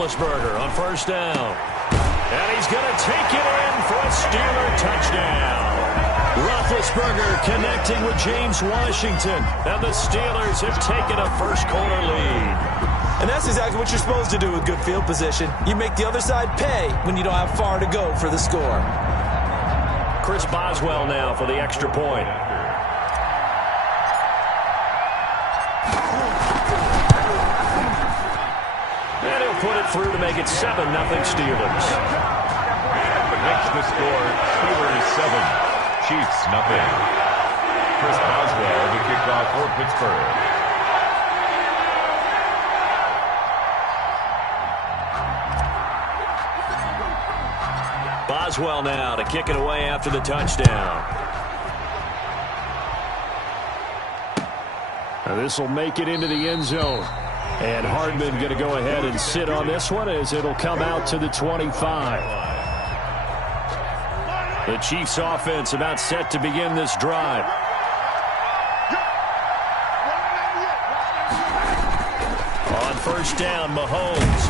Roethlisberger on first down. And he's going to take it in for a Steeler touchdown. Roethlisberger connecting with James Washington. And the Steelers have taken a first-quarter lead. And that's exactly what you're supposed to do with good field position. You make the other side pay when you don't have far to go for the score. Chris Boswell now for the extra point. And he'll put it through to make it 7-0 Steelers. Makes the score Steelers 7, Chiefs nothing. Chris Boswell, the kickoff for Pittsburgh. Boswell now to kick it away after the touchdown. This will make it into the end zone. And Hardman going to go ahead and sit on this one as it'll come out to the 25. The Chiefs offense about set to begin this drive. On first down, Mahomes.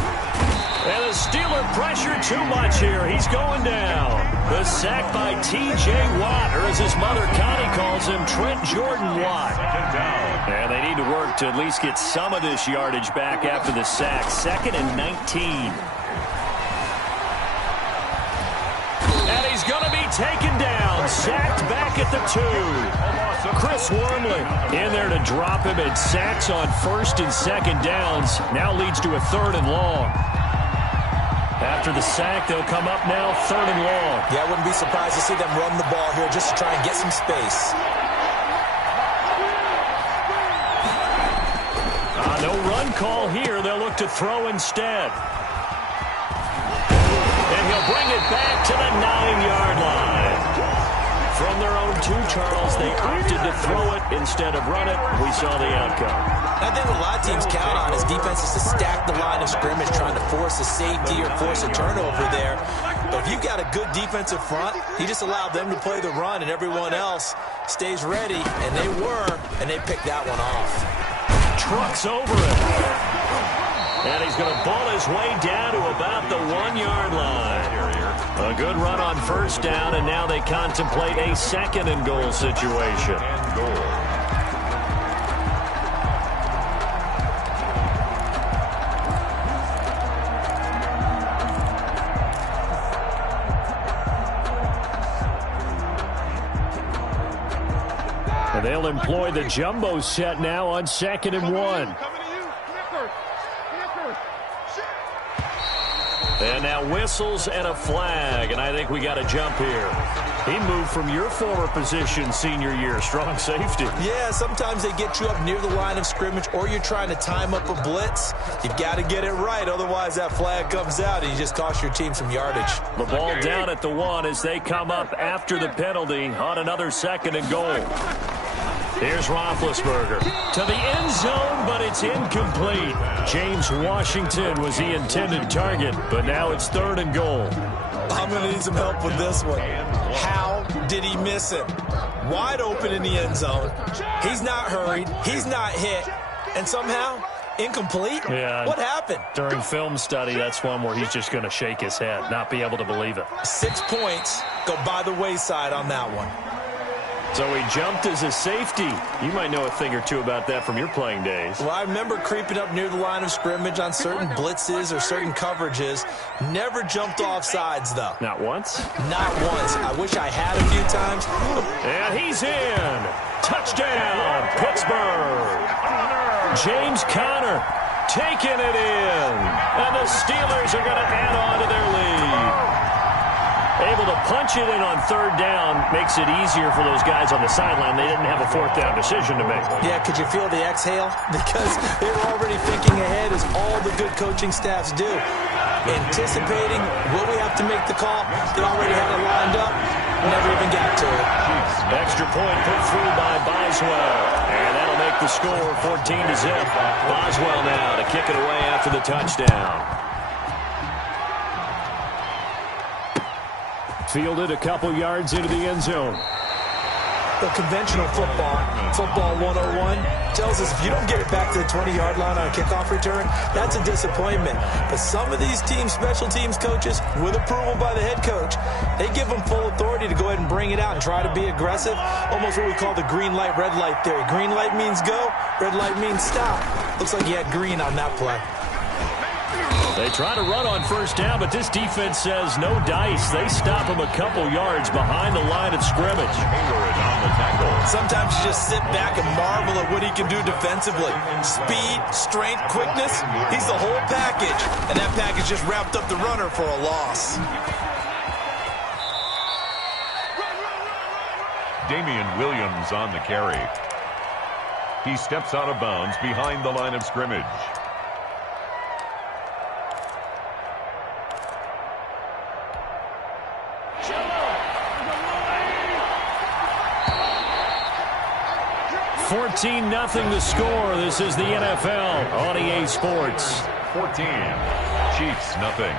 And the Steeler pressure too much here. He's going down. The sack by T.J. Watt, or as his mother Connie calls him, Trent Jordan Watt. And they need to work to at least get some of this yardage back after the sack. 2nd and 19. And he's going to be taken down. Sacked back at the 2. Chris Wormley in there to drop him, and sacks on 1st and 2nd downs. Now leads to a 3rd and long. After the sack, they'll come up now 3rd and long. Yeah, I wouldn't be surprised to see them run the ball here just to try and get some space. No run call here. They'll look to throw instead. And he'll bring it back to the 9-yard line. From their own 2, Charles, they opted to throw it instead of run it. We saw the outcome. I think what a lot of teams count on is defenses to stack the line of scrimmage, trying to force a safety or force a turnover there. But if you've got a good defensive front, you just allow them to play the run and everyone else stays ready, and they were, and they picked that one off. Trucks over it. And he's going to ball his way down to about the 1-yard line. A good run on first down, and now they contemplate a 2nd and goal situation. And they'll employ the jumbo set now on 2nd and 1. And now whistles and a flag, and I think we got a jump here. He moved from your former position senior year, strong safety. Yeah, sometimes they get you up near the line of scrimmage, or you're trying to time up a blitz. You've got to get it right, otherwise that flag comes out and you just cost your team some yardage. The ball down at the 1 as they come up after the penalty on another 2nd and goal. Here's Roethlisberger to the end zone, but it's incomplete. James Washington was the intended target, but now it's 3rd and goal. I'm going to need some help with this one. How did he miss it? Wide open in the end zone. He's not hurried. He's not hit. And somehow, incomplete? Yeah. What happened? During film study, that's one where he's just going to shake his head, not be able to believe it. 6 points go by the wayside on that one. So he jumped as a safety. You might know a thing or two about that from your playing days. Well, I remember creeping up near the line of scrimmage on certain blitzes or certain coverages. Never jumped off sides, though. Not once? Not once. I wish I had a few times. And he's in. Touchdown, Pittsburgh. James Conner taking it in. And the Steelers are going to add on to their lead. Able to punch it in on 3rd down makes it easier for those guys on the sideline. They didn't have a 4th down decision to make. Yeah, could you feel the exhale? Because they were already thinking ahead, as all the good coaching staffs do. Anticipating, will we have to make the call? They already had it lined up. Never even got to it. Extra point put through by Boswell. And that'll make the score 14-0. Boswell now to kick it away after the touchdown. Fielded a couple yards into the end zone. But conventional football 101, tells us if you don't get it back to the 20-yard line on a kickoff return, that's a disappointment. But some of these teams, special teams coaches, with approval by the head coach, they give them full authority to go ahead and bring it out and try to be aggressive. Almost what we call the green light, red light theory. Green light means go, red light means stop. Looks like he had green on that play. They try to run on first down, but this defense says no dice. They stop him a couple yards behind the line of scrimmage. Hayward on the tackle. Sometimes you just sit back and marvel at what he can do defensively. Speed, strength, quickness, he's the whole package. And that package just wrapped up the runner for a loss. Damian Williams on the carry. He steps out of bounds behind the line of scrimmage. Nothing the score. This is the NFL on EA Sports. 14. Chiefs, nothing.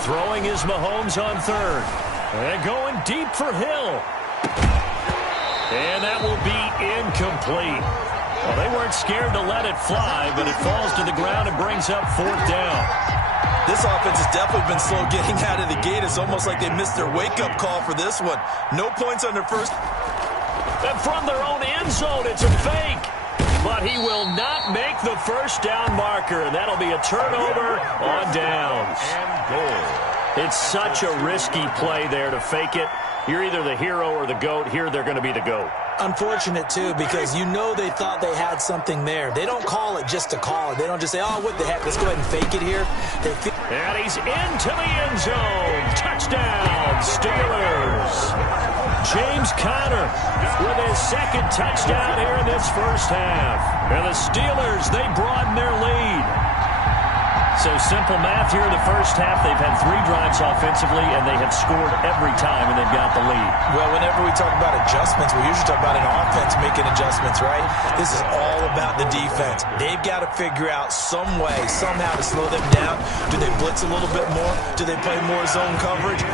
Throwing is Mahomes on third. And going deep for Hill. And that will be incomplete. Well, they weren't scared to let it fly, but it falls to the ground and brings up fourth down. This offense has definitely been slow getting out of the gate. It's almost like they missed their wake-up call for this one. No points on their first. And from their own end zone, it's a fake. But he will not make the first down marker. And that'll be a turnover on downs. And goal. It's such a risky play there to fake it. You're either the hero or the GOAT. Here, they're going to be the GOAT. Unfortunate, too, because you know they thought they had something there. They don't call it just to call it. They don't just say, oh, what the heck, let's go ahead and fake it here. And he's into the end zone. Touchdown, Steelers. James Conner with his second touchdown here in this first half. And the Steelers, they broaden their lead. So simple math here in the first half. They've had 3 drives offensively, and they have scored every time, and they've got the lead. Well, whenever we talk about adjustments, we usually talk about an offense making adjustments, right? This is all about the defense. They've got to figure out some way, somehow to slow them down. Do they blitz a little bit more? Do they play more zone coverage?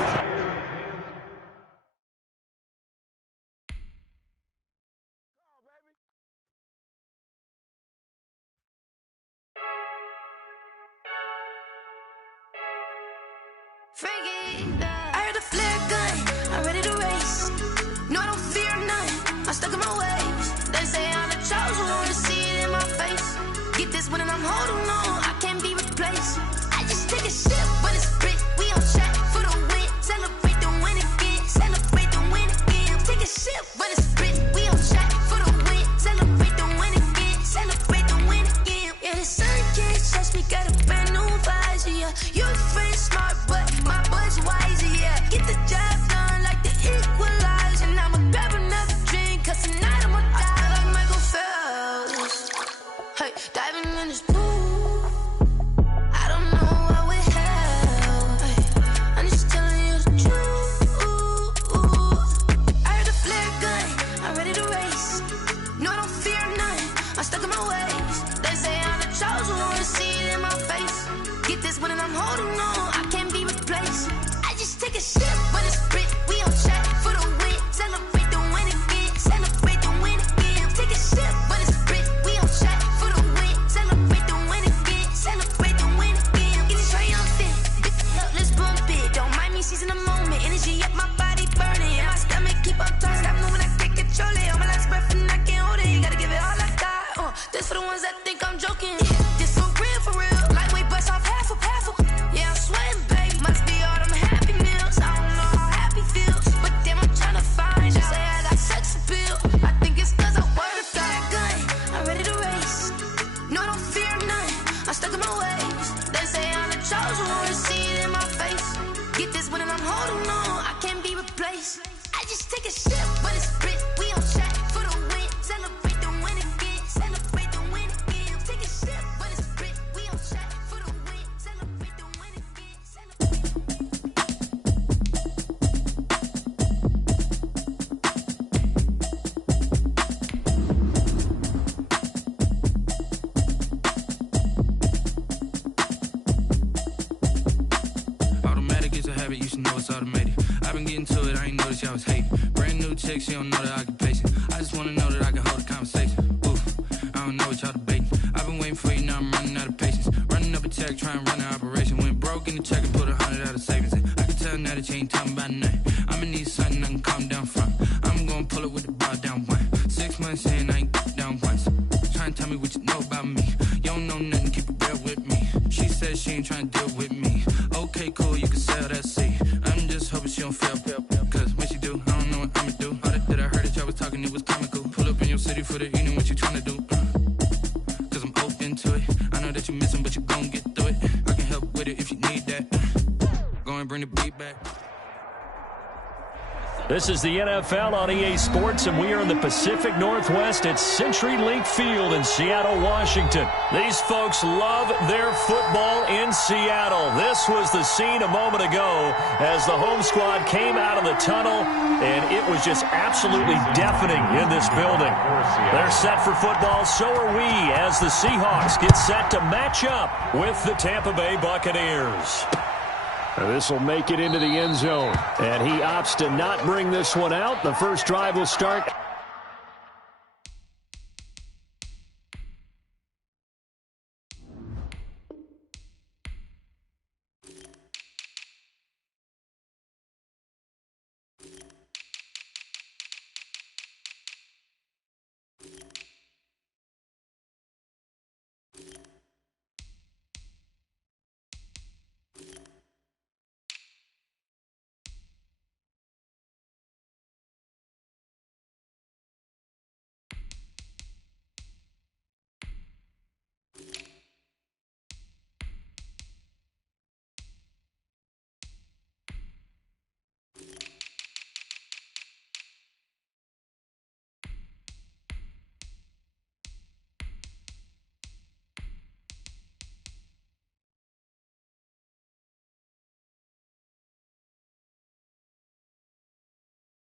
I heard a flare gun, I'm ready to race. No, I don't fear none, I'm stuck in my ways. They say I'm the chosen one, to see it in my face. Get this one and I'm holding on, I can't be replaced. I just take a sip, but it's split, we on track for the win. Celebrate the win again, celebrate the win again. Take a sip, but it's split, we on track for the win. Celebrate the win again, celebrate the win again. Yeah, the sun can't touch me, got a brand new visor, yeah. You're friend smart, but my bud's wiser, yeah. Get the job done like the equalizer. And I'ma grab another drink, cause tonight I'ma die like Michael Phelps. Hey, diving in this pool, I don't know what would help. Hey, I'm just telling you the truth. I heard a flare gun, I'm ready to race. No, I don't fear none, I'm stuck in my ways. They say I'm the chosen one, to see it in my face. Get this one and I'm holding on, I can't be replaced. I just take a sip, but it's split, we on track for the win. Celebrate the win again, celebrate the win again. Take a sip, but it's split, we on track for the win. Celebrate the win again, celebrate the win again. Get it triumphant, look, let's bump it. Don't mind me seizing the moment, energy up my body burning. And my stomach keep up turning, stop moving, I can't control it. On my last breath and I can't hold it, you gotta give it all I got. This for the ones that think I'm joking. This for real, lightweight bust off half a. Yeah, I'm sweating, babe, must be all them happy meals. I don't know how happy feels, but damn, I'm trying to find you. Say I got sex appeal, I think it's cause I work that gun. I'm ready to race, no, I don't fear none, I'm stuck in my ways. They say I'm the chosen one, to see it in my face. Get this one and I'm holding on, I can't be replaced. I just take a sip. it's automated. I've been getting to it, I ain't noticed y'all was hating. Brand new chick, she don't know the occupation. I just wanna know that I can hold a conversation. Oof, I don't know what y'all debating. I've been waiting for you, now I'm running out of patience. Running up a check, trying to run an operation. Went broke in the check and put 100 out of savings in. I can tell now that you ain't talking about nothing. I'ma need something I can calm down from. I'm gonna pull it with the bar down one. 6 months in, I ain't down once. Trying to tell me what you know about me. You don't know nothing, keep it real with me. She says she ain't trying to deal with me. Okay, cool, you can sell that seat. I'm just hoping she don't fail. Cause when she do, I don't know what I'ma do. All that I heard that y'all was talking, it was comical. Pull up in your city for the evening, what you trying to do? Cause I'm open to it. I know that you missing, but you gon' get through it. I can help with it if you need that. Go and bring the beat back. This is the NFL on EA Sports, and we are in the Pacific Northwest at CenturyLink Field in Seattle, Washington. These folks love their football in Seattle. This was the scene a moment ago as the home squad came out of the tunnel, and it was just absolutely deafening in this building. They're set for football, so are we, as the Seahawks get set to match up with the Tampa Bay Buccaneers. This will make it into the end zone, and he opts to not bring this one out. The first drive will start.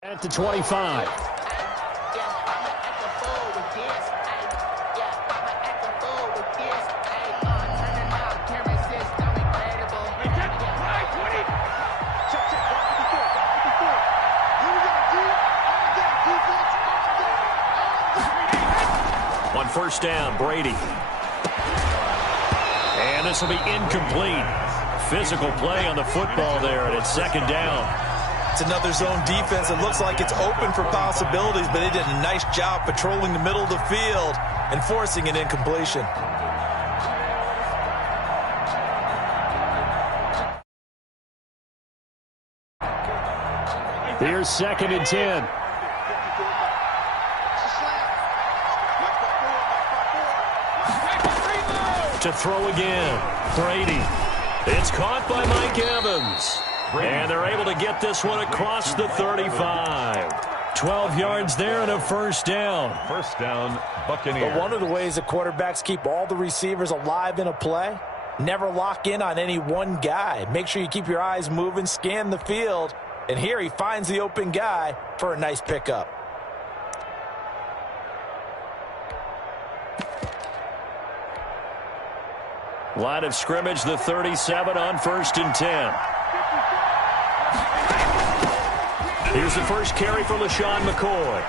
At the 25. On first down, Brady. And this will be incomplete. Physical play on the football there, and it's second down. It's another zone defense. It looks like it's open for possibilities, but they did a nice job patrolling the middle of the field and forcing an incompletion. Here's second and 10. To throw again. Brady. It's caught by Mike Evans. And they're able to get this one across the 35. 12 yards there and a first down. First down, Buccaneers. But one of the ways the quarterbacks keep all the receivers alive in a play, never lock in on any one guy. Make sure you keep your eyes moving, scan the field. And here he finds the open guy for a nice pickup. Line of scrimmage, the 37 on first and 10. Here's the first carry for LaShawn McCoy.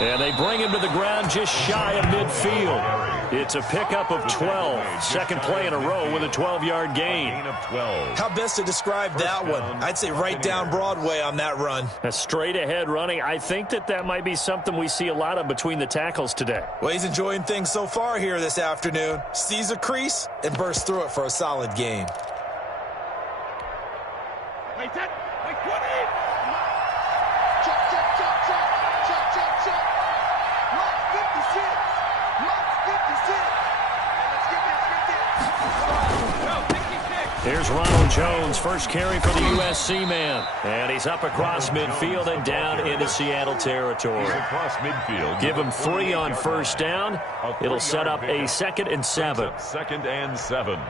And they bring him to the ground just shy of midfield. It's a pickup of 12. Second play in a row with a 12-yard gain. How best to describe that one? I'd say right down Broadway on that run. A straight-ahead running. I think that might be something we see a lot of between the tackles today. Well, he's enjoying things so far here this afternoon. Sees a crease and bursts through it for a solid gain. Here's Ronald Jones, first carry for the USC man. And he's up across midfield and down into Seattle territory. Across midfield. Give him 3 on first down. It'll set up a 2nd and 7. 2nd and 7.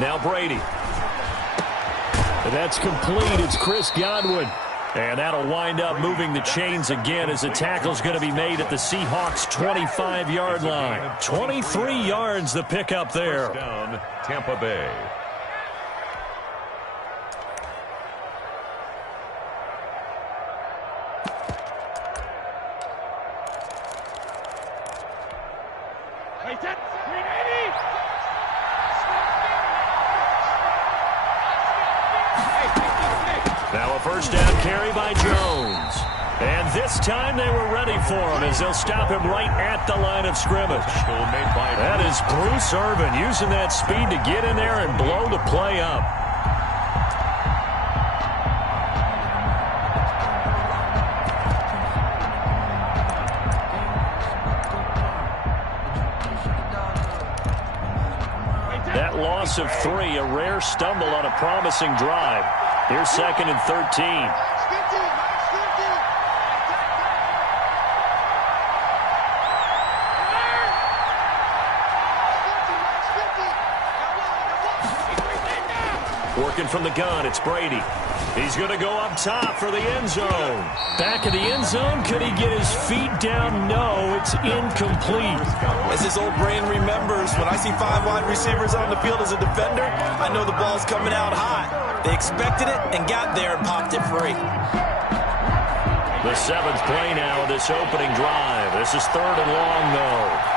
Now Brady. That's complete. It's Chris Godwin. And that'll wind up moving the chains again as the tackle's going to be made at the Seahawks' 25-yard line. 23 yards the pickup there. First down, Tampa Bay. Now a first down carry by Jones. And this time they were ready for him as they'll stop him right at the line of scrimmage. That is Bruce Irvin using that speed to get in there and blow the play up. That loss of 3, a rare stumble on a promising drive. Here's 2nd and 13. Working from the gun, it's Brady. He's going to go up top for the end zone. Back of the end zone, could he get his feet down? No, it's incomplete. As his old brain remembers, when I see 5 wide receivers on the field as a defender, I know the ball's coming out hot. They expected it and got there and popped it free. The 7th play now of this opening drive. This is 3rd and long, though.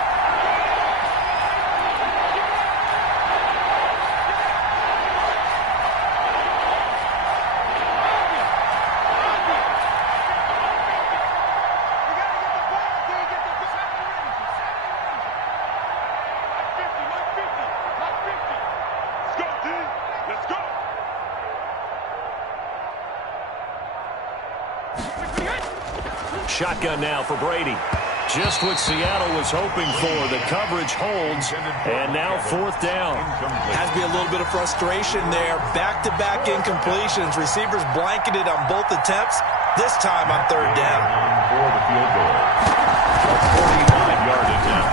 Shotgun now for Brady. Just what Seattle was hoping for. The coverage holds, and now 4th down. Has to be a little bit of frustration there. Back-to-back incompletions. Receivers blanketed on both attempts. This time on 3rd down. For the field goal. A 45-yard attempt.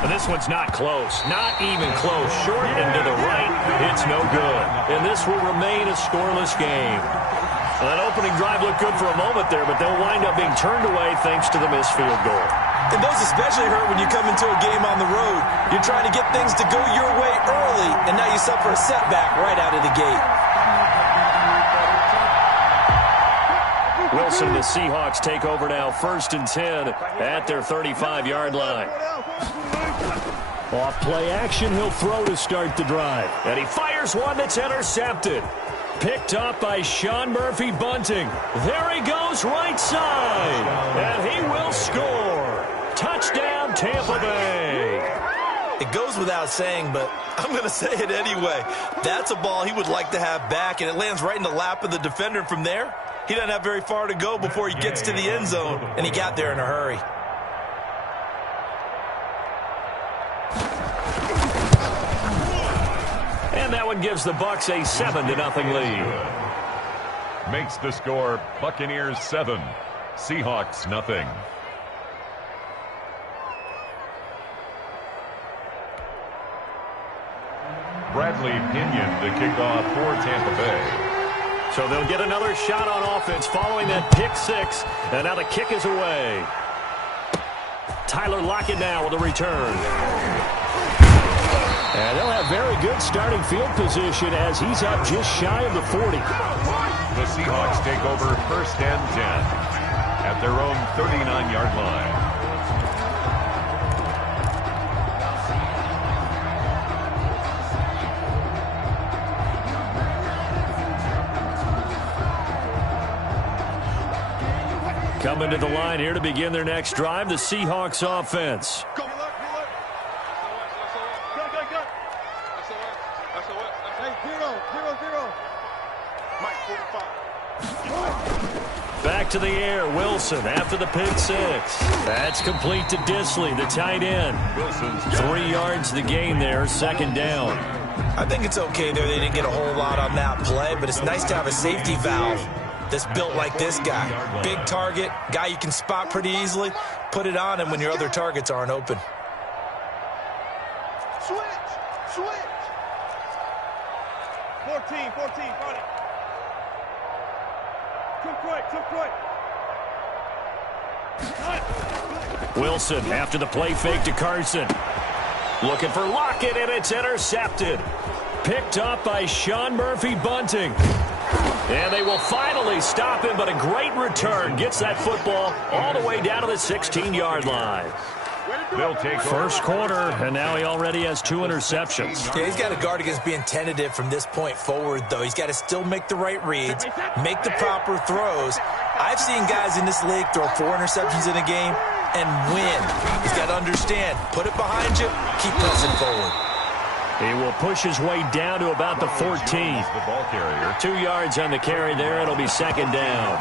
And this one's not close. Not even close. Short and to the right. It's no good. And this will remain a scoreless game. That opening drive looked good for a moment there, but they'll wind up being turned away thanks to the missed field goal. And those especially hurt when you come into a game on the road. You're trying to get things to go your way early, and now you suffer a setback right out of the gate. Wilson, the Seahawks take over now 1st and 10 at their 35-yard line. Off play action, he'll throw to start the drive. And he fires one that's intercepted. Picked up by Sean Murphy Bunting. There he goes right side. And he will score. Touchdown, Tampa Bay. It goes without saying, but I'm going to say it anyway. That's a ball he would like to have back, and it lands right in the lap of the defender. From there, he doesn't have very far to go before he gets to the end zone, and he got there in a hurry. And that one gives the Bucs a 7-0 lead. Makes the score Buccaneers 7, Seahawks nothing. Bradley Pinion the kickoff for Tampa Bay. So they'll get another shot on offense following that pick 6. And now the kick is away. Tyler Lockett now with a return. And they'll have very good starting field position as he's up just shy of the 40. The Seahawks take over 1st and 10 at their own 39-yard line. Coming to the line here to begin their next drive, the Seahawks offense. Back to the air, Wilson after the pick 6. That's complete to Disley, the tight end. 3 yards the gain there, 2nd down. I think it's okay there. They didn't get a whole lot on that play, but it's nice to have a safety valve that's built like this guy. Big target, guy you can spot pretty easily. Put it on him when your other targets aren't open. Switch. 14, 40. Wilson after the play fake to Carson. Looking for Lockett, and it's intercepted. Picked up by Sean Murphy-Bunting. And they will finally stop him, but a great return gets that football all the way down to the 16-yard line. They'll take first quarter, and now he already has 2 interceptions. Yeah, he's got to guard against being tentative from this point forward, though. He's got to still make the right reads, make the proper throws. I've seen guys in this league throw 4 interceptions in a game and win. He's got to understand, put it behind you, keep pressing forward. He will push his way down to about the 14. The ball carrier. 2 yards on the carry there. It'll be second down.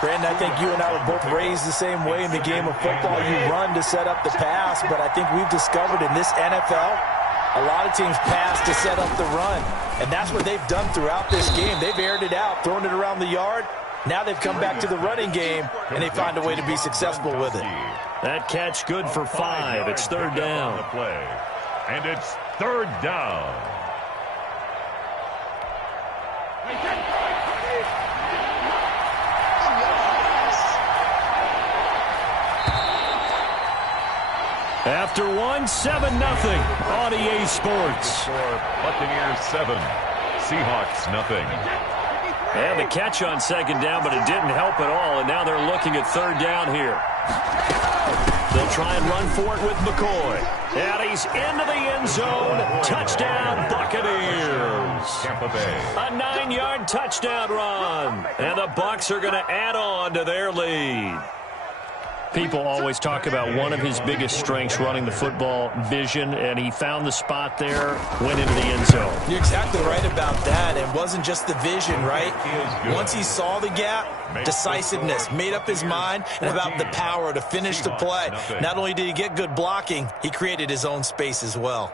Brandon, I think you and I were both raised the same way in the game of football. You run to set up the pass, but I think we've discovered in this NFL, a lot of teams pass to set up the run. And that's what they've done throughout this game. They've aired it out, thrown it around the yard. Now they've come back to the running game, and they find a way to be successful with it. That catch good for 5. It's third down. And it's third down. After 1, 7-0 on EA Sports. Buccaneers 7, Seahawks nothing. And the catch on second down, but it didn't help at all, and now they're looking at third down here. They'll try and run for it with McCoy. And he's into the end zone. Touchdown, Buccaneers. Tampa Bay. A 9-yard touchdown run. And the Bucs are going to add on to their lead. People always talk about one of his biggest strengths running the football, vision, and he found the spot there, went into the end zone. You're exactly right about that. It wasn't just the vision, right? Once he saw the gap, decisiveness, made up his mind, and about the power to finish the play. Not only did he get good blocking, he created his own space as well.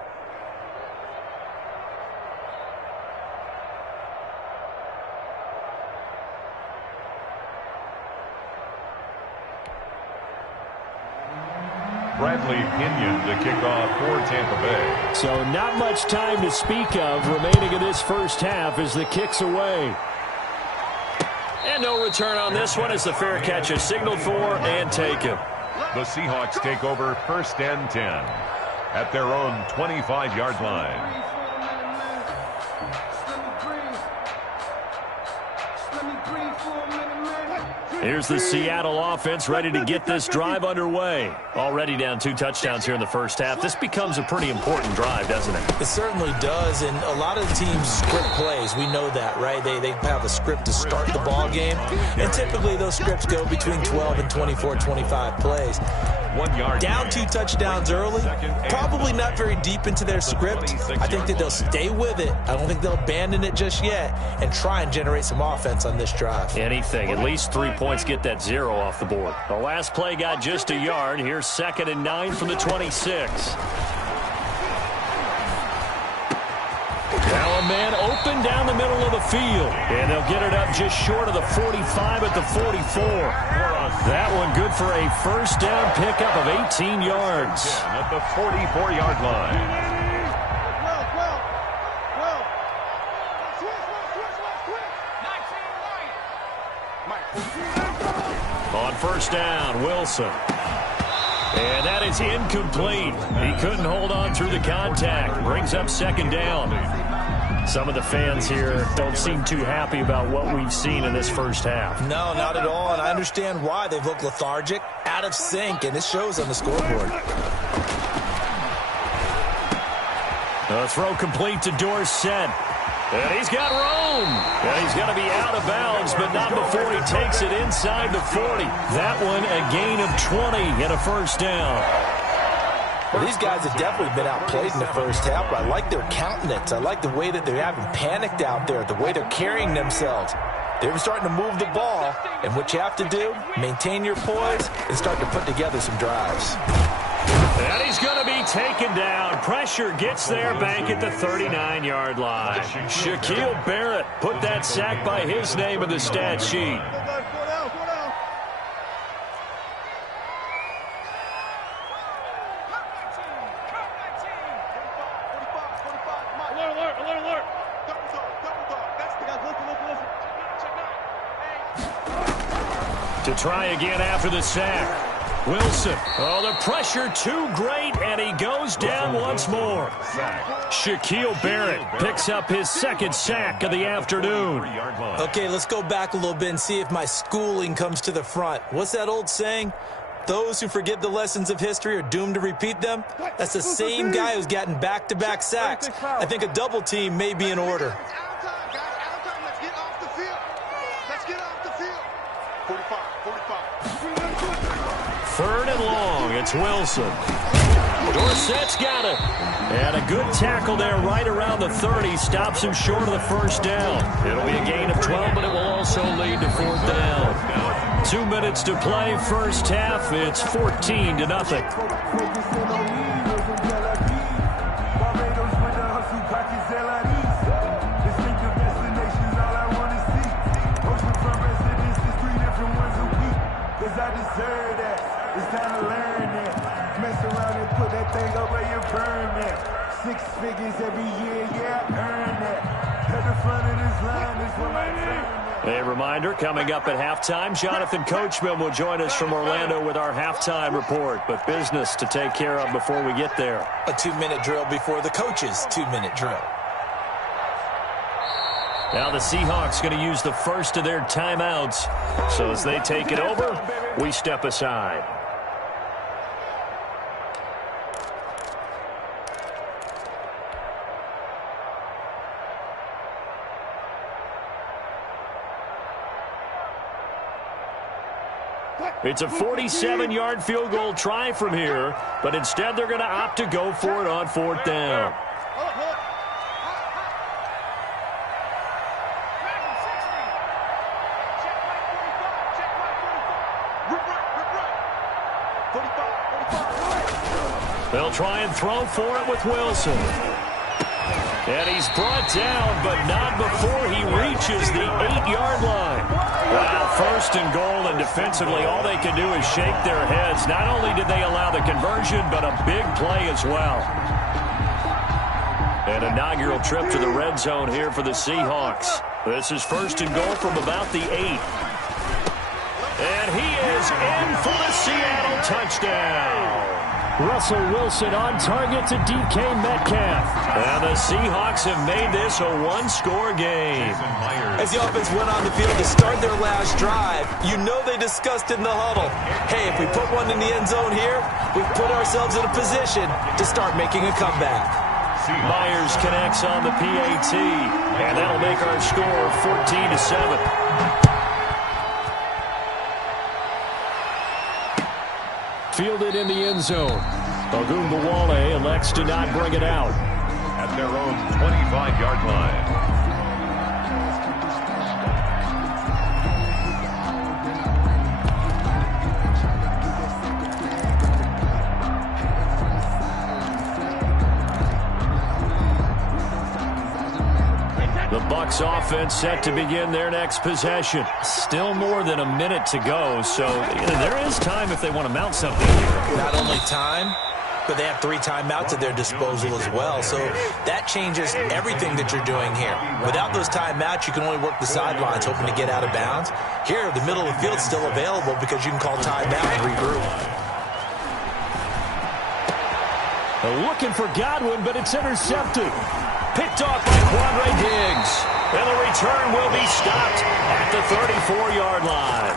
Bradley Pinion to kick off for Tampa Bay. So not much time to speak of remaining in this first half as the kick's away. And no return on this one as the fair catch is signaled for and taken. The Seahawks take over first and 10 at their own 25-yard line. Here's the Seattle offense ready to get this drive underway. Already down 2 touchdowns here in the first half. This becomes a pretty important drive, doesn't it? It certainly does, and a lot of teams script plays. We know that, right? They have a script to start the ball game, and typically those scripts go between 12 and 24, 25 plays. 1 yard. Down 2 touchdowns early, probably not very deep into their script. I think that they'll stay with it. I don't think they'll abandon it just yet and try and generate some offense on this drive. Anything. At least 3 points get that 0 off the board. The last play got just a yard. Here's 2nd and 9 from the 26. Now a man open down the middle of the field. And they'll get it up just short of the 45 at the 44. That one good for a first down pickup of 18 yards. At the 44-yard line. On first down, Wilson. And that is incomplete. He couldn't hold on through the contact. Brings up second down. Some of the fans here don't seem too happy about what we've seen in this first half. No, not at all, and I understand why. They've looked lethargic, out of sync, and this shows on the scoreboard. The throw complete to Dorsett. And he's got room. And he's going to be out of bounds, but not before he takes it inside the 40. That one a gain of 20 and a first down. Well, these guys have definitely been outplayed in the first half, but I like their countenance. I like the way that they haven't panicked out there, the way they're carrying themselves. They're starting to move the ball, and what you have to do, maintain your poise and start to put together some drives. And he's going to be taken down. Pressure gets there back at the 39-yard line. Shaquille Barrett put that sack by his name in the stat sheet. To try again after the sack. Wilson. Oh, the pressure too great, and he goes down once more. Shaquille Barrett picks up his second sack of the afternoon. Okay, let's go back a little bit and see if my schooling comes to the front. What's that old saying? Those who forget the lessons of history are doomed to repeat them. That's the same guy who's gotten back-to-back sacks. I think a double team may be in order. Third and long, it's Wilson. Dorsett's got it. And a good tackle there right around the 30. Stops him short of the first down. It'll be a gain of 12, but it will also lead to fourth down. 2 minutes to play, first half. It's 14-0. Six figures every year, earn that. At the front of this line is what I earn. A reminder, coming up at halftime, Jonathan Coachman will join us from Orlando with our halftime report, but business to take care of before we get there. A 2-minute drill before the coach's 2-minute drill. Now the Seahawks going to use the first of their timeouts. So as they take it over, we step aside. It's a 47-yard field goal try from here, but instead they're going to opt to go for it on fourth down. They'll try and throw for it with Wilson. And he's brought down, but not before he reaches the 8-yard line. Wow, first and goal, and defensively all they can do is shake their heads. Not only did they allow the conversion, but a big play as well. An inaugural trip to the red zone here for the Seahawks. This is first and goal from about the 8. And he is in for the Seattle touchdown. Russell Wilson on target to DK Metcalf. And the Seahawks have made this a one-score game. As the offense went on the field to start their last drive, you know they discussed in the huddle, hey, if we put one in the end zone here, we've put ourselves in a position to start making a comeback. Myers connects on the PAT, and that'll make our score 14-7. Fielded in the end zone. Ogunbowale elects to not bring it out. At their own 25-yard line. The Bucs offense set to begin their next possession. Still more than a minute to go, so there is time if they want to mount something here. Not only time, but they have 3 timeouts at their disposal as well, so that changes everything that you're doing here. Without those timeouts, you can only work the sidelines, hoping to get out of bounds. Here, the middle of the field's still available because you can call timeout and regroup. Looking for Godwin, but it's intercepted. Picked off by Quandre Diggs. And the return will be stopped at the 34-yard line.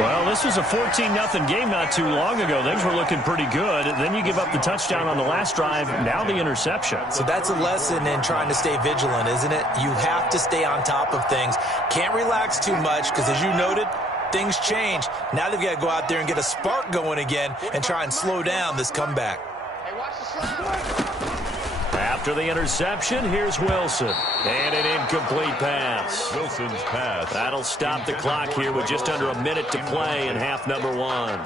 Well, this was a 14-0 game not too long ago. Things were looking pretty good. Then you give up the touchdown on the last drive. Now the interception. So that's a lesson in trying to stay vigilant, isn't it? You have to stay on top of things. Can't relax too much because, as you noted, things change. Now they've got to go out there and get a spark going again and try and slow down this comeback. Hey, watch the slide. After the interception, here's Wilson. And an incomplete pass. Wilson's pass. That'll stop the clock here with just under a minute to play in half number 1.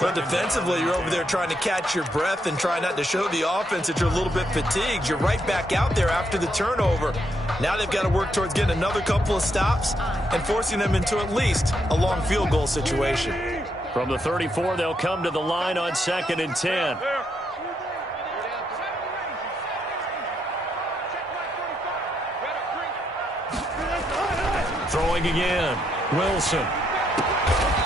But defensively, you're over there trying to catch your breath and try not to show the offense that you're a little bit fatigued. You're right back out there after the turnover. Now they've got to work towards getting another couple of stops and forcing them into at least a long field goal situation. From the 34, they'll come to the line on 2nd and 10. Throwing again. Wilson.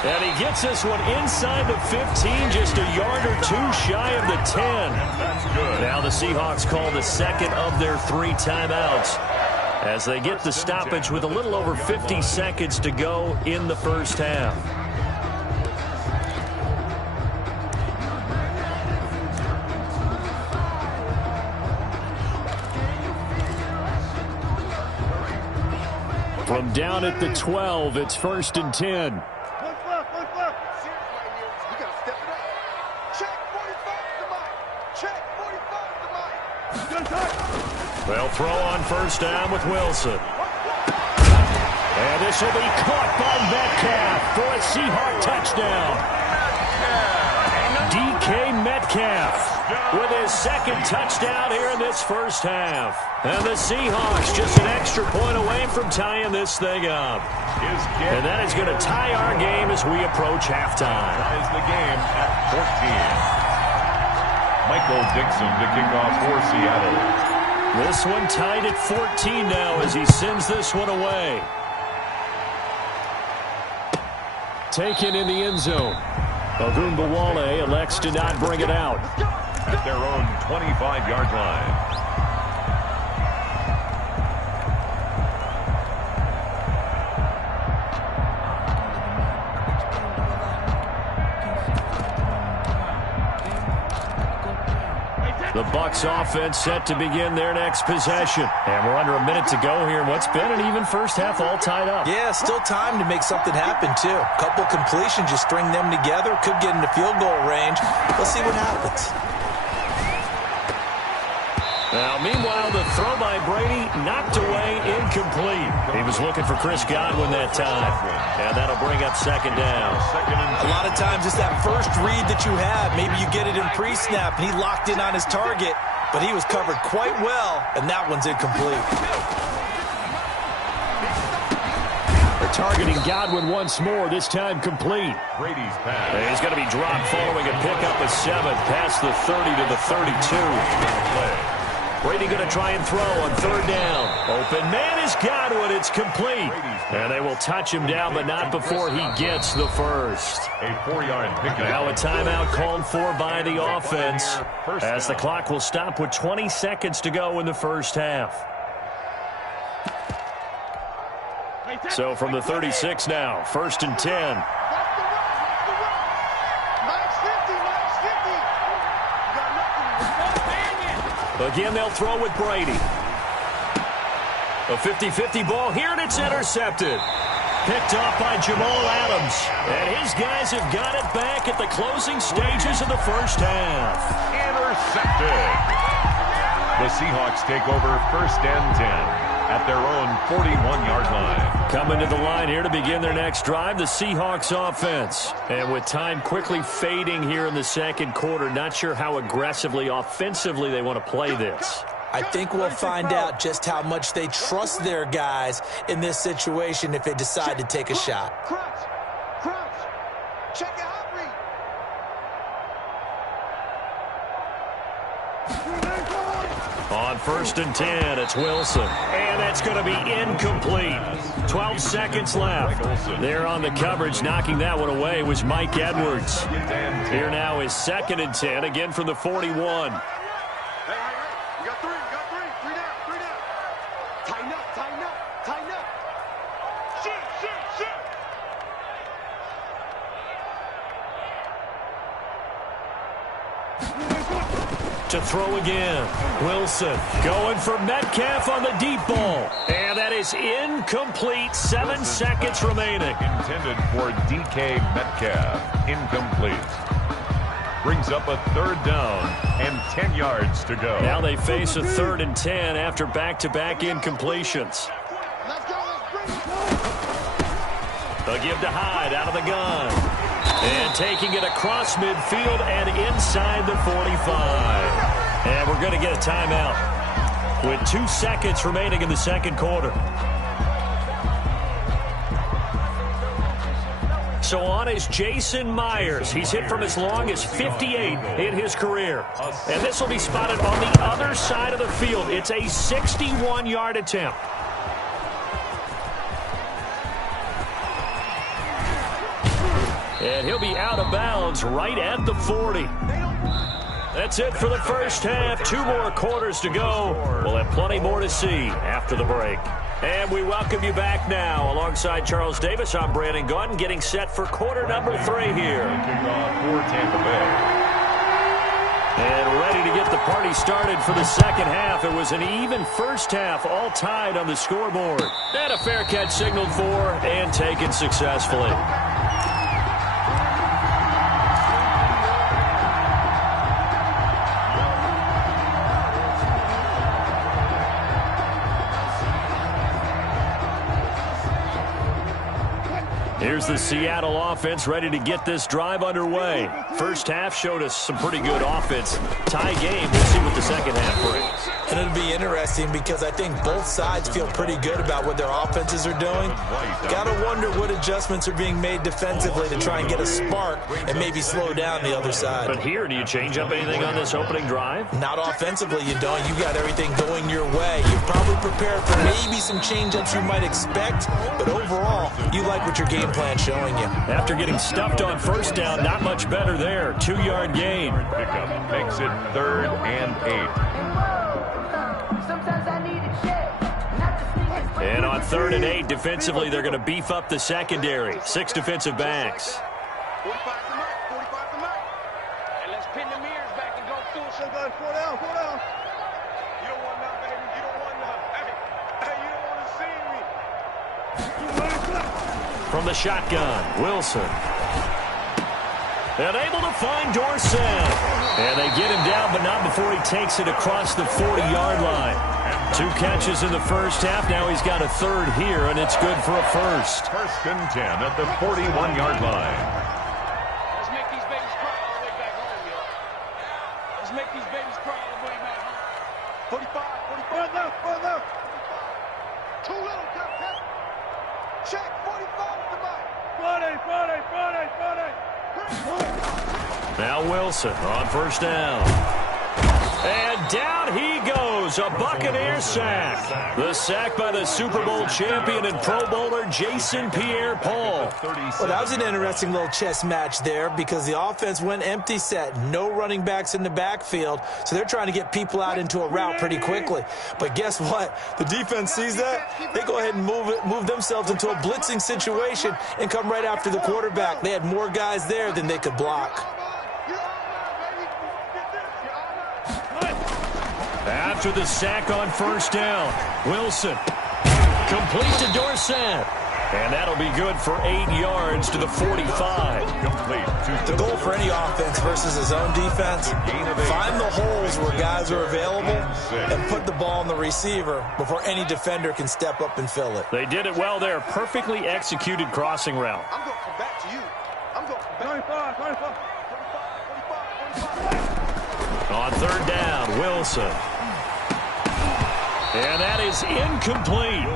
And he gets this one inside the 15, just a yard or two shy of the 10. That's good. Now the Seahawks call the second of their 3 timeouts as they get the stoppage with a little over 50 seconds to go in the first half. From down at the 12, it's 1st and 10. They'll throw on first down with Wilson. And this will be caught by Metcalf for a Seahawk touchdown. DK Metcalf with his second touchdown here in this first half. And the Seahawks just an extra point away from tying this thing up. And that is going to tie our game as we approach halftime. Ties the game at 14. Michael Dixon to kick off for Seattle. This one tied at 14 now as he sends this one away. Taken in the end zone. Ogunbowale elects to not bring it out. At their own 25-yard line. The Bucs offense set to begin their next possession. And we're under a minute to go here in what's been an even first half, all tied up. Yeah, still time to make something happen, too. A couple completions, just string them together. Could get into field goal range. Let's see what happens. Now, meanwhile, the throw by Brady knocked away, incomplete. He was looking for Chris Godwin that time. And that'll bring up second down. A lot of times it's that first read that you have. Maybe you get it in pre-snap, and he locked in on his target, but he was covered quite well, and that one's incomplete. They're targeting Godwin once more, this time complete. Brady's pass. And he's going to be dropped following a pickup of 7 past the 30 to the 32. Brady going to try and throw on third down. Open man is Godwin. It's complete. And they will touch him down, but not before he gets the first. A 4-yard pickup. Now a timeout called for by the offense as the clock will stop with 20 seconds to go in the first half. So from the 36 now, 1st and 10. Again, they'll throw with Brady. A 50-50 ball here, and it's intercepted. Picked off by Jamal Adams. And his guys have got it back at the closing stages of the first half. Intercepted. The Seahawks take over 1st and 10 at their own 41-yard line. Coming to the line here to begin their next drive, the Seahawks offense. And with time quickly fading here in the second quarter, not sure how aggressively, offensively they want to play this. I think we'll find out just how much they trust their guys in this situation if they decide to take a shot. Check your hot read. On 1st and 10, it's Wilson. And that's going to be incomplete. 12 seconds left. There on the coverage, knocking that one away was Mike Edwards. Here now is 2nd and 10, again from the 41. You got three down. Tighten up. Shoot. To throw again. Wilson going for Metcalf on the deep ball. And that is incomplete. 7 seconds remaining. Intended for DK Metcalf. Incomplete. Brings up a 3rd down and 10 yards to go. Now they face a 3rd and 10 after back-to-back incompletions. A give to Hyde out of the gun. And taking it across midfield and inside the 45. And we're going to get a timeout with 2 seconds remaining in the second quarter. So on is Jason Myers. He's hit from as long as 58 in his career. And this will be spotted on the other side of the field. It's a 61-yard attempt. And he'll be out of bounds right at the 40. That's it for the first half. 2 more quarters to go. We'll have plenty more to see after the break. And we welcome you back now. Alongside Charles Davis, I'm Brandon Gaudin, getting set for quarter number 3 here. Kickoff for Tampa Bay. And ready to get the party started for the second half. It was an even first half, all tied on the scoreboard. And a fair catch signaled for and taken successfully. Here's the Seattle offense ready to get this drive underway. First half showed us some pretty good offense. Tie game. We'll see what the second half brings. And it'll be interesting because I think both sides feel pretty good about what their offenses are doing. Got to wonder what adjustments are being made defensively to try and get a spark and maybe slow down the other side. But here, do you change up anything on this opening drive? Not offensively, you don't. You got everything going your way. You're probably prepared for maybe some change-ups you might expect, but overall, you like what your game plan's showing you. After getting stuffed on first down, not much better there. 2-yard gain. Pickup makes it 3rd and 8. And on 3rd and 8, defensively, they're going to beef up the secondary. 6 defensive backs. 45 to Mike, 45 to Mike. And let's pin the mirrors back and go through it. So go, 4 down, 4 down. You don't want none, baby. You don't want none. Hey, you don't want to see me. From the shotgun, Wilson. And able to find Dorsett. And they get him down, but not before he takes it across the 40-yard line. 2 catches in the first half. Now he's got a 3rd here, and it's good for a first. 1st and 10 at the 41-yard line. Let's make these babies cry all the way back home, yo. Let's make these babies cry all the way back home. 45 left, 4 left. 2 little, cut. Check, 45 to Mike. Friday. Now Wilson on first down. And down he goes, a Buccaneer sack. The sack by the Super Bowl champion and Pro Bowler Jason Pierre-Paul. Well, that was an interesting little chess match there because the offense went empty set. No running backs in the backfield, so they're trying to get people out into a route pretty quickly. But guess what? The defense sees that. They go ahead and move themselves into a blitzing situation and come right after the quarterback. They had more guys there than they could block. After the sack on first down, Wilson complete to Dorsett. And that'll be good for 8 yards to the 45. The goal for any offense versus his own defense, find the holes where guys are available and put the ball on the receiver before any defender can step up and fill it. They did it well there. Perfectly executed crossing route. I'm going to come back to you. I'm going to come back. 45. On 3rd down, Wilson. And that is incomplete.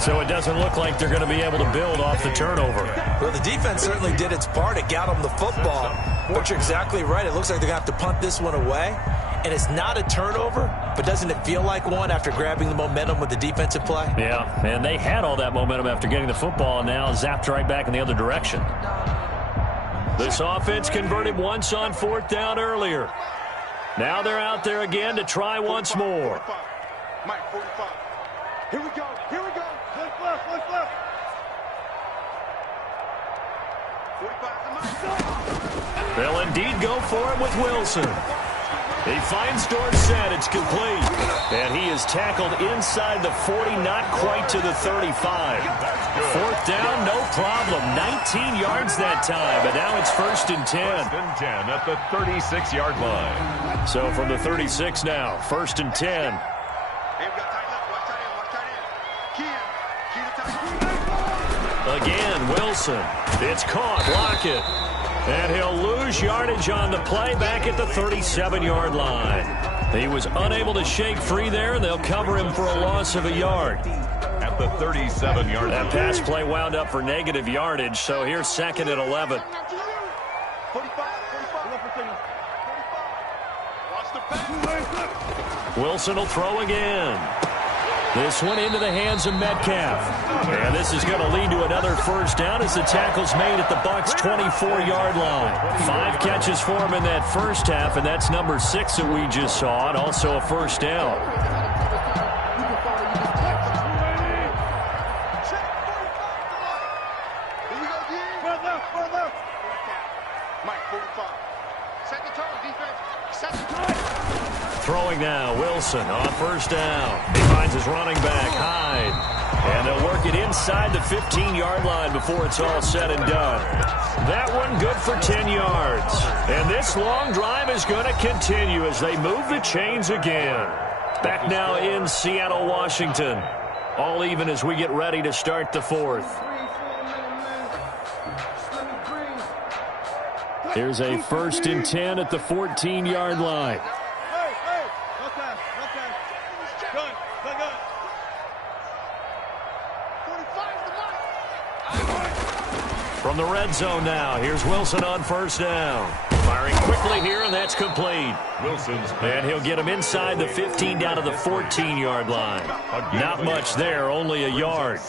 So it doesn't look like they're going to be able to build off the turnover. Well, the defense certainly did its part. It got them the football. But you're exactly right. It looks like they're going to have to punt this one away. And it's not a turnover, but doesn't it feel like one after grabbing the momentum with the defensive play? Yeah, and they had all that momentum after getting the football and now zapped right back in the other direction. This offense converted once on 4th down earlier. Now they're out there again to try once more. Mike, 45. Here we go. Left. 45 to Mike. They'll indeed go for it with Wilson. He finds Dorsett. It's complete. And he is tackled inside the 40, not quite to the 35. 4th down, no problem. 19 yards that time, but now it's 1st and 10. 1st and 10 at the 36-yard line. So from the 36 now, 1st and 10. Again, Wilson. It's caught. Block it. And he'll lose yardage on the play back at the 37-yard line. He was unable to shake free there, and they'll cover him for a loss of a yard. At the 37-yard line. That pass play wound up for negative yardage, so here's 2nd and 11. 45. Wilson will throw again. This one into the hands of Metcalf. And this is going to lead to another first down as the tackle's made at the Bucs' 24-yard line. 5 catches for him in that first half, and that's number 6 that we just saw, and also a first down. Throwing now, Wilson on first down. He finds his running back, Hyde. And they'll work it inside the 15-yard line before it's all said and done. That one good for 10 yards. And this long drive is going to continue as they move the chains again. Back now in Seattle, Washington. All even as we get ready to start the fourth. Here's a 1st and 10 at the 14-yard line. From the red zone now, here's Wilson on first down. Firing quickly here, and that's complete. And he'll get him inside the 15 down to the 14-yard line. Not much there, only a yard.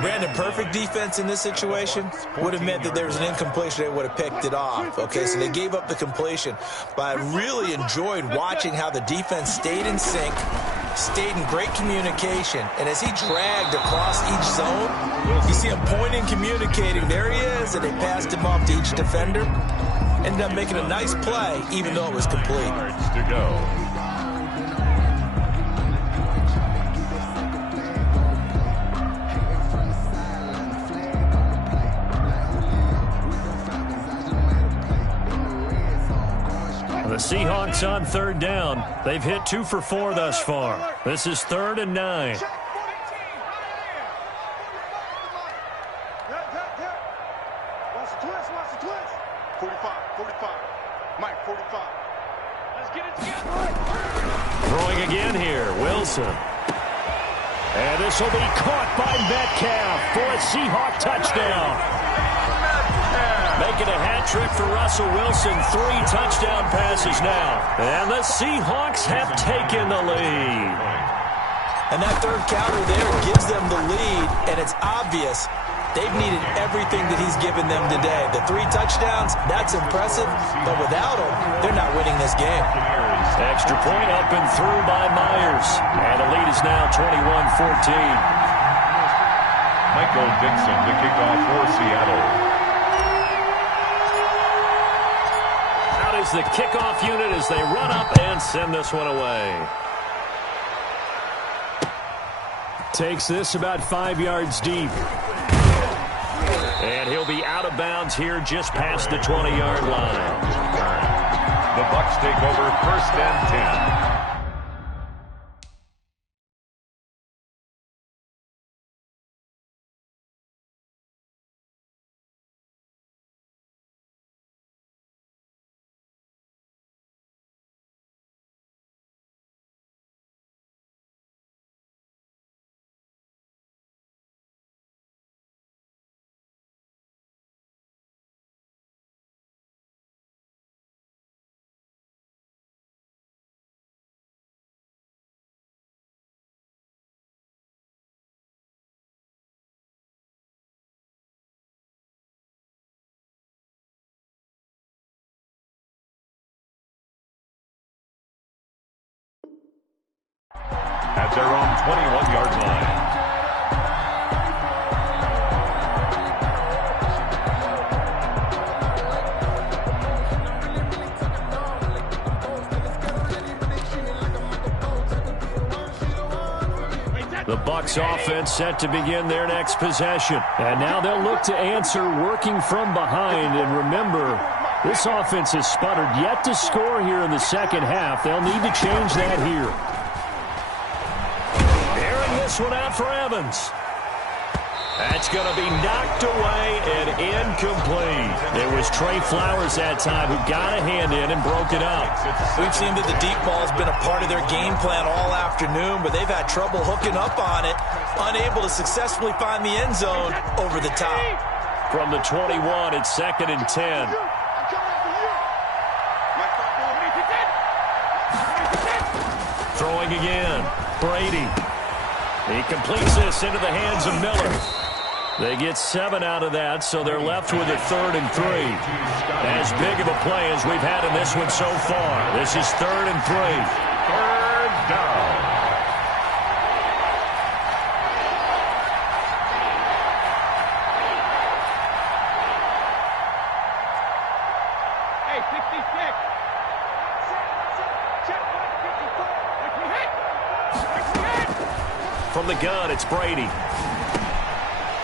Brandon, perfect defense in this situation would have meant that there was an incompletion. They would have picked it off. Okay, so they gave up the completion. But I really enjoyed watching how the defense stayed in sync, stayed in great communication, and as he dragged across each zone, you see him pointing, communicating. There he is, and they passed him off to each defender. Ended up making a nice play, even though it was complete. To go. The Seahawks on third down. They've hit 2 for 4 thus far. This is 3rd and 9. Throwing again here, Wilson. And this will be caught by Metcalf for a Seahawk touchdown. Making a hat trick for Russell Wilson. 3 touchdown passes now. And the Seahawks have taken the lead. And that third counter there gives them the lead, and it's obvious they've needed everything that he's given them today. The 3 touchdowns, that's impressive, but without him, they're not winning this game. Extra point up and through by Myers. And the lead is now 21-14. Michael Dixon to kick off for Seattle. Out is the kickoff unit as they run up and send this one away. Takes this about 5 yards deep. And he'll be out of bounds here just past the 20-yard line. The Bucs take over 1st and 10. At their own 21-yard line. The Bucs offense set to begin their next possession. And now they'll look to answer working from behind. And remember, this offense has sputtered yet to score here in the second half. They'll need to change that here. This one out for Evans. That's going to be knocked away and incomplete. It was Trey Flowers that time who got a hand in and broke it up. We've seen that the deep ball has been a part of their game plan all afternoon, but they've had trouble hooking up on it, unable to successfully find the end zone over the top. From the 21, it's 2nd and 10. Throwing again. Brady. He completes this into the hands of Miller. They get 7 out of that, so they're left with a 3rd and 3. As big of a play as we've had in this one so far. This is 3rd and 3. 3rd down. Hey, 66. Check 54. From the gun, it's Brady.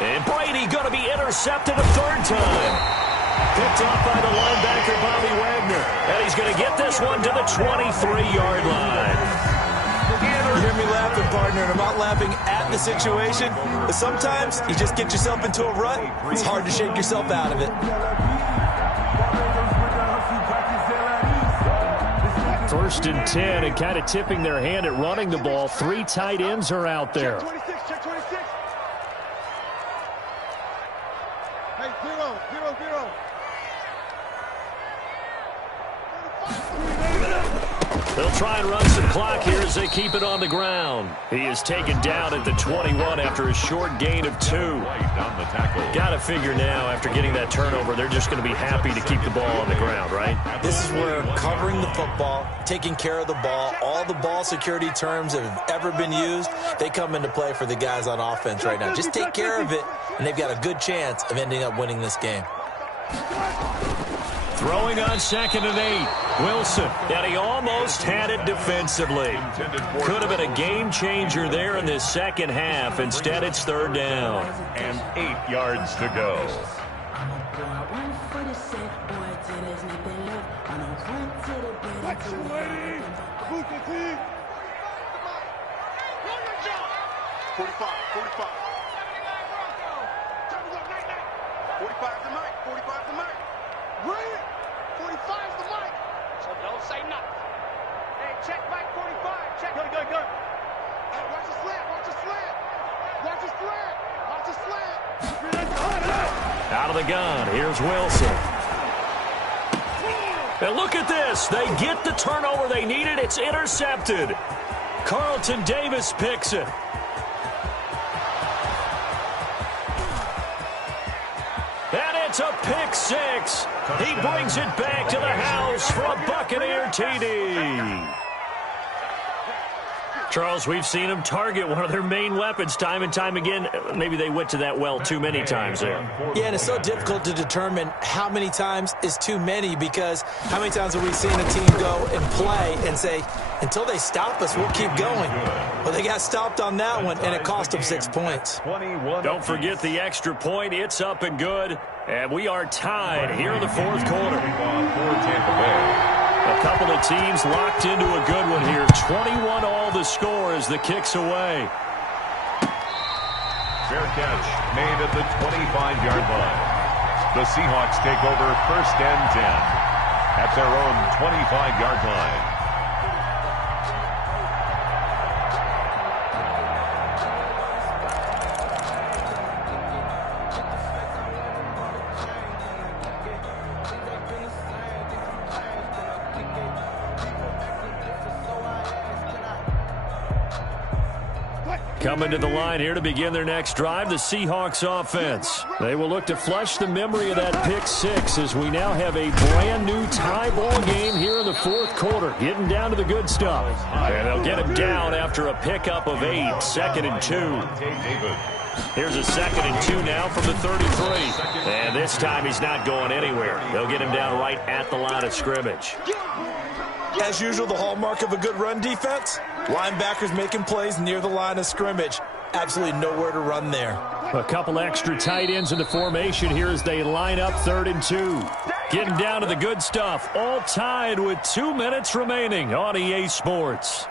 And Brady going to be intercepted a 3rd time. Picked off by the linebacker, Bobby Wagner. And he's going to get this one to the 23-yard line. You hear me laughing, partner, and I'm not laughing at the situation, but sometimes you just get yourself into a rut. It's hard to shake yourself out of it. 1st and 10, and kind of tipping their hand at running the ball. 3 tight ends are out there. Check 26. Hey, 0. They'll try and run some clock here as they keep it on the ground. He is taken down at the 21 after a short gain of 2. Got to figure now, after getting that turnover, they're just going to be happy to keep the ball on the ground, right? This is where covering the football, taking care of the ball, all the ball security terms that have ever been used, they come into play for the guys on offense right now. Just take care of it, and they've got a good chance of ending up winning this game. Throwing on 2nd and 8. Wilson, and he almost had it defensively. Could have been a game changer there in this second half. Instead, it's 3rd down. And 8 yards to go. Don't say nothing. Hey, check Mike 45. Check. Good. Hey, watch the slant. Out of the gun, here's Wilson. And look at this. They get the turnover they needed. It's intercepted. Carlton Davis picks it. And it's a pick 6. He brings it back to the house for a Buccaneer TD. Charles, we've seen them target one of their main weapons time and time again. Maybe they went to that well too many times there. Yeah, and it's so difficult to determine how many times is too many, because how many times have we seen a team go and play and say, until they stop us, we'll keep going. Well, they got stopped on that one, and it cost them 6 points. Don't forget the extra point. It's up and good. And we are tied here in the 4th quarter. A couple of teams locked into a good one here. 21 all the score as the kick's away. Fair catch made at the 25-yard line. The Seahawks take over 1st and 10 at their own 25-yard line. Coming to the line here to begin their next drive, the Seahawks offense. They will look to flush the memory of that pick 6 as we now have a brand new tie ball game here in the 4th quarter, getting down to the good stuff. And they'll get him down after a pickup of 8, 2nd and 2. Here's a 2nd and 2 now from the 33. And this time he's not going anywhere. They'll get him down right at the line of scrimmage. As usual, the hallmark of a good run defense, linebackers making plays near the line of scrimmage. Absolutely nowhere to run there. A couple extra tight ends in the formation here as they line up 3rd and 2. Getting down to the good stuff, all tied with 2 minutes remaining on EA Sports.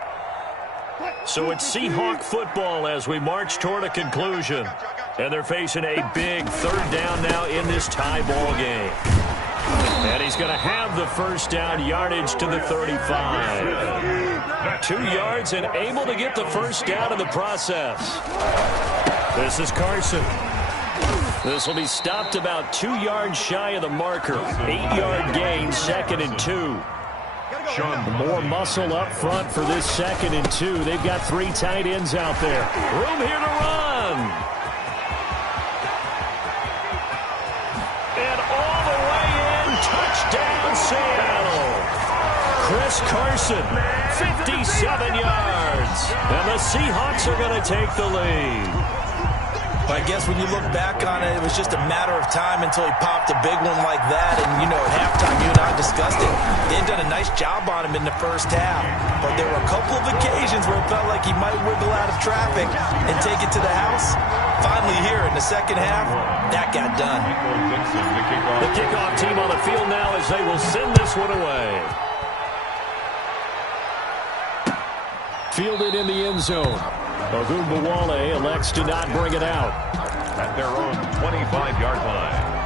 So it's Seahawk football as we march toward a conclusion. And they're facing a big 3rd down now in this tie ball game. And he's going to have the 1st down, yardage to the 35. 2 yards and able to get the 1st down in the process. This is Carson. This will be stopped about 2 yards shy of the marker. 8-yard gain, 2nd and 2. More muscle up front for this 2nd and 2. They've got 3 tight ends out there. Room here to run. And all the way in. Touchdown, Seattle. Chris Carson, 57 yards. And the Seahawks are going to take the lead. But I guess when you look back on it, it was just a matter of time until he popped a big one like that. And, at halftime, you and I discussed it. They had done a nice job on him in the first half. But there were a couple of occasions where it felt like he might wiggle out of traffic and take it to the house. Finally here in the second half, that got done. The kickoff team on the field now as they will send this one away. Fielded in the end zone. Ogunbowale elects to not bring it out. At their own 25-yard line.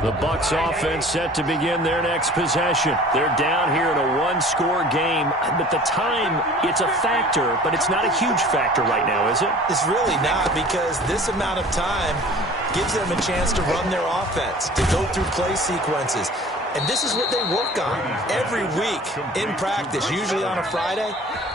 The Bucs offense set to begin their next possession. They're down here in a one-score game. At the time, it's a factor, but it's not a huge factor right now, is it? It's really not, because this amount of time gives them a chance to run their offense, to go through play sequences. And this is what they work on every week in practice, usually on a Friday.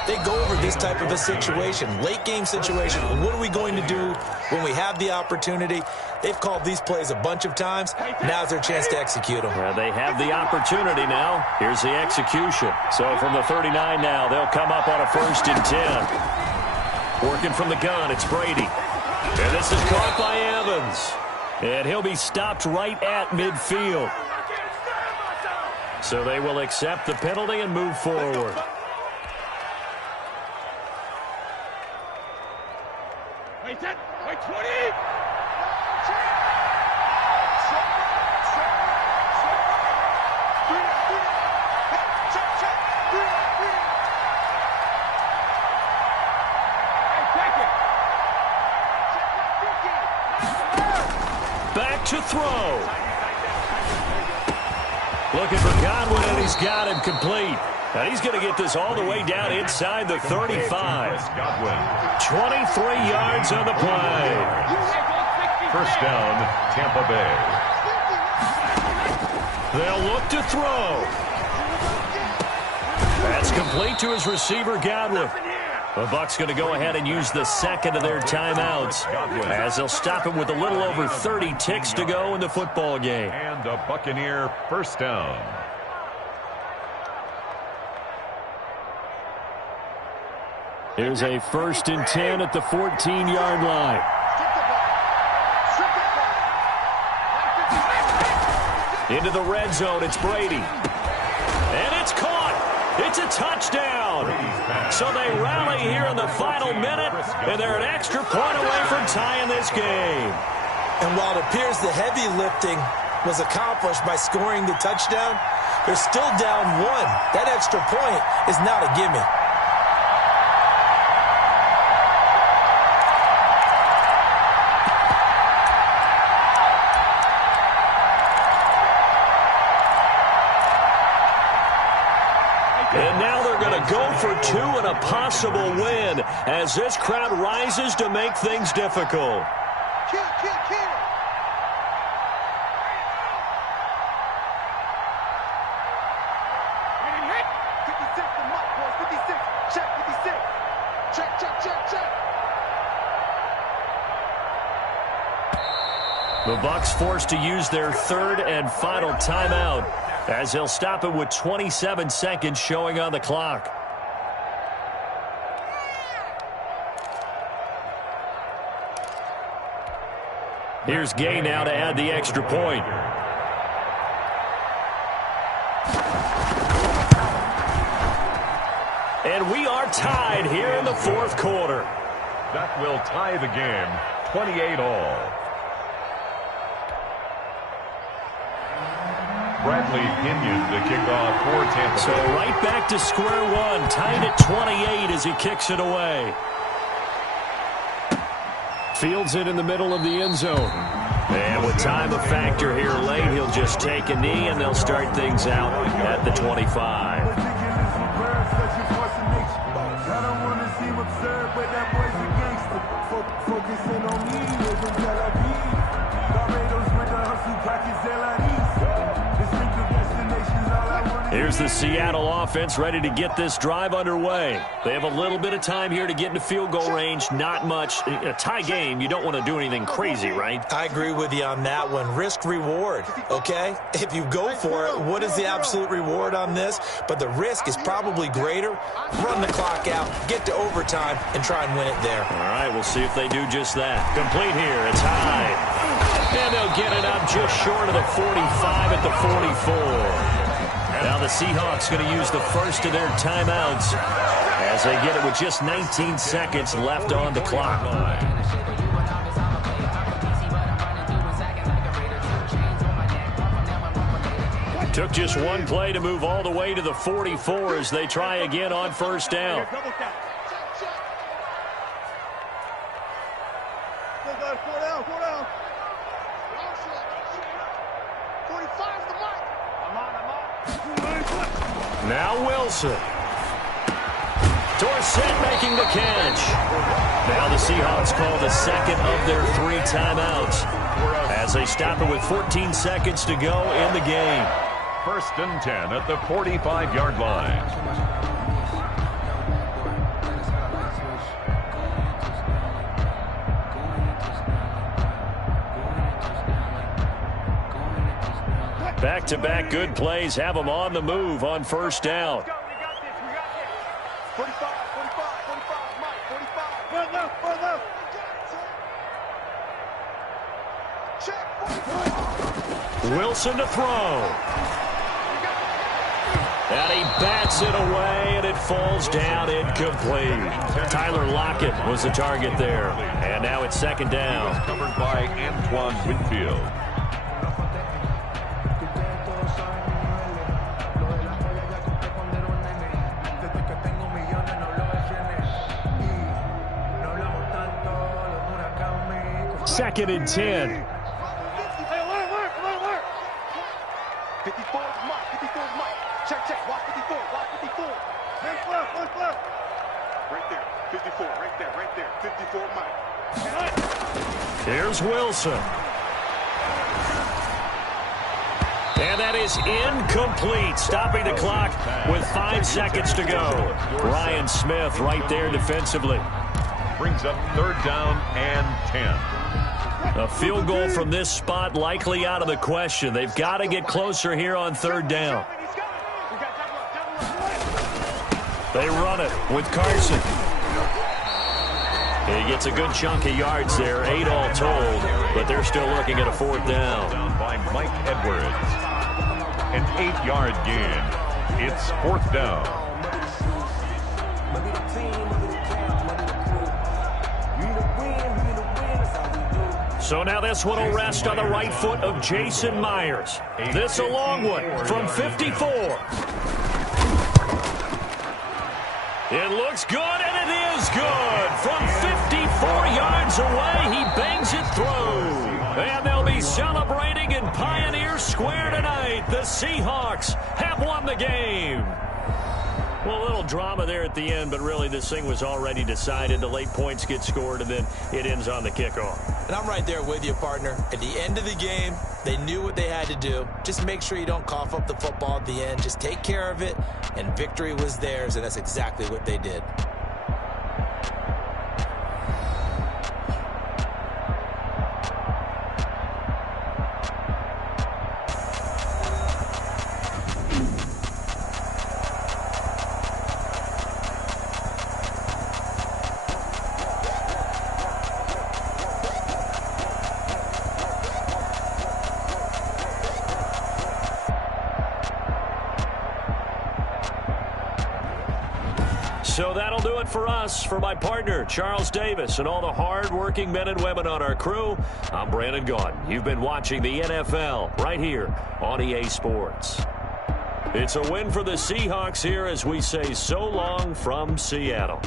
They go over this type of a situation, late-game situation. What are we going to do when we have the opportunity? They've called these plays a bunch of times. Now's their chance to execute them. Well, they have the opportunity now. Here's the execution. So from the 39 now, they'll come up on a 1st and 10. Working from the gun, it's Brady. And this is caught by Evans. And he'll be stopped right at midfield. So they will accept the penalty and move forward. Wait, 10, wait, 20. Back to throw. Looking for Godwin, and he's got him complete. And he's going to get this all the way down inside the 35. 23 yards on the play. 1st down, Tampa Bay. They'll look to throw. That's complete to his receiver, Godwin. The Bucs going to go ahead and use the 2nd of their timeouts as they'll stop him with a little over 30 ticks to go in the football game. And a Buccaneer 1st down. Here's a 1st and 10 at the 14-yard line. Into the red zone, it's Brady. And it's caught. It's a touchdown. So they rally here in the final minute, and they're an extra point away from tying this game. And while it appears the heavy lifting was accomplished by scoring the touchdown, they're still down 1. That extra point is not a gimme. And now they're going to go for 2 and a possible win as this crowd rises to make things difficult. Kill. Hit. 56, the mark, boys. 56. Check, 56. Check. The Bucs forced to use their 3rd and final timeout as they'll stop it with 27 seconds showing on the clock. Here's Gay now to add the extra point. And we are tied here in the 4th quarter. That will tie the game, 28-all. Bradley Pinion to kick off for Tampa Bay. So right back to square one, tied at 28 as he kicks it away. Fields it in the middle of the end zone. And with time a factor here late, he'll just take a knee, and they'll start things out at the 25. Here's the Seattle offense ready to get this drive underway. They have a little bit of time here to get into field goal range. Not much. In a tie game, you don't want to do anything crazy, right? I agree with you on that one. Risk-reward, okay? If you go for it, what is the absolute reward on this? But the risk is probably greater. Run the clock out, get to overtime, and try and win it there. All right, we'll see if they do just that. Complete here. It's high. And they'll get it up just short of the 45 at the 44. Now the Seahawks going to use the first of their timeouts as they get it with just 19 seconds left on the clock. Took just one play to move all the way to the 44 as they try again on first down. Now Wilson. Dorsett making the catch. Now the Seahawks call the second of their 3 timeouts as they stop it with 14 seconds to go in the game. 1st and 10 at the 45-yard line. Back-to-back good plays have them on the move on first down. 45, 45, 45, Mike, 45. Run left, run left. Check. Wilson to throw. And he bats it away, and it falls down incomplete. Tyler Lockett was the target there. And now it's second down. Covered by Antoine Winfield. Second and 10. Hey, alert. 54 is Mike, 54 is Mike. Check, watch 54, watch 54. Left. Right there, 54, right there. 54 Mike. Here's Wilson. And that is incomplete, stopping the clock with 5 seconds to go. Ryan Smith right there defensively. Brings up 3rd down and 10. A field goal from this spot likely out of the question. They've got to get closer here on 3rd down. They run it with Carson. He gets a good chunk of yards there, 8 all told, but they're still looking at a 4th down. Down by Mike Edwards. An 8-yard gain. It's 4th down. So now this one will rest on the right foot of Jason Myers. This a long one from 54. It looks good, and it is good. From 54 yards away, he bangs it through. And they'll be celebrating in Pioneer Square tonight. The Seahawks have won the game. Well, a little drama there at the end, but really this thing was already decided. The late points get scored, and then it ends on the kickoff. And I'm right there with you, partner. At the end of the game, they knew what they had to do. Just make sure you don't cough up the football at the end. Just take care of it, and victory was theirs, and that's exactly what they did. So that'll do it for us. For my partner, Charles Davis, and all the hard-working men and women on our crew, I'm Brandon Gaudin. You've been watching the NFL right here on EA Sports. It's a win for the Seahawks here as we say so long from Seattle.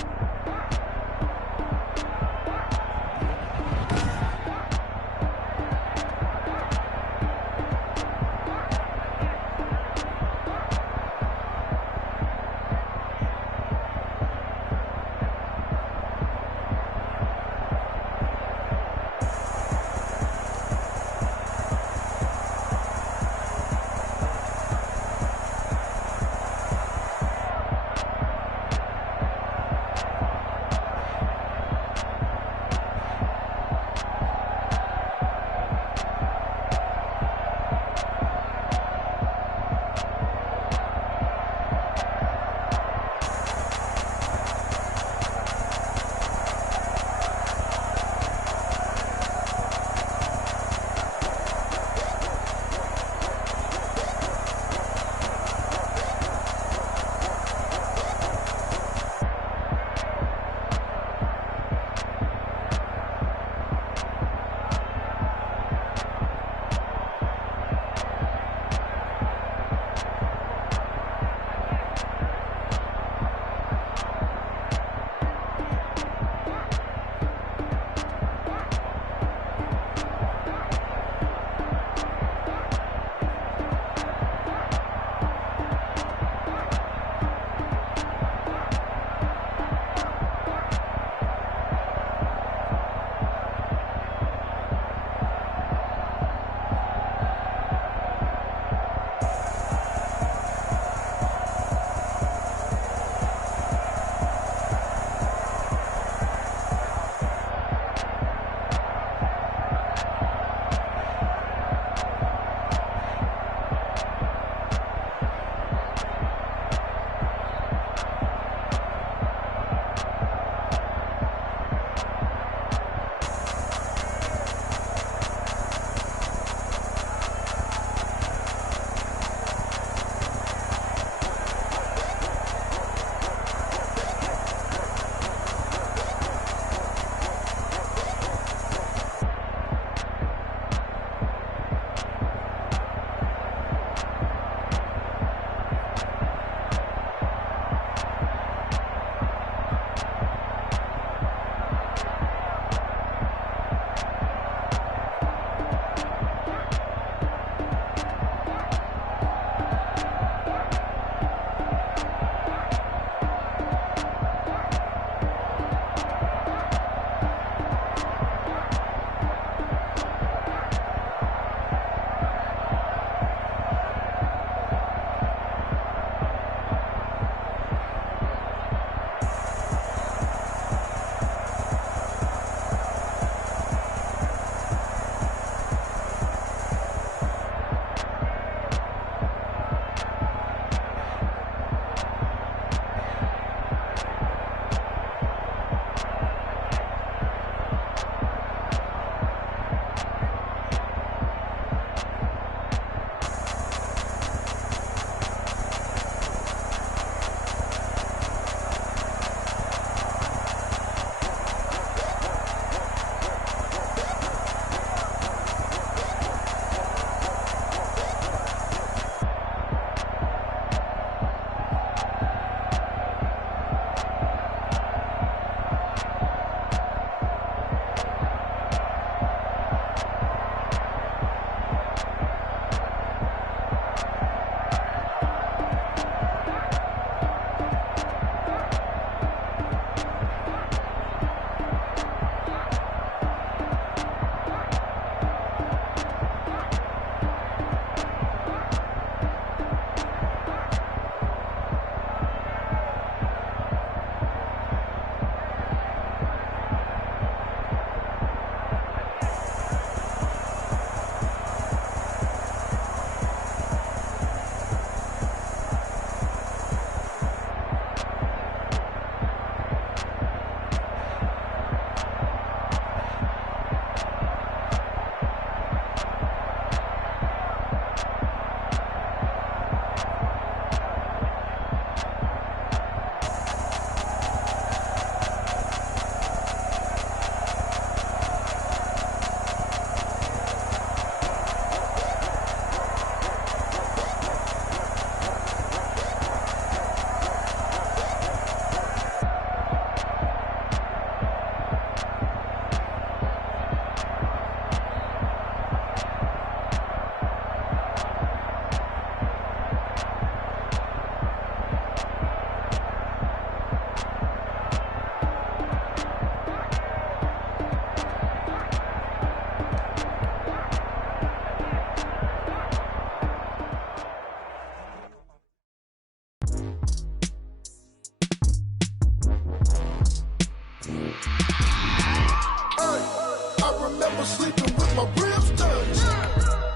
remember sleeping with my ribs touched.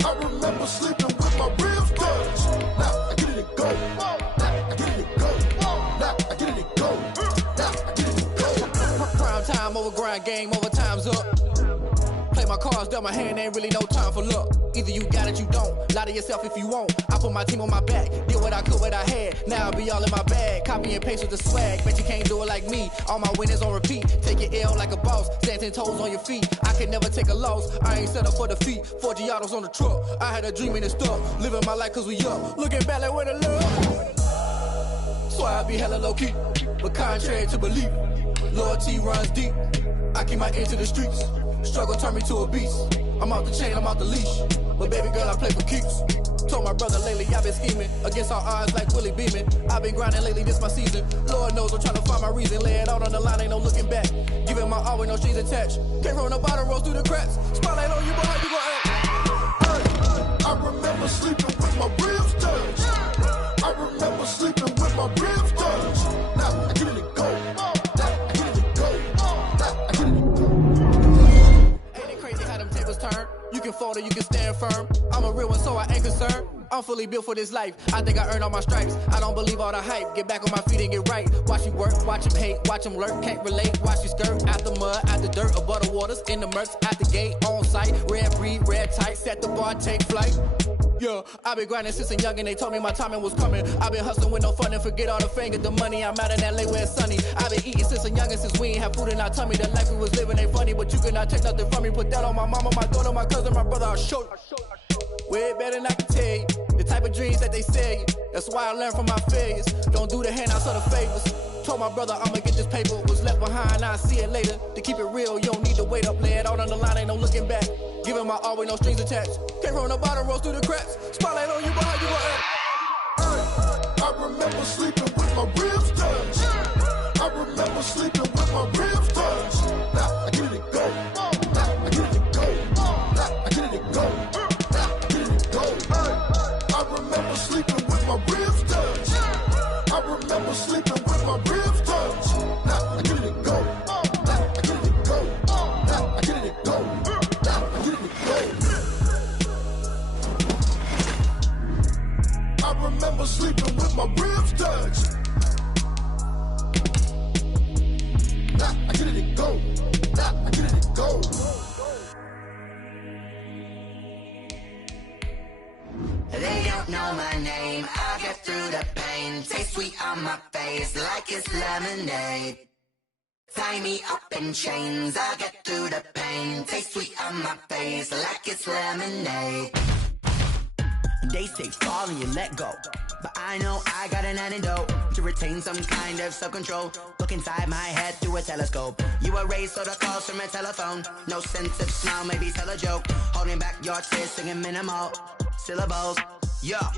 I remember sleeping with my ribs touched. Now I get it and go. Now I get it and go. Now I get it and go. Now I get it and go. Prime time over grind game, over time's up. Play my cards, dealt my hand, ain't really no time for luck. Either you got it, you don't. Lie to yourself if you won't. I put my team on my back, did what I could, what I had. Now I'll be all in my bag, copy and paste with the swag. Bet you can't do it like me. All my winners on repeat. Take your L like a boss, stand 10 toes on your feet. I can never take a loss. I ain't set up for defeat. 4 Giottos on the truck. I had a dream and it stuck. Living my life cause we up. Looking back like where the love. So I be hella low key, but contrary to belief, loyalty runs deep. I keep my ear to the streets. Struggle turned me to a beast. I'm out the chain, I'm out the leash. But baby girl, I play for keeps. Told my brother lately, I've been scheming against all odds like Willie Beeman. I've been grinding lately, this my season. Lord knows I'm trying to find my reason. Lay it out on the line, ain't no looking back. Giving my all with no strings attached. Came from the bottom, rose through the cracks. Spotlight on you, boy, how you gon' act? Hey, I remember sleeping with my ribs touched. I remember sleeping with my ribs touched. Now I get it and go. Now I get it and go. Now I get it and go. Ain't it crazy how them tables turn? You can fold or you can stand firm. I'm a real one, so I ain't concerned. I'm fully built for this life. I think I earned all my stripes. I don't believe all the hype. Get back on my feet and get right. Watch you work, watch him hate, watch him lurk. Can't relate, watch you skirt. Out the mud, out the dirt, above the waters, in the murks, out the gate, on site. Red breed, red tight, set the bar, take flight. Yeah, I been grinding since a youngin', they told me my timing was coming. I been hustling with no fun and forget all the fame, get the money. I'm out in LA where it's sunny. I been eating since a youngin', since we ain't have food in our tummy. The life we was living ain't funny, but you cannot take nothing from me. Put that on my mama, my daughter, my cousin, my brother, I'll show you. Way better than I can tell you. The type of dreams that they sell you. That's why I learned from my failures. Don't do the handouts or the favors. Told my brother I'ma get this paper. Was left behind, I'll see it later. To keep it real, you don't need to wait up. Lay it out on the line, ain't no looking back. Giving my all with no strings attached. Came from the bottom, rose through the cracks. Spotlight on you, but how you gon' act? I remember sleeping with my ribs touched. I remember sleeping with my ribs touched. Now I get it and go. Now I get it and go. Now I get it and go. Now I get it and go. I remember sleeping with my ribs touched. I remember sleeping with my ribs touched. Now I get it and go. Now I get it and go. Now I get it and go. Now I get it and go. I remember sleeping with my ribs touched. Now I get it and go. Now I get it and go. They don't know my name, I get through the pain. Taste sweet on my face like it's lemonade. Tie me up in chains, I get through the pain. Taste sweet on my face like it's lemonade. They say fall and you let go, but I know I got an antidote to retain some kind of self-control. Look inside my head through a telescope. You erase all the calls from a telephone. No sense of smile, maybe tell a joke. Holding back your tears, singing minimal syllables. Yeah,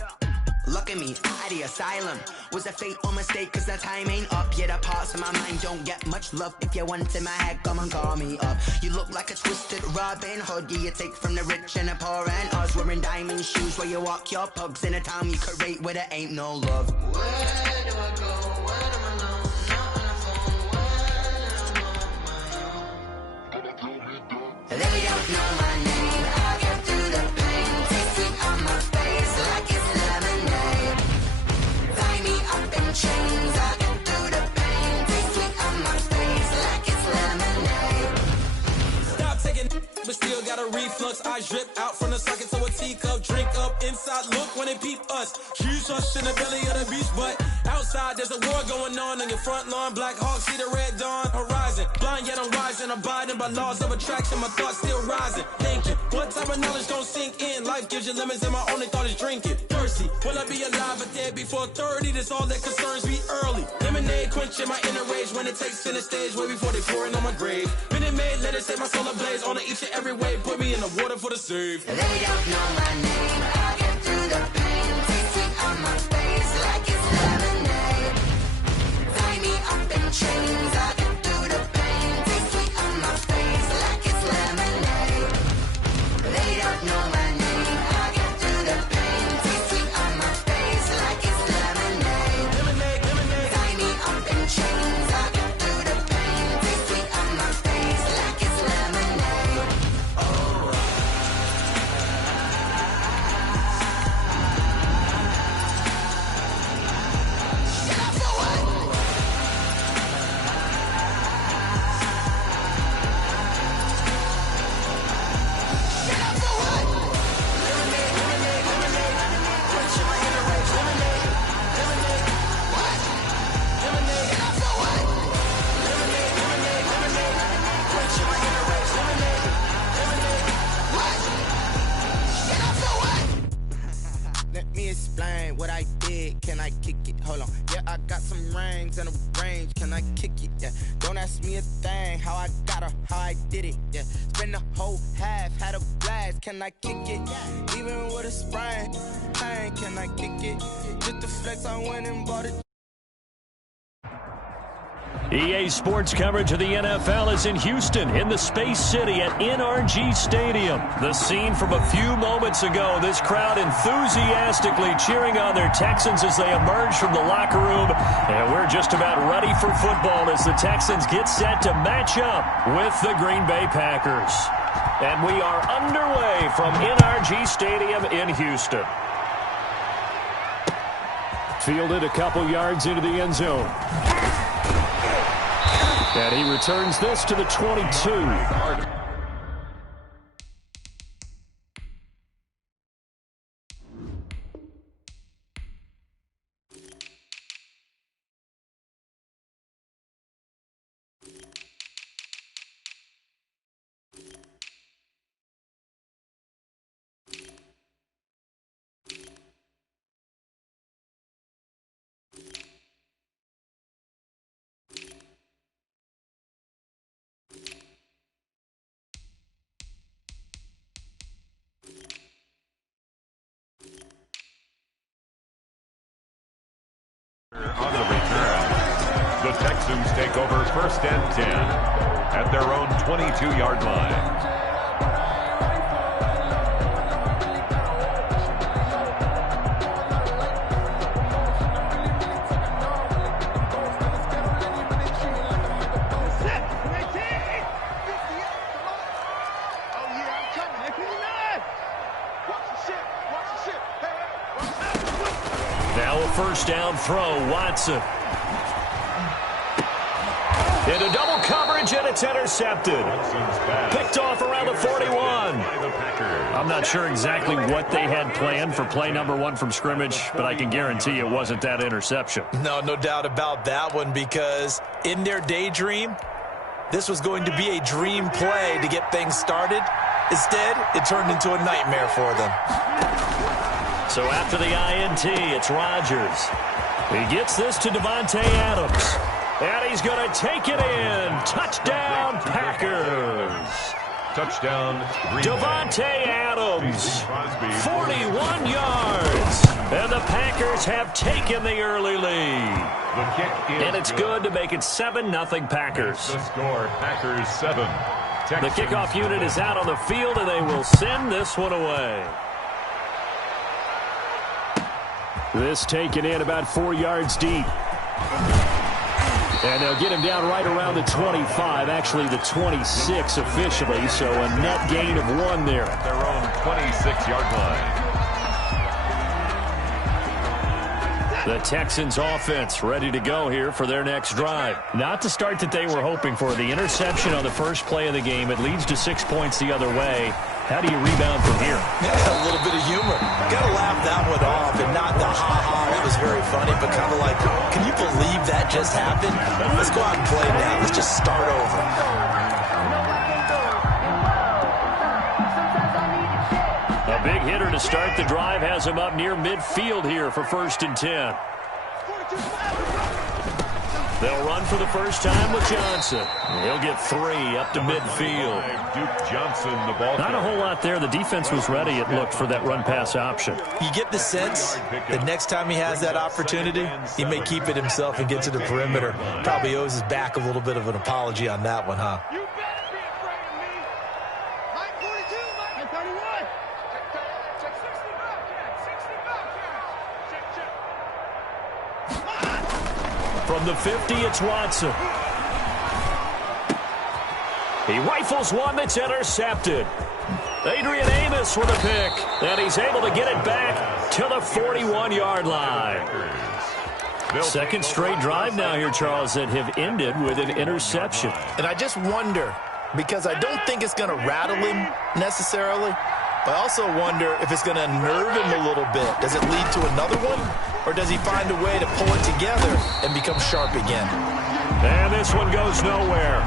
look at me, at the asylum. Was a fate or mistake, cause the time ain't up. Yet the parts of my mind don't get much love. If you want in my head, come and call me up. You look like a twisted Robin Hood. You take from the rich and the poor and us. Wearing diamond shoes where you walk your pugs in a town you create where there ain't no love. Where do I go? When I'm alone? Not on the phone. When I'm on my own. They don't know my name. I get through the pain. Taste it on my face like it's lemonade. Tie me up in chains. I get through the pain. Taste sweet on my face like it's lemonade. Stop taking, but still got a reflux. I drip out from the socket to a teacup. Drink up inside. Look when they peep us. Shoes us in the belly of the beach, but outside there's a war going on your front lawn. Black Hawk see the red dawn horizon. Blind yet I'm rising, abiding by laws of attraction. My thoughts still rising. Thinking, what type of knowledge don't sink in? Life gives you lemons, and my only thought is drinking. Thirsty, will I be alive or dead before 30? That's all that concerns me early. Lemonade quenching my inner rage when it takes center stage, way before they pour it on my grave. Minute Maid, let it set my soul ablaze. On each and every way, put me in the water for the save. They don't know my name. I get through the pain. Taste sweet on my face like it's lemonade. Tie me up in chains. I get through the pain. Taste sweet on my face like it's lemonade. They don't know my name. I get through the pain. Taste sweet on my face like it's lemonade. Lemonade, lemonade. Tie me up in chains. I get through the pain. Taste sweet on my face like it's lemonade. Oh. I kick it? Hold on. Yeah, I got some rings and a range. Can I kick it? Yeah. Don't ask me a thing. How I got her, how I did it. Yeah. Spend the whole half, had a blast. Can I kick it? Even with a sprain, pain, can I kick it? Just the flex, I went and bought it. EA Sports coverage of the NFL is in Houston, in the Space City at NRG Stadium. The scene from a few moments ago, this crowd enthusiastically cheering on their Texans as they emerge from the locker room. And we're just about ready for football as the Texans get set to match up with the Green Bay Packers. And we are underway from NRG Stadium in Houston. Fielded a couple yards into the end zone. And he returns this to the 22. On the return, the Texans take over 1st and 10 at their own 22-yard line. First down throw, Watson. Into double coverage, and it's intercepted. Picked off around the 41. I'm not sure exactly what they had planned for play number 1 from scrimmage, but I can guarantee it wasn't that interception. No doubt about that one, because in their daydream, this was going to be a dream play to get things started. Instead, it turned into a nightmare for them. So after the INT, it's Rodgers. He gets this to Davante Adams. And he's going to take it in. Touchdown, Packers. Touchdown, Davante Adams. 41 yards. And the Packers have taken the early lead. The kick is and it's good to make it 7-0 Packers. The score, Packers 7. The kickoff unit is out on the field, and they will send this one away. This taken in about 4 yards deep. And they'll get him down right around the 25, actually the 26 officially, so a net gain of 1 there. At their own 26-yard line. The Texans offense ready to go here for their next drive. Not the start that they were hoping for. The interception on the first play of the game. It leads to 6 points the other way. How do you rebound from here? Yeah, a little bit of humor. Got to laugh that one off, and not the ha-ha, that was very funny, but kind of like, can you believe that just happened? Let's go out and play now. Let's just start over. A big hitter to start the drive has him up near midfield here for 1st and 10. They'll run for the first time with Johnson. He'll get 3 up to midfield. Duke Johnson, the ball. Not a whole lot there. The defense was ready, it looked, for that run-pass option. You get the sense that next time he has that opportunity, he may keep it himself and get to the perimeter. Probably owes his back a little bit of an apology on that one, huh? From the 50, it's Watson. He rifles one that's intercepted. Adrian Amos with a pick, and he's able to get it back to the 41-yard line. Second straight drive now here, Charles, that have ended with an interception. And I just wonder, because I don't think it's going to rattle him necessarily, but I also wonder if it's going to nerve him a little bit. Does it lead to another one? Or does he find a way to pull it together and become sharp again? And this one goes nowhere.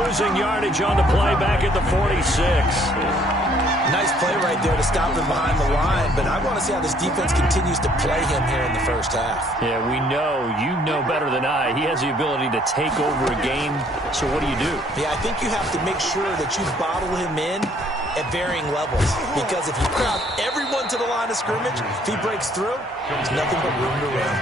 Losing yardage on the play back at the 46. Nice play right there to stop him behind the line, but I want to see how this defense continues to play him here in the first half. Yeah, we know, you know better than I, he has the ability to take over a game, so what do you do? Yeah, I think you have to make sure that you bottle him in at varying levels, because if you crowd everyone to the line of scrimmage, if he breaks through, there's nothing but room to run.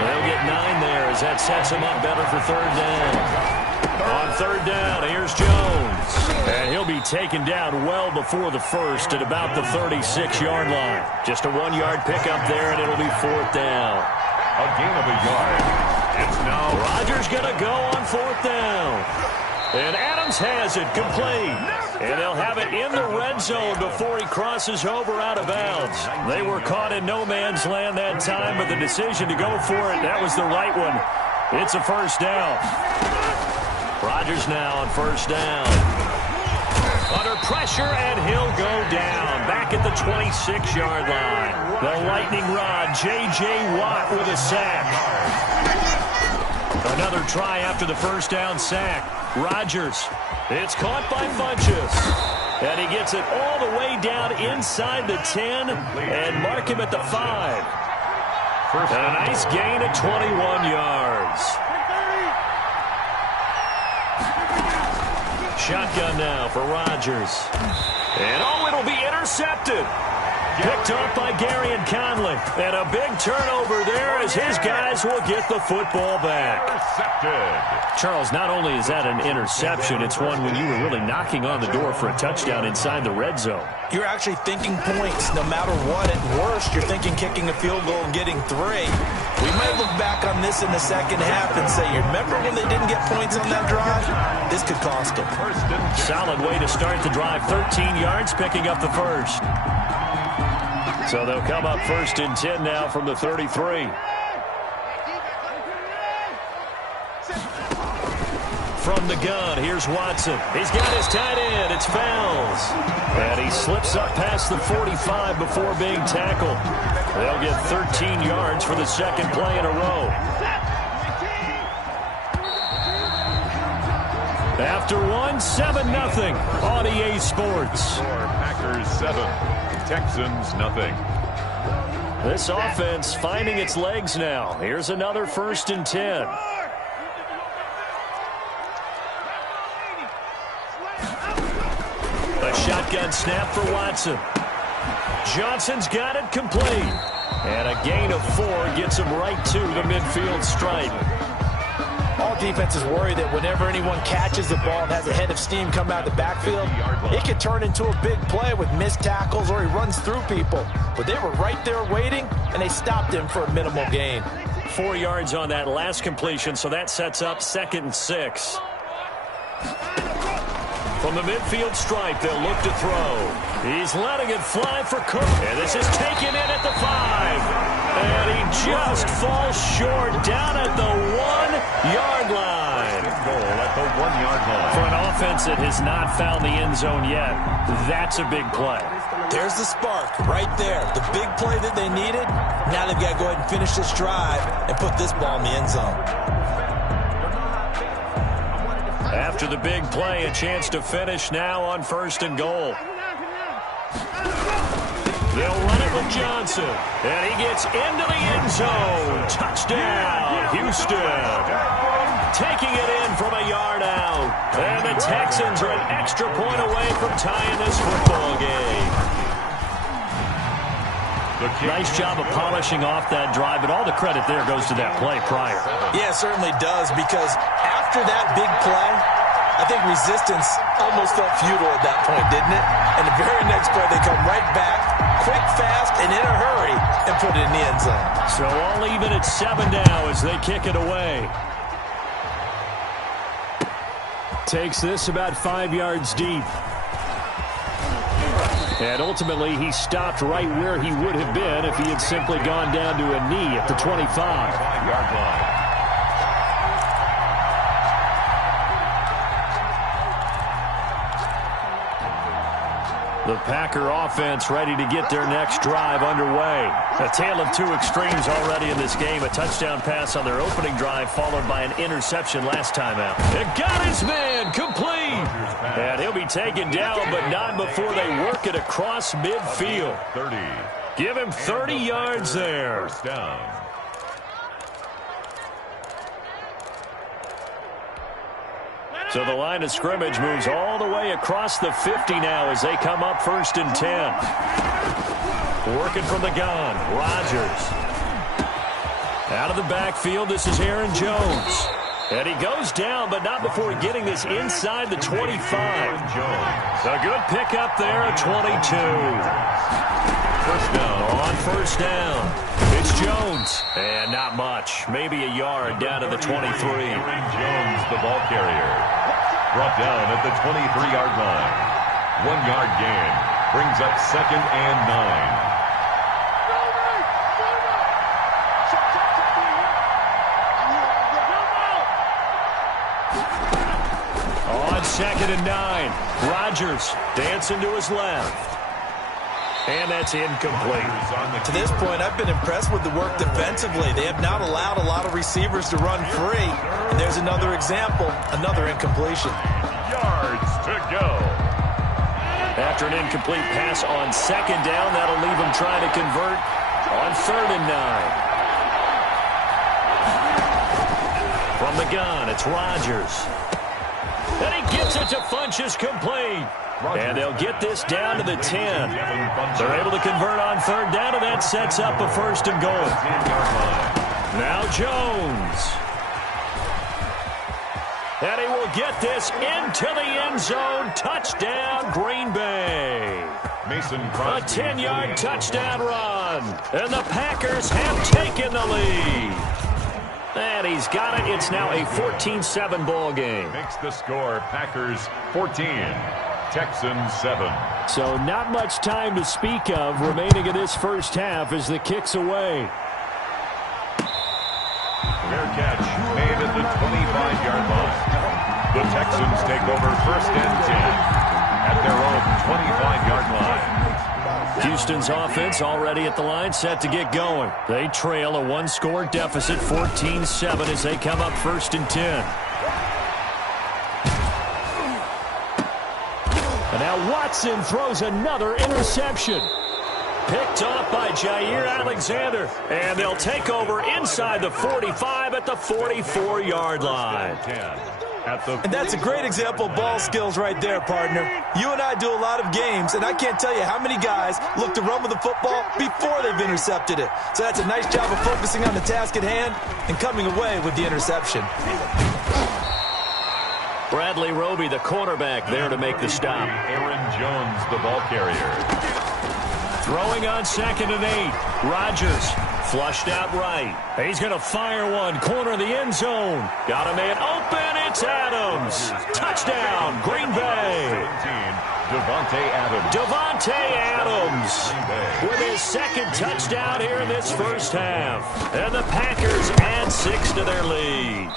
They'll get 9 there as that sets him up better for third down. On third down, here's Jones. And he'll be taken down well before the first at about the 36-yard line. Just a 1-yard pickup there, and it'll be fourth down. A gain of a yard. It's now Rodgers going to go on fourth down. And Adams has it complete. And they'll have it in the red zone before he crosses over out of bounds. They were caught in no man's land that time, but the decision to go for it, that was the right one. It's a first down. Rodgers now on first down. Under pressure, and he'll go down. Back at the 26-yard line. The lightning rod, J.J. Watt with a sack. Another try after the first down sack. Rodgers. It's caught by Funchess. And he gets it all the way down inside the 10 and mark him at the 5. And a nice gain of 21 yards. Shotgun now for Rodgers. And it'll be intercepted. Picked off by Gary and Conley. And a big turnover there as his guys will get the football back. intercepted. Charles, not only is that an interception, it's one when you were really knocking on the door for a touchdown inside the red zone. You're actually thinking points no matter what. At worst, you're thinking kicking a field goal and getting 3. We might look back on this in the second half and say, you remember when they didn't get points on that drive? This could cost them. Solid way to start the drive. 13 yards, picking up the first. So they'll come up first and 10 now from the 33. From the gun, here's Watson. He's got his tight end. It's Fells. And he slips up past the 45 before being tackled. They'll get 13 yards for the second play in a row. After 1, 7-0 on EA Sports. Packers 7, Texans nothing. This offense finding its legs now. Here's another first and 10. A shotgun snap for Watson. Johnson's got it complete. And a gain of 4 gets him right to the midfield stripe. All defenses worry that whenever anyone catches the ball and has a head of steam come out of the backfield, it could turn into a big play with missed tackles or he runs through people. But they were right there waiting, and they stopped him for a minimal gain. 4 yards on that last completion, so that sets up 2nd and 6. From the midfield stripe, they'll look to throw. He's letting it fly for Cook. And this is taken in at the 5. And he just falls short down at the 1-yard line. Goal at the 1-yard line. For an offense that has not found the end zone yet, that's a big play. There's the spark right there. The big play that they needed. Now they've got to go ahead and finish this drive and put this ball in the end zone. After the big play, a chance to finish now on 1st and goal. They'll run it with Johnson. And he gets into the end zone. Touchdown, Houston. Taking it in from a yard out. And the Texans are an extra point away from tying this football game. Nice job of polishing off that drive, but all the credit there goes to that play prior. Yeah, it certainly does, because after that big play, I think resistance almost felt futile at that point, didn't it? And the very next play, they come right back, quick, fast, and in a hurry, and put it in the end zone. So all even at 7 now as they kick it away. Takes this about 5 yards deep. And ultimately, he stopped right where he would have been if he had simply gone down to a knee at the 25. 5-yard line. The Packer offense ready to get their next drive underway. A tale of two extremes already in this game. A touchdown pass on their opening drive followed by an interception last time out. It got his man complete. And he'll be taken down, but not before they work it across midfield. 30. Give him 30 yards there. First down. So the line of scrimmage moves all the way across the 50 now as they come up 1st and 10. Working from the gun, Rodgers. Out of the backfield, this is Aaron Jones. And he goes down, but not before getting this inside the 25. A good pickup there at 22. First down. On first down, it's Jones. And not much. Maybe a yard down to the 23. Aaron Jones, the ball carrier. Brought down at the 23-yard line. 1 yard gain. Brings up 2nd and 9. On 2nd and 9, Rodgers dancing to his left. And that's incomplete. To this point, I've been impressed with the work defensively. They have not allowed a lot of receivers to run free. And there's another example, another incompletion. Yards to go. After an incomplete pass on 2nd down, that'll leave him trying to convert on 3rd and 9. From the gun, it's Rodgers. And he gets it to Funchess complete. And they'll get this down to the 10. They're able to convert on 3rd down, and that sets up a 1st and goal. Now Jones. And he will get this into the end zone. Touchdown, Green Bay. A 10-yard touchdown run. And the Packers have taken the lead. And he's got it. It's now a 14-7 ball game. Makes the score Packers 14. Texans 7. So not much time to speak of remaining in this first half as the kick's away. Fair catch made at the 25-yard line. The Texans take over 1st and 10 at their own 25-yard line. Houston's offense already at the line, set to get going. They trail a 1-score deficit, 14-7 as they come up 1st and 10. And now Watson throws another interception. Picked off by Jair Alexander. And they'll take over inside the 45 at the 44-yard line. And that's a great example of ball skills right there, partner. You and I do a lot of games, and I can't tell you how many guys look to run with the football before they've intercepted it. So that's a nice job of focusing on the task at hand and coming away with the interception. Bradley Roby, the quarterback, there to make the stop. Aaron Jones, the ball carrier. Throwing on 2nd and 8. Rodgers flushed out right. He's going to fire one. Corner of the end zone. Got a man open. It's Adams. Touchdown, Green Bay. 17, Devontae Adams with his 2nd touchdown here in this first half. And the Packers add 6 to their lead.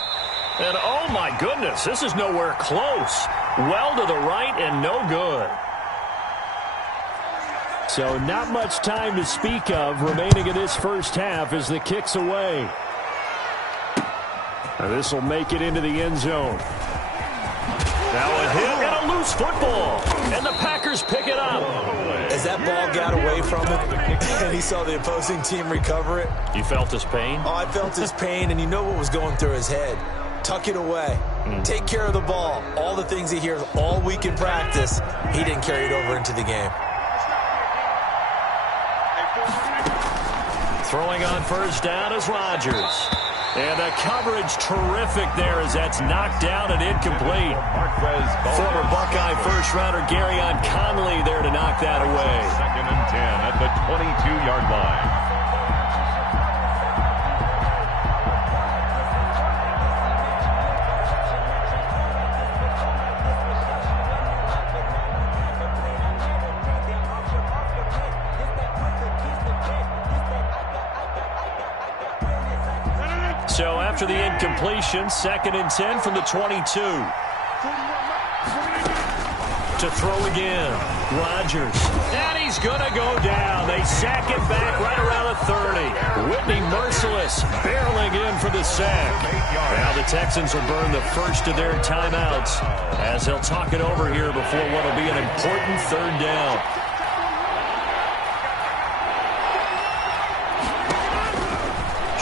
And oh my goodness, this is nowhere close. Well to the right and no good. So not much time to speak of remaining in this first half as the kick's away. And this will make it into the end zone. Now a hit and a loose football. And the Packers pick it up. As that ball got away from him and he saw the opposing team recover it. You felt his pain? Oh, I felt his pain, and you know what was going through his head. Tuck it away. Take care of the ball. All the things he hears all week in practice, he didn't carry it over into the game. Throwing on 1st down is Rodgers. And the coverage terrific there as that's knocked down and incomplete. Former Buckeye first-rounder Garyon Conley there to knock that away. 2nd and 10 at the 22-yard line. So after the incompletion, 2nd and 10 from the 22. To to throw again. Rodgers. And he's going to go down. They sack him back right around the 30. Whitney Merciless barreling in for the sack. Now the Texans will burn the first of their timeouts as they'll talk it over here before what will be an important third down.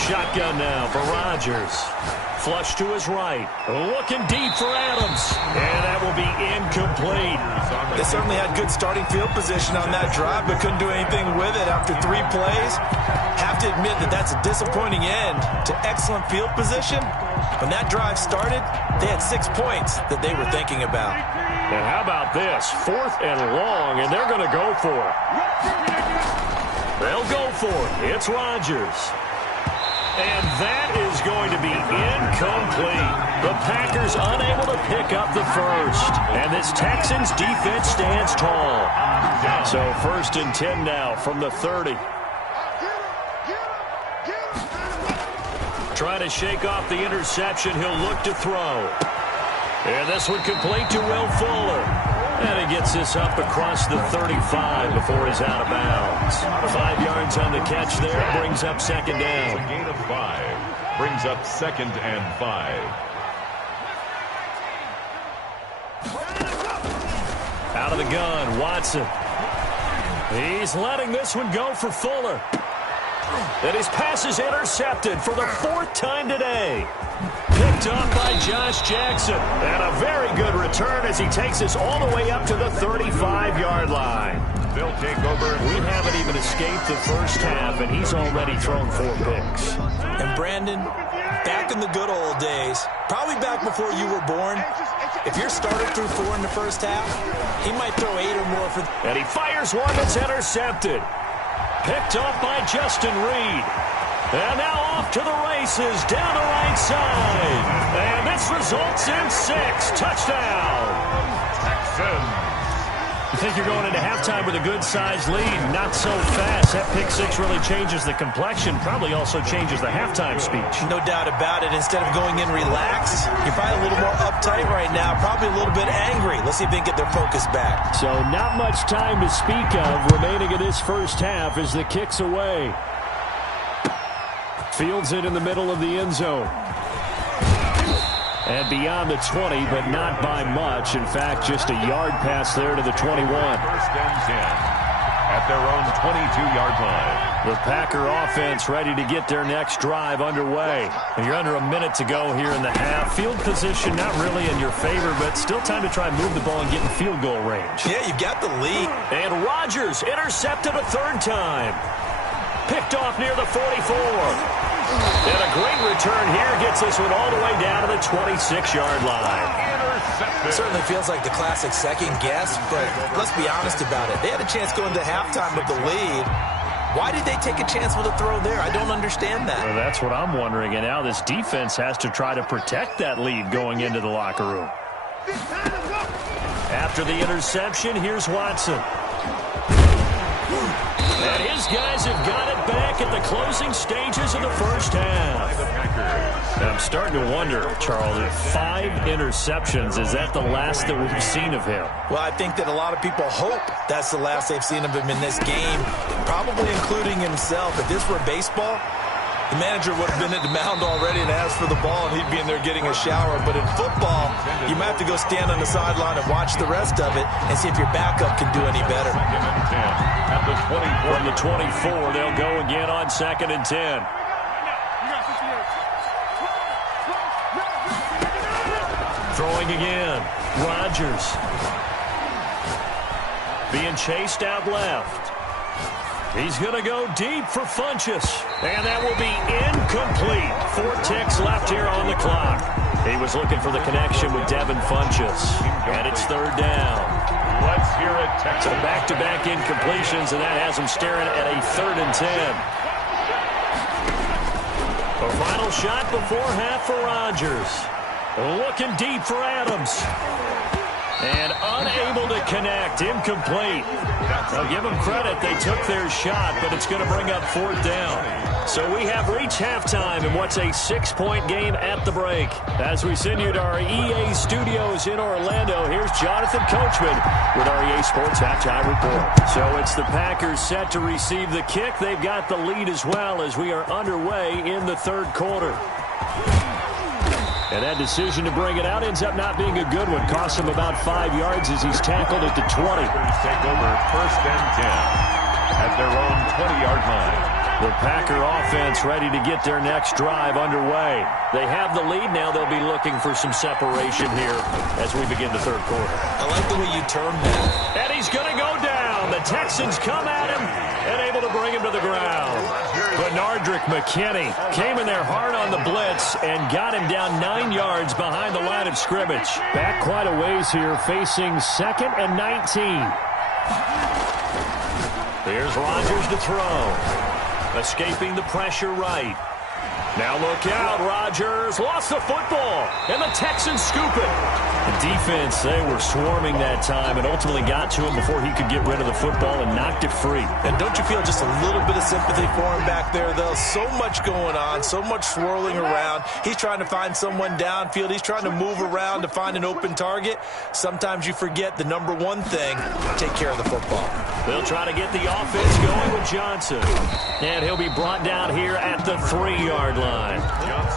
Shotgun now for Rodgers. Flush to his right. Looking deep for Adams. And that will be incomplete. They certainly had good starting field position on that drive, but couldn't do anything with it after 3 plays. Have to admit that that's a disappointing end to excellent field position. When that drive started, they had 6 points that they were thinking about. And how about this? 4th and long, and they're going to go for it. They'll go for it. It's Rodgers. And that is going to be incomplete. The Packers unable to pick up the first. And this Texans defense stands tall. So 1st and 10 now from the 30. Trying to shake off the interception. He'll look to throw. And this one complete to Will Fuller. And he gets this up across the 35 before he's out of bounds. 5 yards on the catch there. Brings up 2nd down. A gain of 5. Brings up 2nd and 5. Out of the gun, Watson. He's letting this one go for Fuller. And his pass is intercepted for the 4th time today. Picked up by Josh Jackson. And a very good return as he takes us all the way up to the 35-yard line. They'll take over. We haven't even escaped the first half, and he's already thrown 4 picks. And Brandon, back in the good old days, probably back before you were born, if your starter threw 4 in the first half, he might throw 8 or more for... And he fires one that's intercepted. Picked off by Justin Reed. And now off to the races down the right side. And this results in 6. Touchdown. Texans. You think you're going into halftime with a good-sized lead. Not so fast. That pick 6 really changes the complexion. Probably also changes the halftime speech. No doubt about it. Instead of going in relaxed, you're probably a little more uptight right now. Probably a little bit angry. Let's see if they can get their focus back. So not much time to speak of remaining in this first half as the kick's away. Fields it in the middle of the end zone. And beyond the 20, but not by much. In fact, just a yard pass there to the 21. 1st and 10 at their own 22-yard line. The Packer offense ready to get their next drive underway. And you're under a minute to go here in the half. Field position not really in your favor, but still time to try and move the ball and get in field goal range. Yeah, you've got the lead. And Rodgers intercepted a 3rd time. Picked off near the 44. And a great return here gets this one all the way down to the 26-yard line. It certainly feels like the classic second guess, but let's be honest about it. They had a chance going to halftime with the lead. Why did they take a chance with a throw there? I don't understand that. Well, that's what I'm wondering. And now this defense has to try to protect that lead going into the locker room. After the interception, here's Watson. And his guys have got it back at the closing stages of the first half. And I'm starting to wonder, Charles, if 5 interceptions, is that the last that we've seen of him? Well, I think that a lot of people hope that's the last they've seen of him in this game, probably including himself. If this were baseball, the manager would have been at the mound already and asked for the ball, and he'd be in there getting a shower. But in football, you might have to go stand on the sideline and watch the rest of it and see if your backup can do any better. 2nd and 10 at the 24. From the 24, they'll go again on 2nd and 10. Throwing again. Rodgers. Being chased out left. He's going to go deep for Funchess. And that will be incomplete. 4 ticks left here on the clock. He was looking for the connection with Devin Funchess. And it's 3rd down. Let's hear it, Texas. So back-to-back incompletions, and that has him staring at a 3rd and 10. A final shot before half for Rodgers. Looking deep for Adams. And unable to connect. Incomplete. I'll give them credit. They took their shot, but it's going to bring up 4th down. So we have reached halftime in what's a 6-point game at the break. As we send you to our EA studios in Orlando, here's Jonathan Coachman with our EA Sports Halftime Report. So it's the Packers set to receive the kick. They've got the lead as well as we are underway in the 3rd quarter. And that decision to bring it out ends up not being a good one. Costs him about 5 yards as he's tackled at the 20. Take over 1st and 10 at their own 20-yard line. The Packer offense ready to get their next drive underway. They have the lead now. They'll be looking for some separation here as we begin the 3rd quarter. I like the way you termed that. And he's going to go down. The Texans come at him and able to bring him to the ground. Bernardrick McKinney came in there hard on the blitz and got him down 9 yards behind the line of scrimmage. Back quite a ways here, facing 2nd and 19. Here's Rodgers to throw. Escaping the pressure right. Now look out, Rodgers lost the football, and the Texans scoop it. The defense, they were swarming that time and ultimately got to him before he could get rid of the football and knocked it free. And don't you feel just a little bit of sympathy for him back there, though? So much going on, so much swirling around. He's trying to find someone downfield. He's trying to move around to find an open target. Sometimes you forget the number one thing, take care of the football. They'll try to get the offense going with Johnson. And he'll be brought down here at the 3-yard line.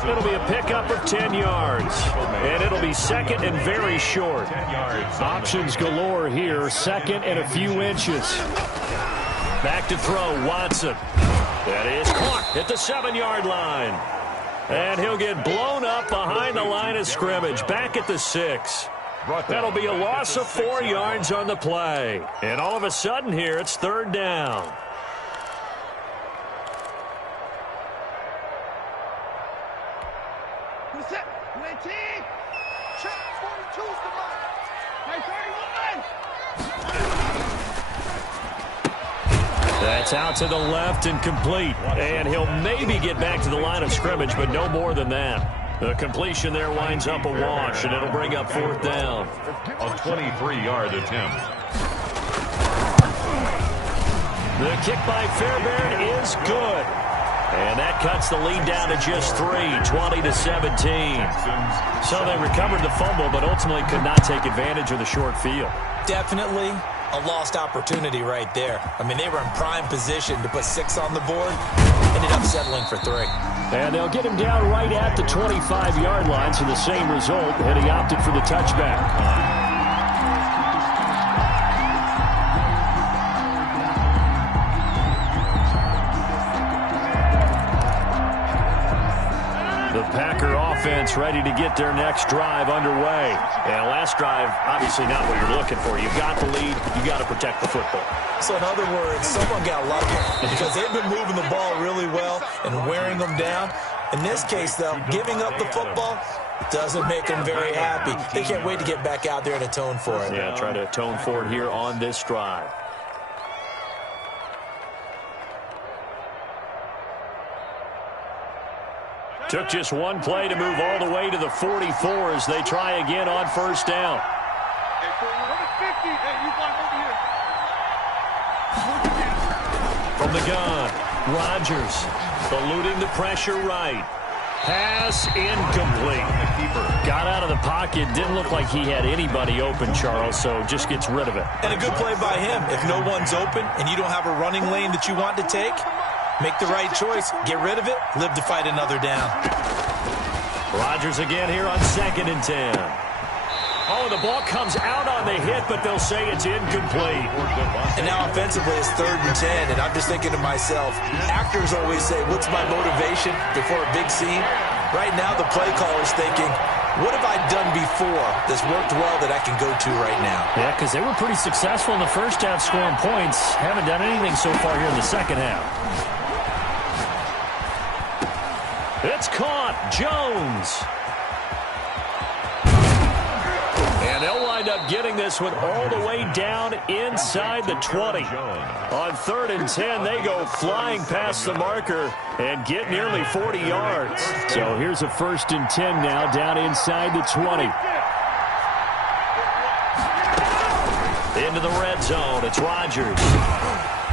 It'll be a pickup of 10 yards. And it'll be 2nd and very short. Options galore here. 2nd and a few inches. Back to throw, Watson. That is caught at the 7-yard line. And he'll get blown up behind the line of scrimmage. Back at the 6. That'll be a loss of 4 yards on the play. And all of a sudden here, it's 3rd down. That's out to the left and complete. And he'll maybe get back to the line of scrimmage, but no more than that. The completion there winds up a wash, and it'll bring up 4th down. A 23-yard attempt. The kick by Fairbairn is good. And that cuts the lead down to just 3, 20-17. So they recovered the fumble, but ultimately could not take advantage of the short field. Definitely a lost opportunity right there. I mean, they were in prime position to put 6 on the board. Ended up settling for 3. And they'll get him down right at the 25-yard line, so the same result, and he opted for the touchback. The Packer offense ready to get their next drive underway. And last drive, obviously not what you're looking for. You've got the lead. You've got to protect the football. So in other words, someone got lucky because they've been moving the ball really well and wearing them down. In this case, though, giving up the football doesn't make them very happy. They can't wait to get back out there and atone for it. Yeah, try to atone for it here on this drive. Took just one play to move all the way to the 44 as they try again on 1st down. From the gun, Rodgers eluding the pressure right. Pass incomplete. Got out of the pocket. Didn't look like he had anybody open, Charles, so just gets rid of it. And a good play by him. If no one's open and you don't have a running lane that you want to take, make the right choice. Get rid of it. Live to fight another down. Rodgers again here on 2nd and 10. Oh, the ball comes out on the hit, but they'll say it's incomplete. And now offensively it's 3rd and 10, and I'm just thinking to myself, actors always say, what's my motivation before a big scene? Right now the play caller's thinking, what have I done before that's worked well that I can go to right now? Yeah, because they were pretty successful in the first half scoring points. Haven't done anything so far here in the second half. It's caught. Jones. And they'll wind up getting this one all the way down inside the 20. On 3rd and 10, they go flying past the marker and get nearly 40 yards. So here's a 1st and 10 now down inside the 20. Into the red zone. It's Rodgers.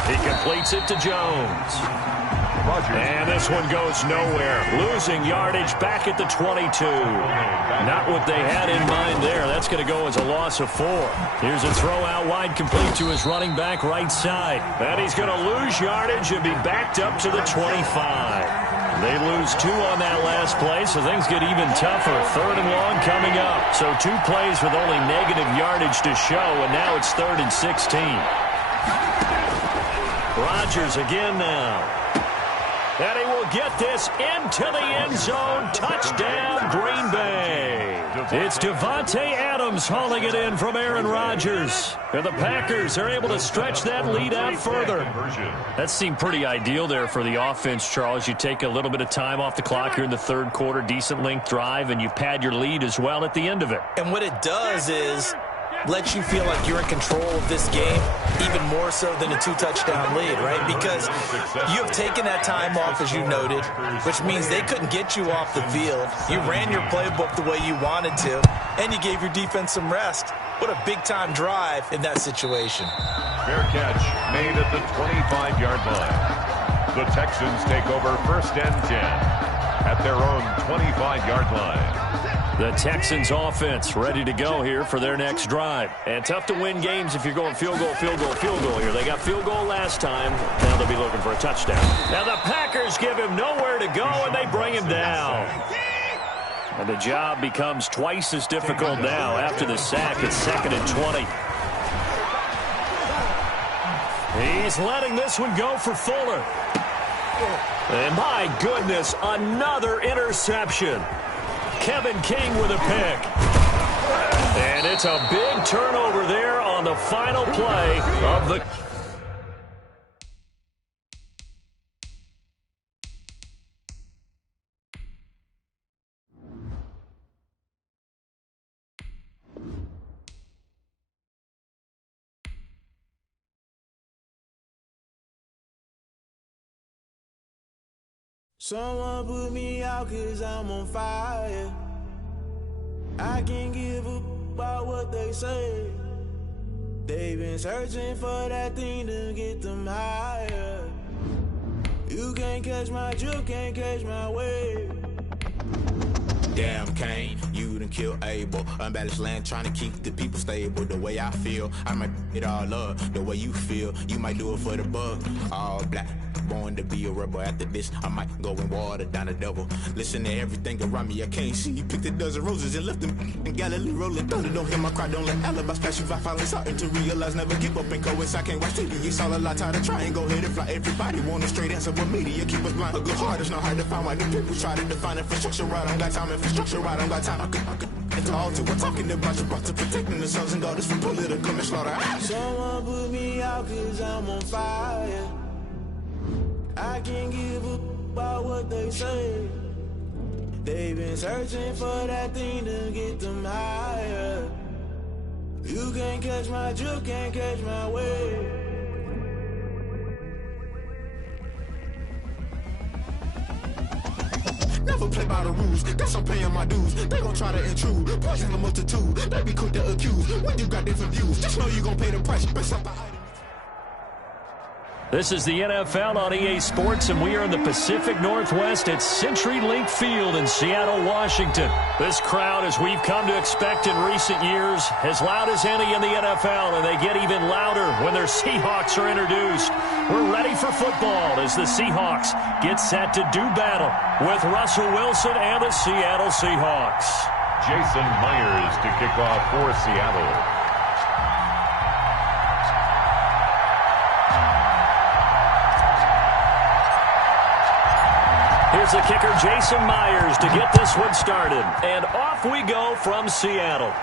He completes it to Jones. And this one goes nowhere. Losing yardage back at the 22. Not what they had in mind there. That's going to go as a loss of 4. Here's a throw out wide, complete to his running back right side. And he's going to lose yardage and be backed up to the 25. They lose 2 on that last play, so things get even tougher. 3rd and long coming up. So 2 plays with only negative yardage to show, and now it's 3rd and 16. Rodgers again now. And he will get this into the end zone. Touchdown, Green Bay. It's Devontae Adams hauling it in from Aaron Rodgers. And the Packers are able to stretch that lead out further. That seemed pretty ideal there for the offense, Charles. You take a little bit of time off the clock here in the 3rd quarter, decent length drive, and you pad your lead as well at the end of it. And what it does is lets you feel like you're in control of this game, even more so than a 2-touchdown lead, right? Because you have taken that time off, as you noted, which means they couldn't get you off the field. You ran your playbook the way you wanted to, and you gave your defense some rest. What a big-time drive in that situation. Fair catch made at the 25-yard line. The Texans take over 1st and 10 at their own 25-yard line. The Texans offense ready to go here for their next drive. And tough to win games if you're going field goal, field goal, field goal here. They got field goal last time. Now they'll be looking for a touchdown. Now the Packers give him nowhere to go, and they bring him down. And the job becomes twice as difficult now after the sack. It's 2nd and 20. He's letting this one go for Fuller. And my goodness, another interception. Kevin King with a pick. And it's a big turnover there on the final play of the... Someone put me out 'cause I'm on fire. I can't give up about what they say. They've been searching for that thing to get them higher. You can't catch my drift, can't catch my wave. Damn, Kane, you done killed Abel. Unbalanced land, trying to keep the people stable. The way I feel, I might it all up. The way you feel, you might do it for the bug. All black, born to be a rebel. After this, I might go and water down the devil. Listen to everything around me, I can't see. Picked a dozen roses and left them in Galilee rolling thunder. Don't hear my cry, don't let alibis pass you. I finally starting to realize, never give up and coincide. I can't watch TV, it's all a lot. Tired of trying, go ahead and fly. Everybody want a straight answer, but media keep us blind. A good heart is not hard to find. Why the people try to define infrastructure right? I don't got time, infrastructure right, I don't got time. I could into all to. We're talking about you, brought to protecting the sons and daughters from political and slaughter. Someone put me out 'cause I'm on fire. I can't give up about what they say. They've been searching for that thing to get them higher. You can't catch my drift, can't catch my wave. Never play by the rules, guess I'm paying my dues. They gon' try to intrude, poison the multitude. They be quick to accuse, when you got different views. Just know you gon' pay the price, based off the item. This is the NFL on EA Sports, and we are in the Pacific Northwest at CenturyLink Field in Seattle, Washington. This crowd, as we've come to expect in recent years, as loud as any in the NFL, and they get even louder when their Seahawks are introduced. We're ready for football as the Seahawks get set to do battle with Russell Wilson and the Seattle Seahawks. Jason Myers to kick off for Seattle. Here's the kicker, Jason Myers, to get this one started. And off we go from Seattle.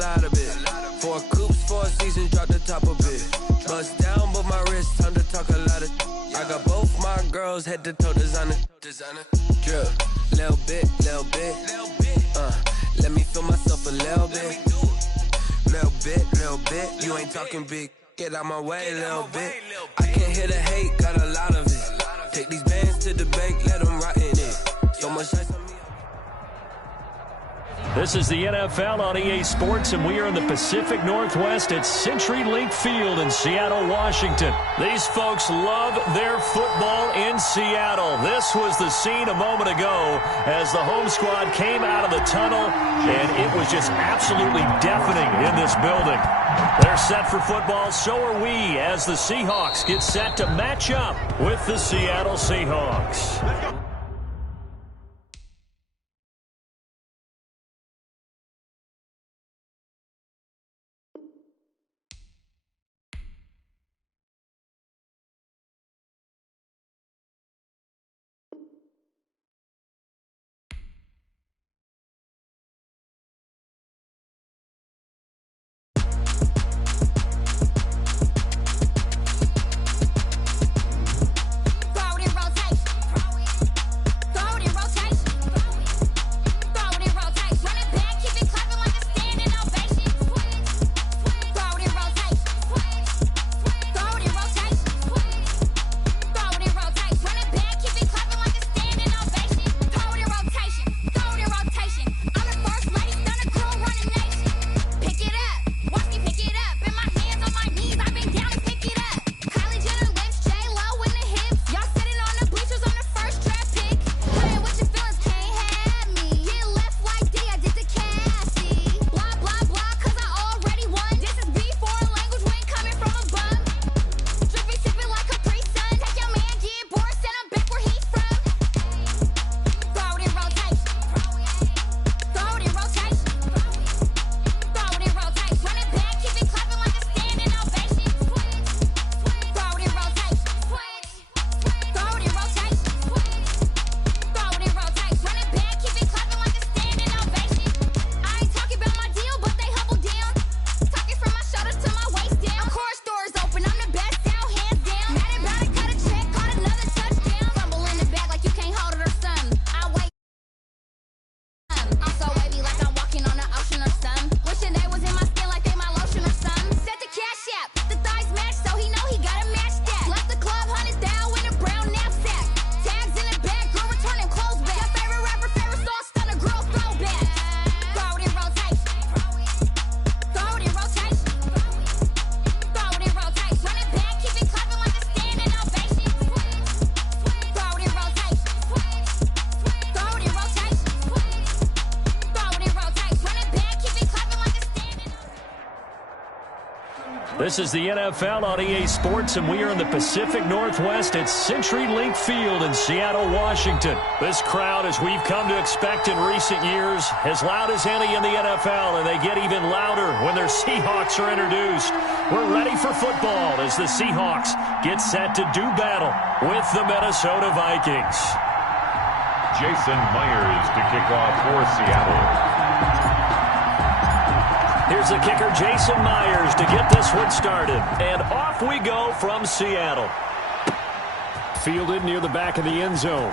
lot of it. 4 coops, 4 seasons, drop the top a bit. Bust down, but my wrist, time to talk a lot of. I got both my girls head to toe designer. Drip, little bit. Let me feel myself a little bit. Little bit. You ain't talking big. Get out my way, little bit. I can't hear the hate, got a lot of it. Take these bands to the bank, let them rot in it. So much ice on me. This is the NFL on EA Sports, and we are in the Pacific Northwest at CenturyLink Field in Seattle, Washington. These folks love their football in Seattle. This was the scene a moment ago as the home squad came out of the tunnel, and it was just absolutely deafening in this building. They're set for football, so are we, as the Seahawks get set to match up with the Seattle Seahawks. This is the NFL on EA Sports, and we are in the Pacific Northwest at CenturyLink Field in Seattle, Washington. This crowd, as we've come to expect in recent years, as loud as any in the NFL, and they get even louder when their Seahawks are introduced. We're ready for football as the Seahawks get set to do battle with the Minnesota Vikings. Jason Myers to kick off for Seattle. Here's the kicker, Jason Myers, to get this one started. And off we go from Seattle. Fielded near the back of the end zone.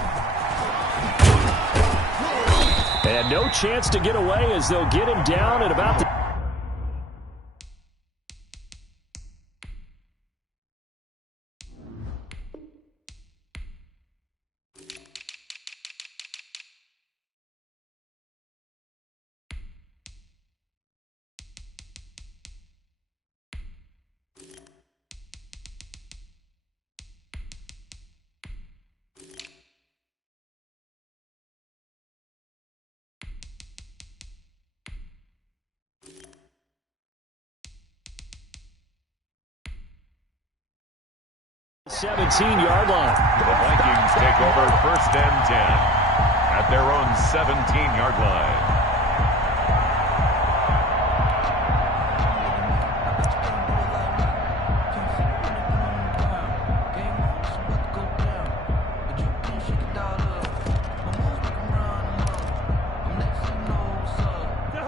And no chance to get away as they'll get him down at about the... ...17-yard line. The Vikings take over 1st and 10 at their own 17-yard line.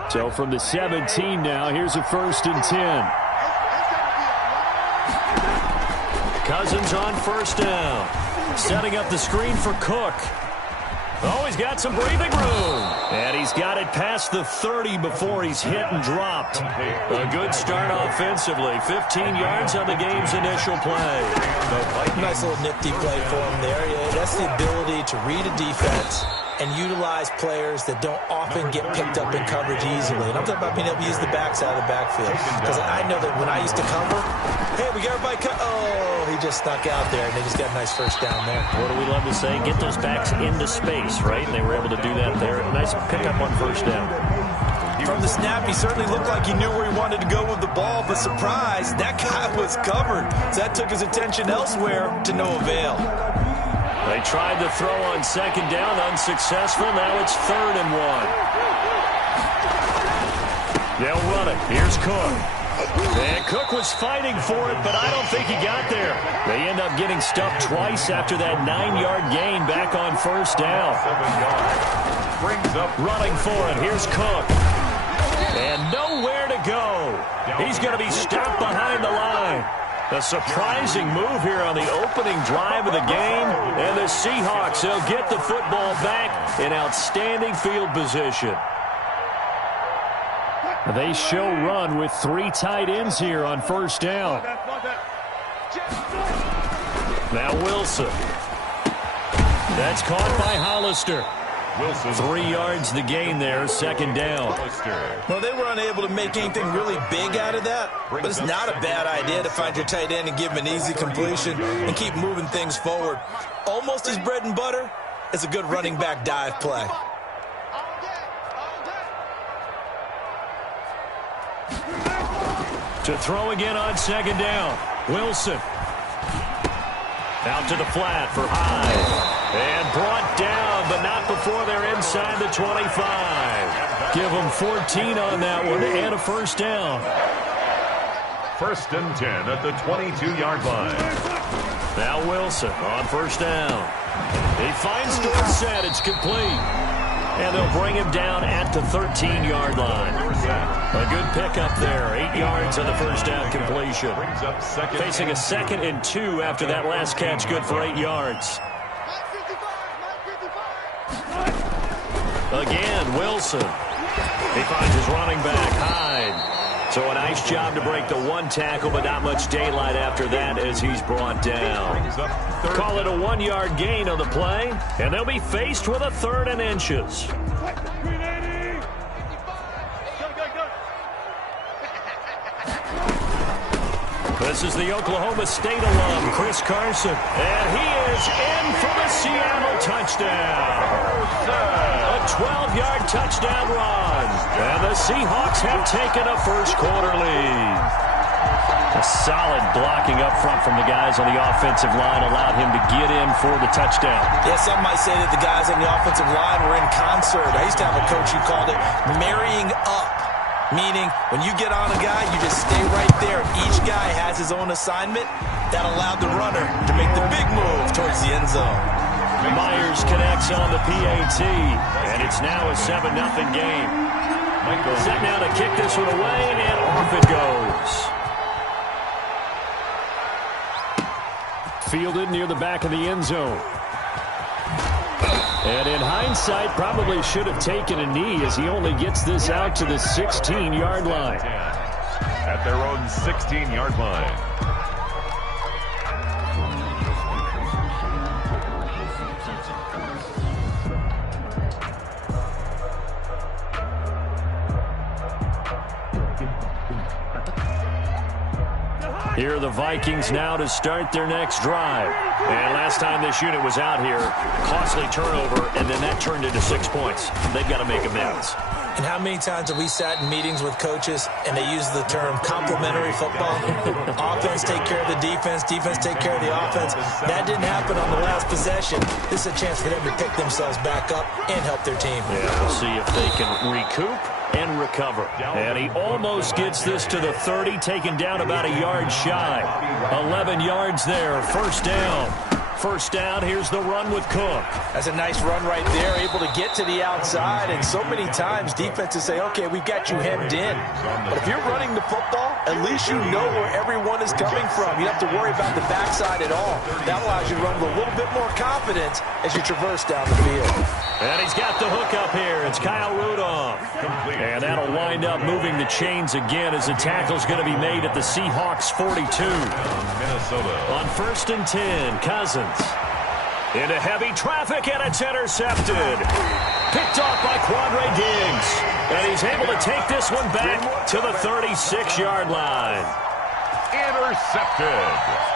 So from the 17 now, here's a 1st and 10. Cousins on 1st down. Setting up the screen for Cook. Oh, he's got some breathing room. And he's got it past the 30 before he's hit and dropped. A good start offensively. 15 yards on the game's initial play. Nice little nifty play for him there. Yeah, that's the ability to read a defense and utilize players that don't often get picked up in coverage easily. And I'm talking about being able to use the backside of the backfield. Because I know that when I used to cover, hey, we got everybody cut. Oh, he just snuck out there, and they just got a nice 1st down there. What do we love to say? Get those backs into space, right? And they were able to do that there. Nice pickup on 1st down. From the snap, he certainly looked like he knew where he wanted to go with the ball, but surprise, that guy was covered. So that took his attention elsewhere to no avail. They tried to throw on 2nd down, unsuccessful. Now it's 3rd and 1. They'll run it. Here's Cook. And Cook was fighting for it, but I don't think he got there. They end up getting stuffed twice after that 9-yard gain back on 1st down. Running for it. Here's Cook. And nowhere to go. He's going to be stopped behind the line. A surprising move here on the opening drive of the game. And the Seahawks, they'll get the football back in outstanding field position. They show run with 3 tight ends here on 1st down. Now Wilson. That's caught by Hollister. 3 yards the gain there, 2nd down. Well, they were unable to make anything really big out of that, but it's not a bad idea to find your tight end and give him an easy completion and keep moving things forward. Almost his bread and butter is a good running back dive play. To throw again on 2nd down. Wilson. Out to the flat for Hyde. And brought down, but not before they're inside the 25. Give them 14 on that one and a 1st down. 1st and 10 at the 22-yard line. Now Wilson on 1st down. He finds Dorsett. It's complete. And they'll bring him down at the 13-yard line. A good pickup there. 8 yards on the 1st down completion. Facing a 2nd and 2 after that last catch. Good for 8 yards. Again, Wilson. He finds his running back, Hyde. So a nice job to break the 1 tackle, but not much daylight after that as he's brought down. Call it a 1-yard gain on the play, and they'll be faced with a 3rd and inches. This is the Oklahoma State alum, Chris Carson. And he is in for the Seattle touchdown. A 12-yard touchdown run. And the Seahawks have taken a 1st quarter lead. A solid blocking up front from the guys on the offensive line allowed him to get in for the touchdown. Yeah, some might say that the guys on the offensive line were in concert. I used to have a coach who called it marrying up. Meaning, when you get on a guy, you just stay right there. Each guy has his own assignment. That allowed the runner to make the big move towards the end zone. Myers connects on the PAT, and it's now a 7-0 game. Set now to kick this one away, and off it goes. Fielded near the back of the end zone. And in hindsight, probably should have taken a knee as he only gets this out to the 16-yard line. At their own 16-yard line. Here are the Vikings now to start their next drive. And last time this unit was out here, costly turnover, and then that turned into 6 points. They've got to make amends. And how many times have we sat in meetings with coaches and they use the term complementary football? Offense take care of the defense, defense take care of the offense. That didn't happen on the last possession. This is a chance for them to pick themselves back up and help their team. Yeah, we'll see if they can recoup and recover. And he almost gets this to the 30, taken down about a yard shy. 11 yards there, 1st down. first down. Here's the run with Cook. That's a nice run right there, able to get to the outside. And so many times defenses say, okay, we've got you hemmed in. But if you're running the football, at least you know where everyone is coming from. You don't have to worry about the backside at all. That allows you to run with a little bit more confidence as you traverse down the field. And he's got the hook up here. It's Kyle Rudolph. And that'll wind up moving the chains again as the tackle's going to be made at the Seahawks 42. Minnesota. On 1st and 10, Cousins. Into heavy traffic, and it's intercepted. Picked off by Quandre Diggs. And he's able to take this one back to the 36-yard line. Intercepted.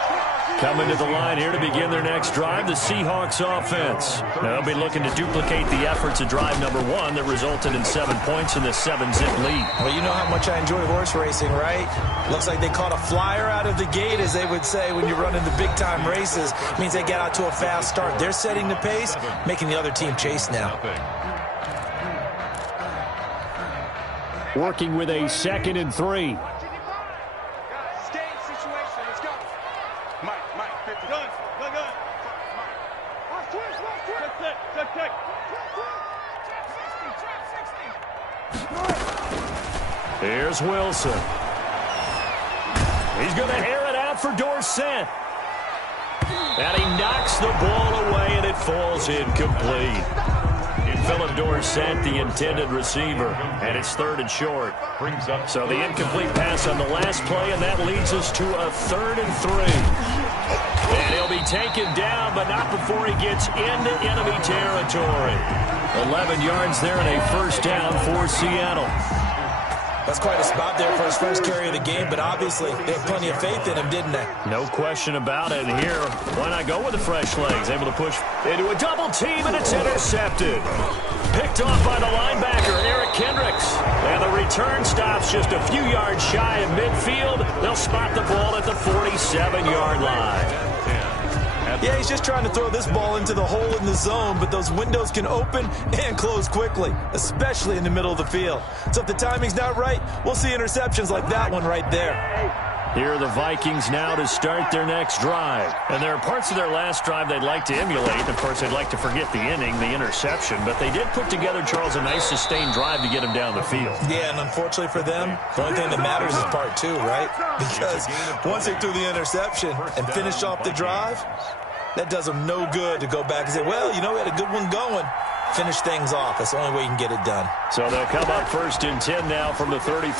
Coming to the line here to begin their next drive, the Seahawks offense. Now they'll be looking to duplicate the efforts of drive number 1 that resulted in 7 points in the 7-zip lead. Well, you know how much I enjoy horse racing, right? Looks like they caught a flyer out of the gate, as they would say when you're running the big-time races. It means they get out to a fast start. They're setting the pace, making the other team chase now. Working with a 2nd and 3. Here's Wilson. He's going to air it out for Dorsett. And he knocks the ball away, and it falls incomplete. Philip Dorsett, the intended receiver, and it's 3rd and short. So the incomplete pass on the last play, and that leads us to a 3rd and 3. And he'll be taken down, but not before he gets into enemy territory. 11 yards there and a first down for Seattle. That's quite a spot there for his first carry of the game, but obviously they had plenty of faith in him, didn't they? No question about it. And here, why not go with the fresh legs? Able to push into a double team, and it's intercepted. Picked off by the linebacker, Eric Kendricks. And the return stops just a few yards shy of midfield. They'll spot the ball at the 47-yard line. Yeah, he's just trying to throw this ball into the hole in the zone, but those windows can open and close quickly, especially in the middle of the field. So if the timing's not right, we'll see interceptions like that one right there. Here are the Vikings now to start their next drive. And there are parts of their last drive they'd like to emulate. Of course, they'd like to forget the inning, the interception. But they did put together, Charles, a nice sustained drive to get them down the field. Yeah, and unfortunately for them, the only thing that matters is part 2, right? Because once they threw the interception and finished off the drive, that does them no good to go back and say, well, you know, we had a good one going. Finish things off. That's the only way you can get it done. So they'll come up 1st and 10 now from the 33.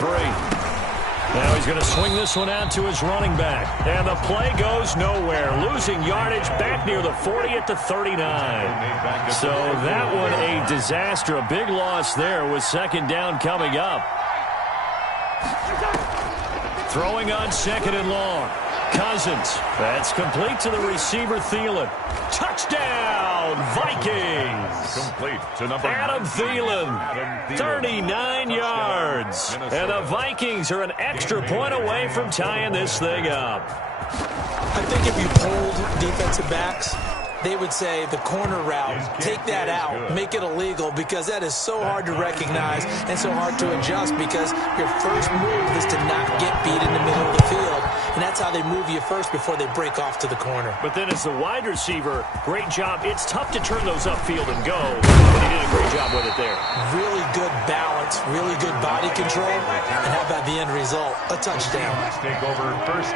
Now he's going to swing this one out to his running back. And the play goes nowhere. Losing yardage back near the 40 at the 39. So that one a disaster. A big loss there with 2nd down coming up. Throwing on 2nd and long. Cousins. That's complete to the receiver, Thielen. Touchdown, Vikings. Complete to number Adam Thielen, 39 yards. And the Vikings are an extra point away from tying this thing up. I think if you polled defensive backs, they would say the corner route, take that out, make it illegal, because that is so hard to recognize and so hard to adjust, because your first move is to not get beat in the middle of the field. And that's how they move you first before they break off to the corner. But then as the wide receiver, great job. It's tough to turn those upfield and go, but he did a great job with it there. Really good balance, really good body control, and how about the end result? A touchdown.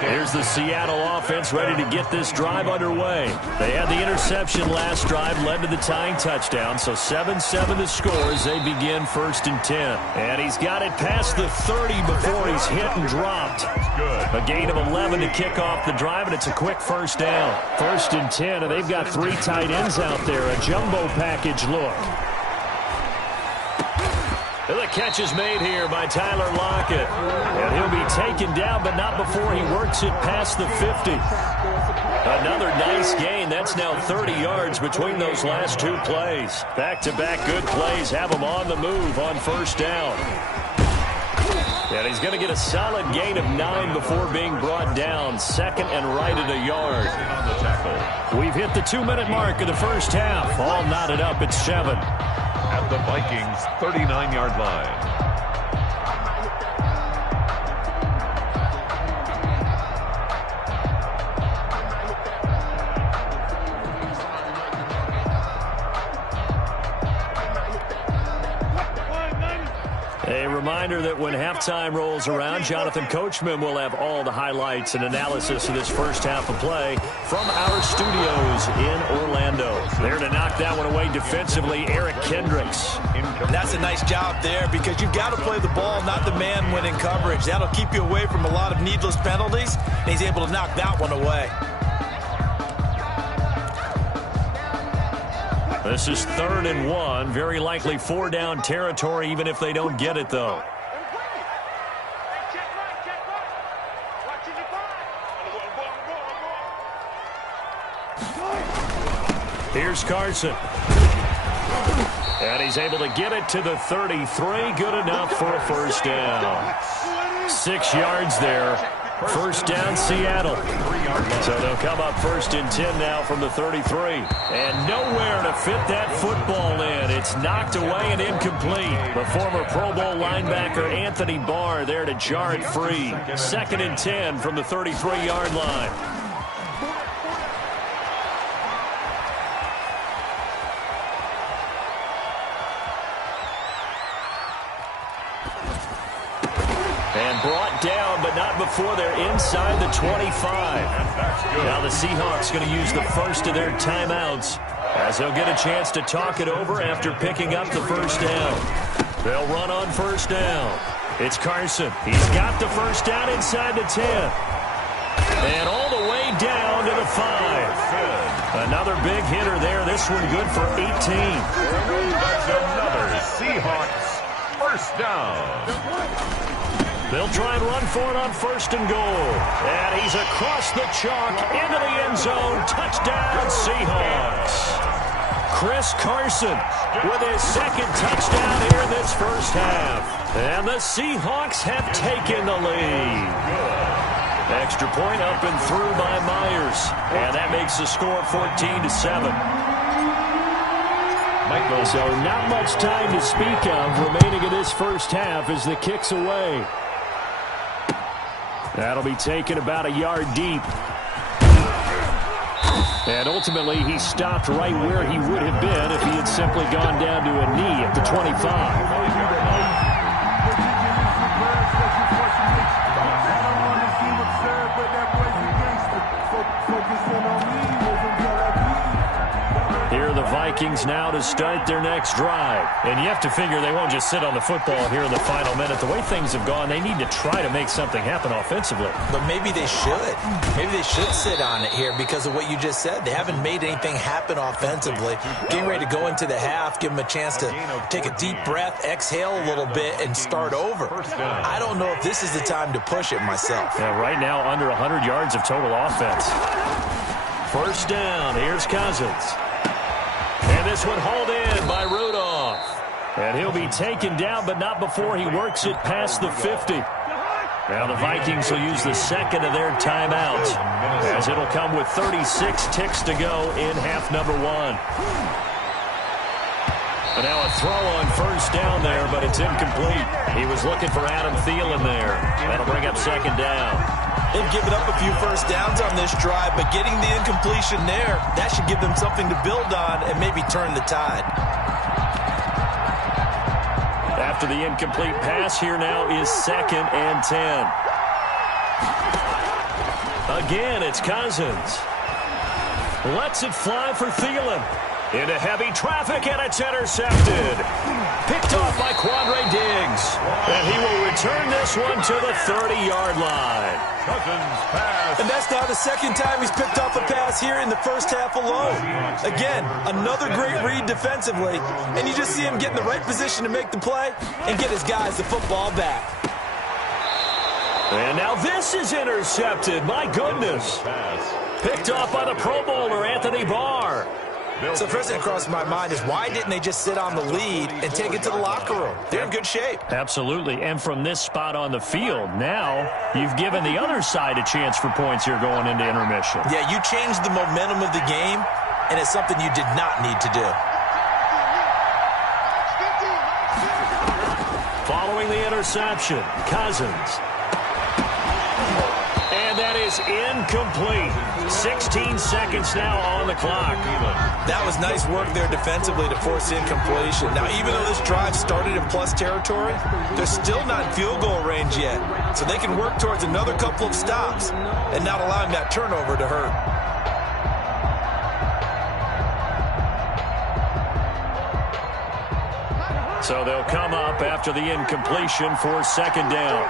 Here's the Seattle offense ready to get this drive underway. They had the interception last drive, led to the tying touchdown, so 7-7 the score as they begin 1st and 10. And he's got it past the 30 before he's hit and dropped. A gain of 11 to kick off the drive, and it's a quick first down. 1st and 10, and they've got 3 tight ends out there. A jumbo package look. And the catch is made here by Tyler Lockett. And he'll be taken down, but not before he works it past the 50. Another nice gain. That's now 30 yards between those last 2 plays. Back-to-back good plays have him on the move on 1st down. And he's going to get a solid gain of 9 before being brought down. 2nd and right at a yard. We've hit the 2-minute mark of the first half. All knotted up at 7. At the Vikings' 39-yard line. A reminder that when halftime rolls around, Jonathan Coachman will have all the highlights and analysis of this first half of play from our studios in Orlando. There to knock that one away defensively, Eric Kendricks. That's a nice job there because you've got to play the ball, not the man when in coverage. That'll keep you away from a lot of needless penalties, and he's able to knock that one away. This is 3rd and 1. Very likely 4-down territory, even if they don't get it, though. Here's Carson. And he's able to get it to the 33. Good enough for a first down. 6 yards there. First down, Seattle. So they'll come up 1st and 10 now from the 33. And nowhere to fit that football in. It's knocked away and incomplete. The former Pro Bowl linebacker Anthony Barr there to jar it free. 2nd and 10 from the 33-yard line. And brought down, but not before they're inside the 25. Now the Seahawks going to use the first of their timeouts as they'll get a chance to talk it over after picking up the first down. They'll run on first down. It's Carson. He's got the first down inside the 10. And all the way down to the 5. Another big hitter there. This one good for 18. That's another Seahawks first down. They'll try and run for it on 1st and goal. And he's across the chalk into the end zone. Touchdown, Seahawks. Chris Carson with his 2nd touchdown here in this first half. And the Seahawks have taken the lead. Extra point up and through by Myers. And that makes the score 14-7. So not much time to speak of remaining in this first half as the kick's away. That'll be taken about a yard deep. And ultimately, he stopped right where he would have been if he had simply gone down to a knee at the 25. Here are the Vikings now to start their next drive. And you have to figure they won't just sit on the football here in the final minute. The way things have gone, they need to try to make something happen offensively. But maybe they should. Maybe they should sit on it here because of what you just said. They haven't made anything happen offensively. Getting ready to go into the half, give them a chance to take a deep breath, exhale a little bit, and start over. I don't know if this is the time to push it myself. Yeah, right now under 100 yards of total offense. First down, here's Cousins. And this one hauled in by Rudolph. And he'll be taken down, but not before he works it past the 50. Now the Vikings will use the 2nd of their timeouts as it'll come with 36 ticks to go in half number 1. And now a throw on first down there, but it's incomplete. He was looking for Adam Thielen there. That'll bring up 2nd down. They've given up a few first downs on this drive, but getting the incompletion there, that should give them something to build on and maybe turn the tide. After the incomplete pass, here now is 2nd and 10. Again, it's Cousins. Lets it fly for Thielen. Into heavy traffic, and it's intercepted. Picked off by Quandre Diggs. And he will return this one to the 30-yard line. Cousins pass. And that's now the 2nd time he's picked off a pass here in the first half alone. Again, another great read defensively. And you just see him get in the right position to make the play and get his guys the football back. And now this is intercepted. My goodness. Picked off by the Pro Bowler, Anthony Barr. So the first thing that crossed my mind is why didn't they just sit on the lead and take it to the locker room? They're in good shape. Absolutely. And from this spot on the field, now you've given the other side a chance for points here going into intermission. Yeah, you changed the momentum of the game, and it's something you did not need to do. Following the interception, Cousins. And that is incomplete. 16 seconds now on the clock. That was nice work there defensively to force incompletion. Now, even though this drive started in plus territory, they're still not in field goal range yet. So they can work towards another couple of stops and not allowing that turnover to hurt. So they'll come up after the incompletion for second down.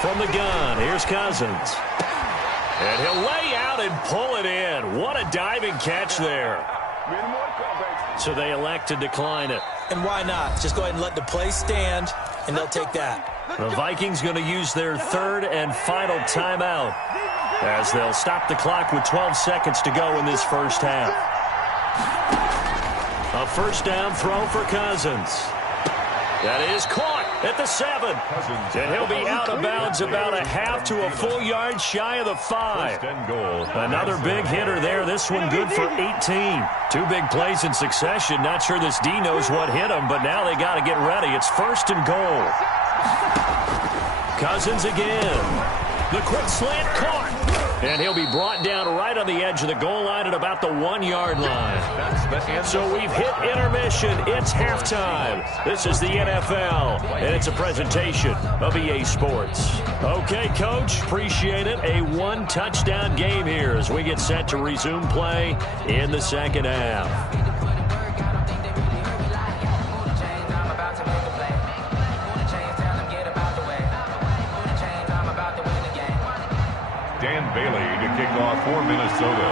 From the gun, here's Cousins. And he'll lay out and pull it in. What a diving catch there. So they elect to decline it. And why not? Just go ahead and let the play stand, and they'll take that. The Vikings going to use their third and final timeout as they'll stop the clock with 12 seconds to go in this first half. A first down throw for Cousins. That is caught at the 7. And he'll be out of bounds about a half to a full yard shy of the 5. Another big hitter there. This one good for 18. 2 big plays in succession. Not sure this D knows what hit him, but now they got to get ready. It's first and goal. Cousins again. The quick slant caught. And he'll be brought down right on the edge of the goal line at about the 1 yard line. So we've hit intermission. It's halftime. This is the NFL, and it's a presentation of EA Sports. Okay, Coach, appreciate it. A 1-touchdown game here as we get set to resume play in the second half. Dan Bailey to kick off for Minnesota.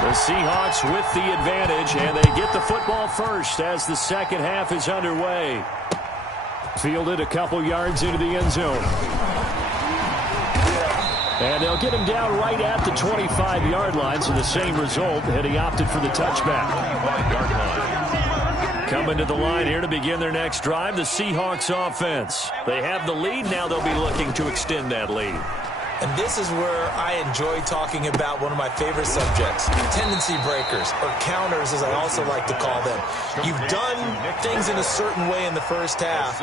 The Seahawks with the advantage, and they get the football first as the second half is underway. Fielded a couple yards into the end zone. And they'll get him down right at the 25-yard line, so the same result, and he opted for the touchback. 25-yard line. Coming to the line here to begin their next drive, the Seahawks offense. They have the lead. Now they'll be looking to extend that lead. And this is where I enjoy talking about one of my favorite subjects, tendency breakers, or counters as I also like to call them. You've done things in a certain way in the first half,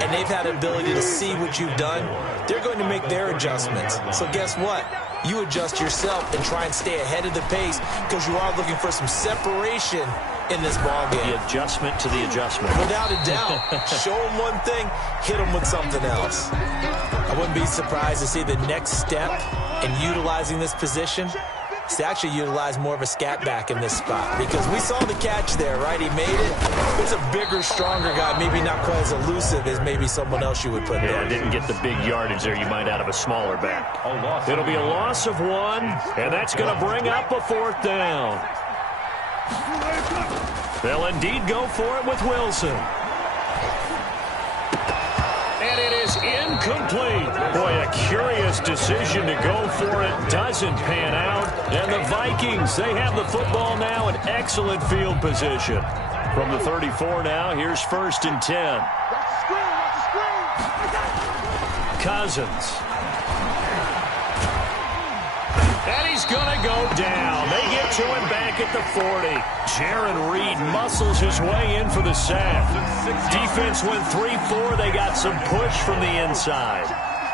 and they've had the ability to see what you've done. They're going to make their adjustments. So guess what? You adjust yourself and try and stay ahead of the pace because you are looking for some separation in this ballgame. The adjustment to the adjustment. Without a doubt. Show them one thing, hit them with something else. I wouldn't be surprised to see the next step in utilizing this position is to actually utilize more of a scat back in this spot. Because we saw the catch there, right? He made it. It's a bigger, stronger guy, maybe not quite as elusive as maybe someone else you would put there. Yeah, didn't get the big yardage there you might out of a smaller back. It'll be a loss of 1, and that's going to bring up a fourth down. They'll indeed go for it with Wilson. And it is incomplete. Boy, a curious decision to go for it. Doesn't pan out. And the Vikings, they have the football now in excellent field position. From the 34 now, here's first and 10. Cousins. And he's going to go down. They get to him back at the 40. Jaron Reed muscles his way in for the sack. Defense went 3-4. They got some push from the inside.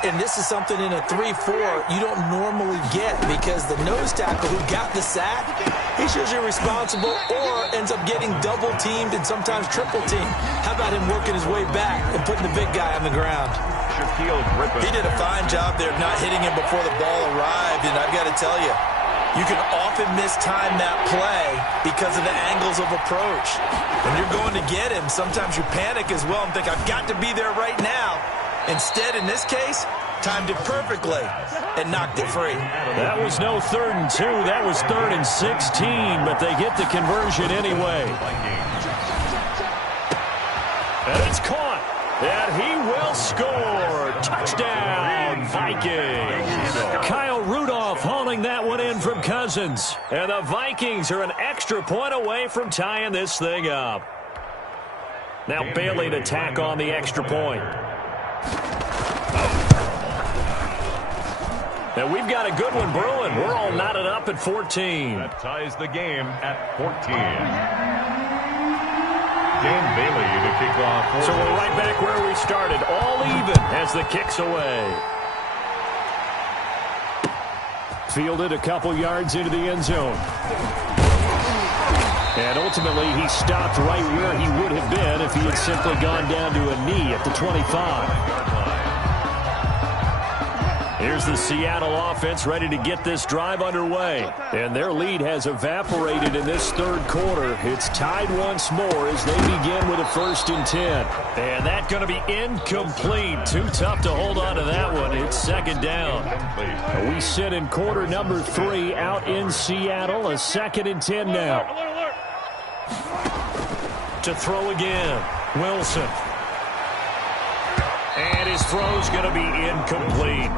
And this is something in a 3-4 you don't normally get because the nose tackle who got the sack, he's usually responsible or ends up getting double-teamed and sometimes triple-teamed. How about him working his way back and putting the big guy on the ground? He did a fine job there not hitting him before the ball arrived, and I've got to tell you, you can often mistime that play because of the angles of approach. When you're going to get him, sometimes you panic as well and think, I've got to be there right now. Instead, in this case, timed it perfectly and knocked it free. That was no 3rd and 2. That was 3rd and 16, but they get the conversion anyway. And it's caught. And he will score. Touchdown, Vikings. Kyle Rudolph hauling that one in from Cousins. And the Vikings are an extra point away from tying this thing up. Now Bailey to tack on the extra point. And we've got a good one brewing. We're all knotted up at 14. That ties the game at 14. Dan Bailey to kick off. So we're right back where we started. All even as the kick's away. Fielded a couple yards into the end zone. And ultimately, he stopped right where he would have been if he had simply gone down to a knee at the 25. Here's the Seattle offense ready to get this drive underway. And their lead has evaporated in this third quarter. It's tied once more as they begin with a 1st and 10. And that's going to be incomplete. Too tough to hold on to that one. It's 2nd down. We sit in quarter number 3 out in Seattle. A 2nd and 10 now. To throw again, Wilson. And his throw's going to be incomplete.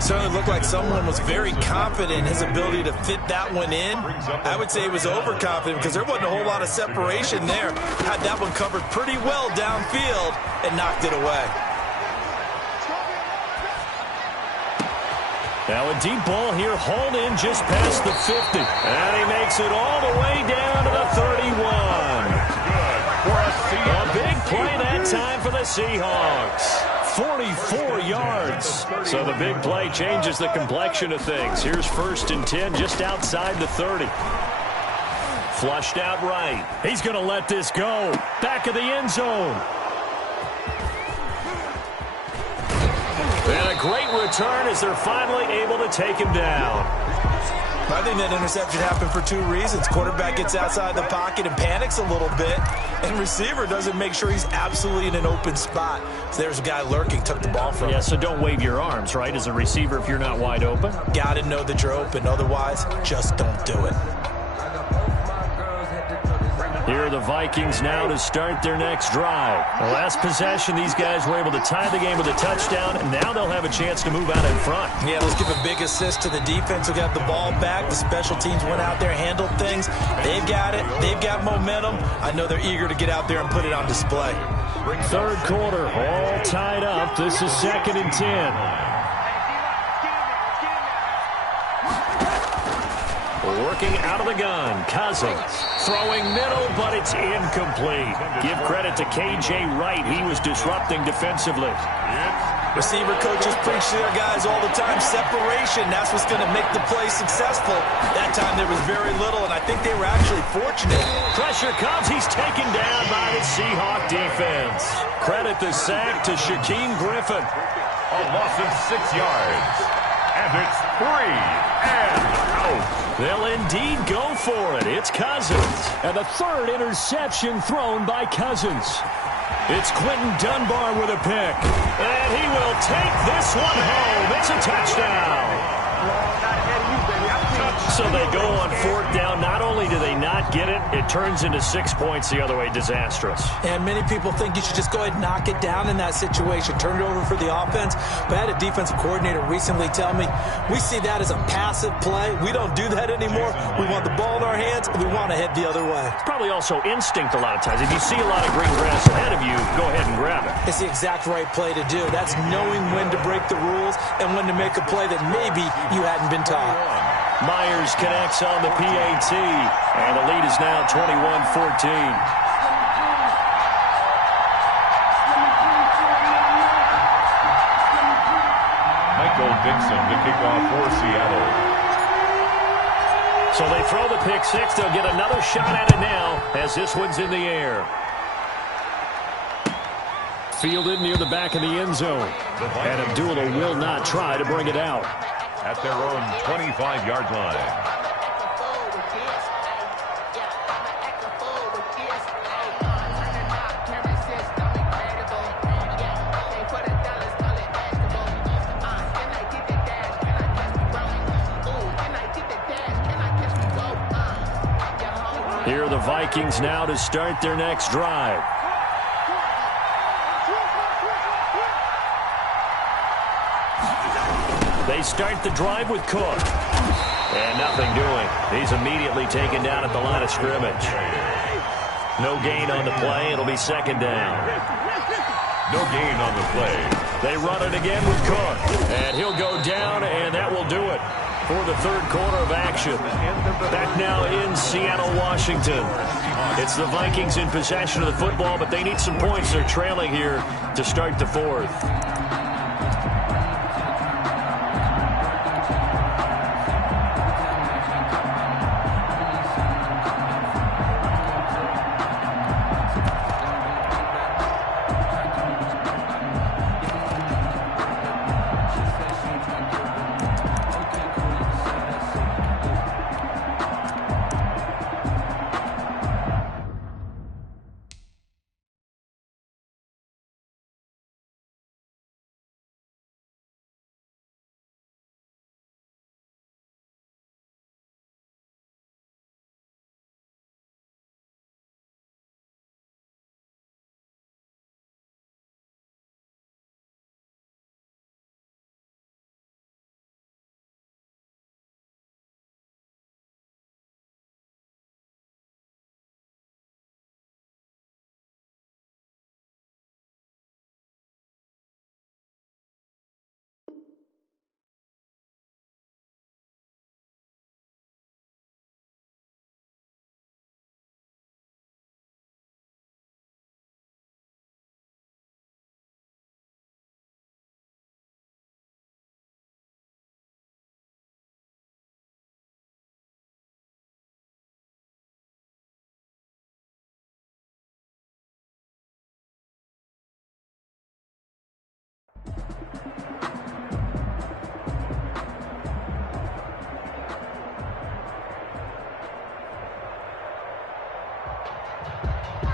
Certainly looked like someone was very confident in his ability to fit that one in. I would say he was overconfident because there wasn't a whole lot of separation there. Had that one covered pretty well downfield and knocked it away. Now a deep ball here, hauled in just past the 50. And he makes it all the way down to the 31. A big play that time for the Seahawks. 44 yards. So the big play changes the complexion of things. Here's 1st and 10 just outside the 30. Flushed out right. He's going to let this go. Back of the end zone. And a great return as they're finally able to take him down. I think that interception happened for 2 reasons. Quarterback gets outside the pocket and panics a little bit, and receiver doesn't make sure he's absolutely in an open spot. So there's a guy lurking, took the ball from him. Yeah, so don't wave your arms, right, as a receiver if you're not wide open. Got to know that you're open. Otherwise, just don't do it. Here are the Vikings now to start their next drive. The last possession, these guys were able to tie the game with a touchdown, and now they'll have a chance to move out in front. Yeah, let's give a big assist to the defense who got the ball back. The special teams went out there, handled things. They've got it. They've got momentum. I know they're eager to get out there and put it on display. 3rd quarter, all tied up. This is 2nd and 10. Working out of the gun, Cousins. Throwing middle, but it's incomplete. Give credit to K.J. Wright. He was disrupting defensively. Receiver coaches preach to their guys all the time. Separation, that's what's going to make the play successful. That time there was very little, and I think they were actually fortunate. Pressure comes. He's taken down by the Seahawk defense. Credit the sack to Shaquem Griffin. A loss of 6 yards. And it's 3 and out. They'll indeed go for it. It's Cousins. And the 3rd interception thrown by Cousins. It's Quentin Dunbar with a pick. And he will take this one home. It's a touchdown. So they go on 4th down. Not only do they not get it, it turns into 6 points the other way. Disastrous. And many people think you should just go ahead and knock it down in that situation. Turn it over for the offense. But I had a defensive coordinator recently tell me, we see that as a passive play. We don't do that anymore. We want the ball in our hands, and we want to head the other way. It's probably also instinct a lot of times. If you see a lot of green grass ahead of you, go ahead and grab it. It's the exact right play to do. That's knowing when to break the rules and when to make a play that maybe you hadn't been taught. Myers connects on the PAT, and the lead is now 21-14. Michael Dixon to kick off for Seattle. So they throw the pick 6. They'll get another shot at it now as this one's in the air. Fielded near the back of the end zone. And Abdullah will not try to bring it out. At their own 25-yard line. Here are the Vikings now to start their next drive. They start the drive with Cook. And nothing doing. He's immediately taken down at the line of scrimmage. No gain on the play. It'll be 2nd down. No gain on the play. They run it again with Cook. And he'll go down, and that will do it. for the third quarter of action. Back now in Seattle, Washington. It's the Vikings in possession of the football, but they need some points. They're trailing here to start the fourth.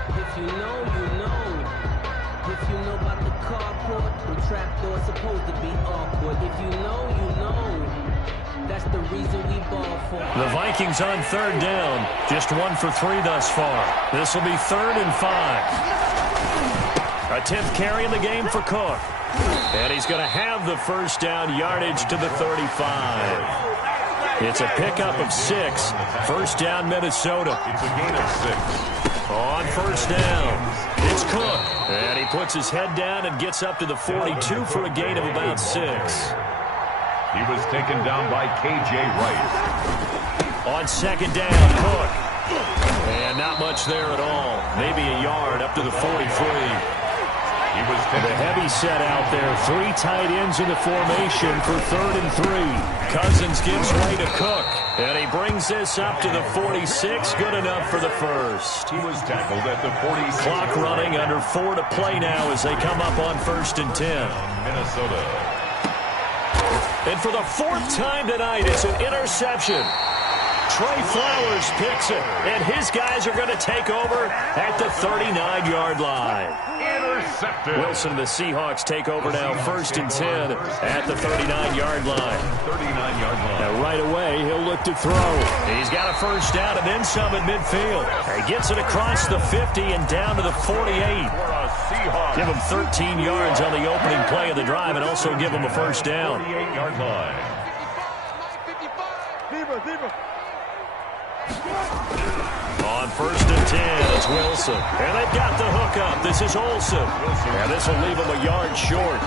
If you know, you know. If you know about the carport, the trapdoor's supposed to be awkward. If you know, you know. That's the reason we ball for. The Vikings on third down. Just 1 for 3 thus far. This will be 3rd and 5. A 10th carry in the game for Cook. And he's going to have the first down, yardage to the 35. It's a pickup of 6. First down, Minnesota. It's a gain of 6. On first down, it's Cook. And he puts his head down and gets up to the 42 for a gain of about 6. He was taken down by K.J. Wright. On second down, Cook. And not much there at all. Maybe a yard up to the 43. He was taken. The heavy set out there. 3 tight ends in the formation for 3rd and 3. Cousins gives way to Cook. And he brings this up to the 46. Good enough for the first. He was tackled at the 46. Clock running, under 4 to play now as they come up on 1st and 10. Minnesota. And for the 4th time tonight, it's an interception. Trey Flowers picks it, and his guys are going to take over at the 39-yard line. Intercepted. Wilson and the Seahawks take over now, 1st and 10 at the 39-yard line. 39-yard line. Now right away, he'll look to throw. He's got a first down and then some at midfield. He gets it across the 50 and down to the 48. Give him 13 yards on the opening play of the drive and also give him a first down. 48-yard line. On 1st and 10, it's Wilson. And they've got the hook up. This is Olsen. And this will leave him a yard short.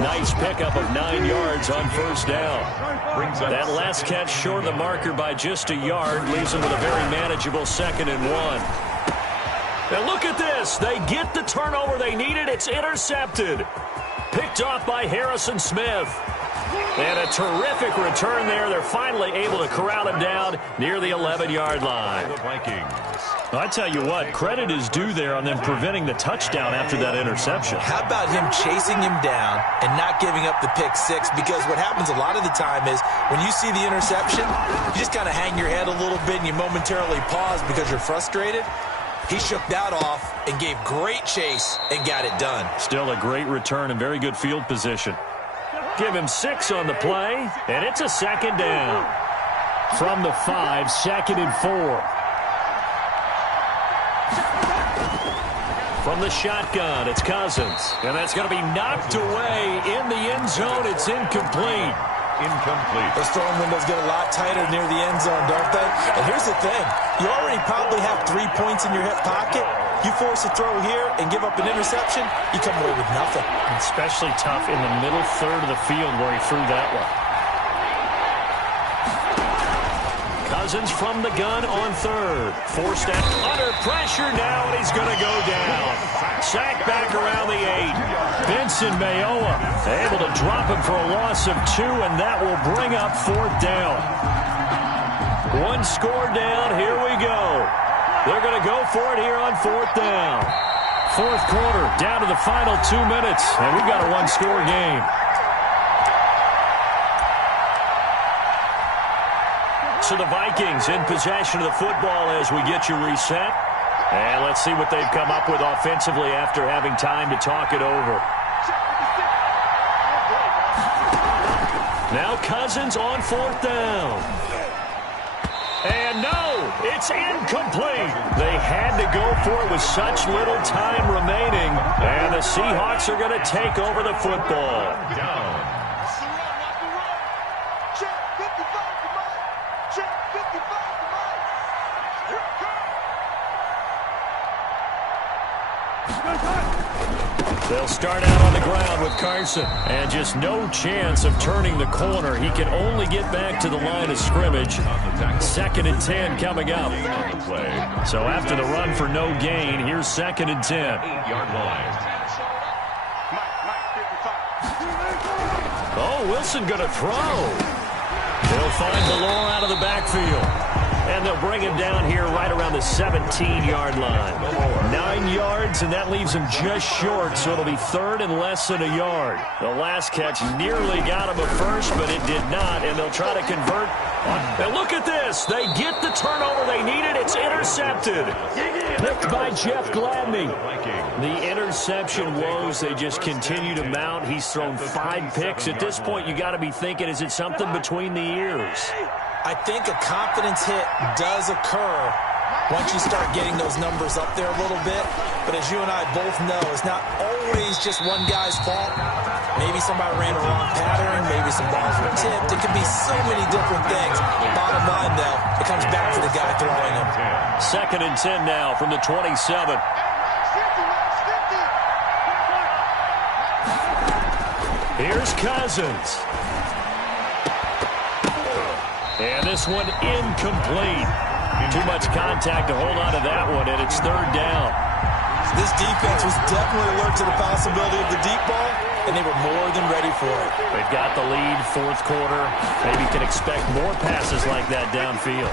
Nice pickup of 9 yards on first down. That last catch short of the marker by just a yard leaves him with a very manageable 2nd and 1. Now look at this. They get the turnover they needed. It's intercepted. Picked off by Harrison Smith. And a terrific return there. They're finally able to corral him down near the 11-yard line. The Vikings. I tell you what, credit is due there on them preventing the touchdown after that interception. How about him chasing him down and not giving up the pick 6? Because what happens a lot of the time is when you see the interception, you just kind of hang your head a little bit and you momentarily pause because you're frustrated. He shook that off and gave great chase and got it done. Still a great return and very good field position. Give him 6 on the play, and it's a 2nd down. From the 5, 2nd and 4. From the shotgun, it's Cousins. And that's going to be knocked away in the end zone. It's incomplete. Incomplete. Those throwing windows get a lot tighter near the end zone, don't they? And here's the thing. You already probably have 3 points in your hip pocket. You force a throw here and give up an interception, you come away with nothing. Especially tough in the middle third of the field where he threw that one. Cousins from the gun on third. Forced out under pressure now, and he's going to go down. Sacked back around the 8. Benson Mayowa able to drop him for a loss of 2, and that will bring up 4th down. 1 score down. Here we go. They're going to go for it here on 4th down. 4th quarter, down to the final 2 minutes, and we've got a 1-score game. So the Vikings in possession of the football as we get you reset. And let's see what they've come up with offensively after having time to talk it over. Now Cousins on 4th down. And no, it's incomplete. They had to go for it with such little time remaining. And the Seahawks are going to take over the football. Down. They'll start out on the ground with Carson. And just no chance of turning the corner. He can only get back to the line of scrimmage. 2nd and 10 coming up. So after the run for no gain, here's 2nd and 10. 8-yard line. Oh, Wilson going to throw. He'll find Valor out of the backfield. And they'll bring him down here right around the 17-yard line. 9 yards, and that leaves him just short, so it'll be 3rd and less than a yard. The last catch nearly got him a first, but it did not, and they'll try to convert. And look at this. They get the turnover they needed. It's intercepted. Picked by Jeff Gladney. The interception woes, they just continue to mount. He's thrown 5 picks. At this point, you got to be thinking, is it something between the ears? I think a confidence hit does occur once you start getting those numbers up there a little bit. But as you and I both know, it's not always just one guy's fault. Maybe somebody ran a wrong pattern. Maybe some balls were tipped. It could be so many different things. Bottom line, though, it comes back to the guy throwing them. 2nd and 10 now from the 27. Here's Cousins. And this one incomplete. Too much contact to hold on to that one, and it's 3rd down. This defense was definitely alert to the possibility of the deep ball, and they were more than ready for it. They've got the lead, 4th quarter. Maybe can expect more passes like that downfield.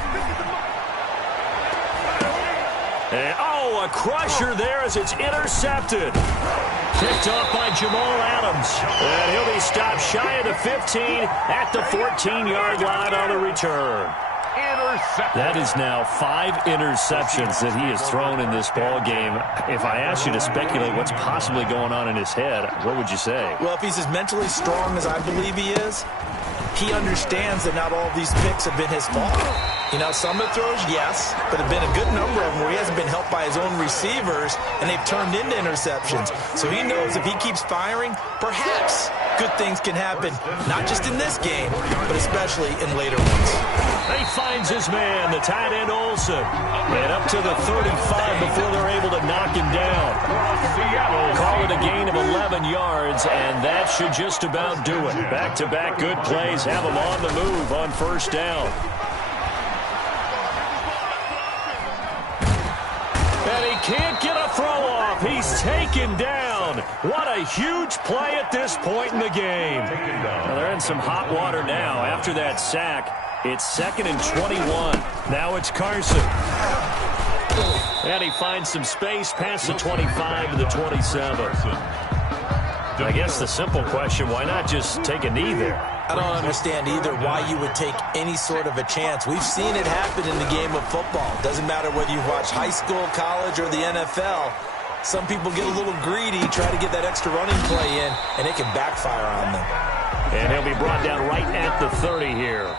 And, a crusher there as it's intercepted. Picked off by Jamal Adams. And he'll be stopped shy of the 15 at the 14-yard line on the return. That is now 5 interceptions that he has thrown in this ball game. If I asked you to speculate what's possibly going on in his head, what would you say? Well, if he's as mentally strong as I believe he is, he understands that not all of these picks have been his fault. You know, some of the throws, yes, but there have been a good number of them where he hasn't been helped by his own receivers, and they've turned into interceptions. So he knows if he keeps firing, perhaps good things can happen, not just in this game, but especially in later ones. He finds his man, the tight end Olsen, and up to the 35 before they're able to knock him down. Call it a gain of 11 yards, and that should just about do it. Back-to-back good plays have him on the move on 1st down. And he can't get a throw off. He's taken down. What a huge play at this point in the game. Well, they're in some hot water now after that sack. It's 2nd and 21. Now it's Carson. And he finds some space past the 25 to the 27. I guess the simple question, why not just take a knee there? I don't understand either why you would take any sort of a chance. We've seen it happen in the game of football. Doesn't matter whether you watch high school, college, or the NFL. Some people get a little greedy, try to get that extra running play in, and it can backfire on them. And he'll be brought down right at the 30 here.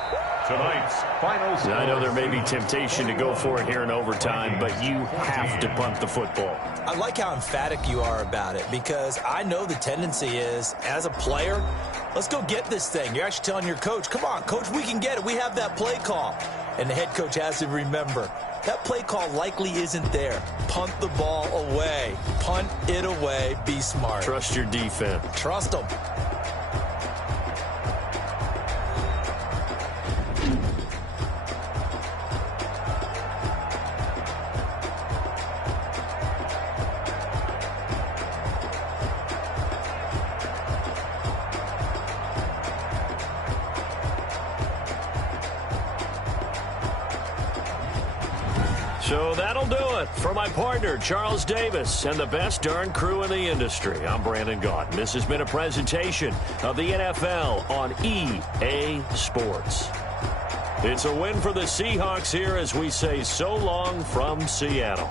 Tonight's final score. I know there may be temptation to go for it here in overtime, but you have to punt the football. I like how emphatic you are about it, because I know the tendency is, as a player, let's go get this thing. You're actually telling your coach, come on, coach, we can get it. We have that play call. And the head coach has to remember, that play call likely isn't there. Punt the ball away. Punt it away. Be smart. Trust your defense. Trust them. So that'll do it. For my partner, Charles Davis, and the best darn crew in the industry, I'm Brandon Gaudin. This has been a presentation of the NFL on EA Sports. It's a win for the Seahawks here as we say so long from Seattle.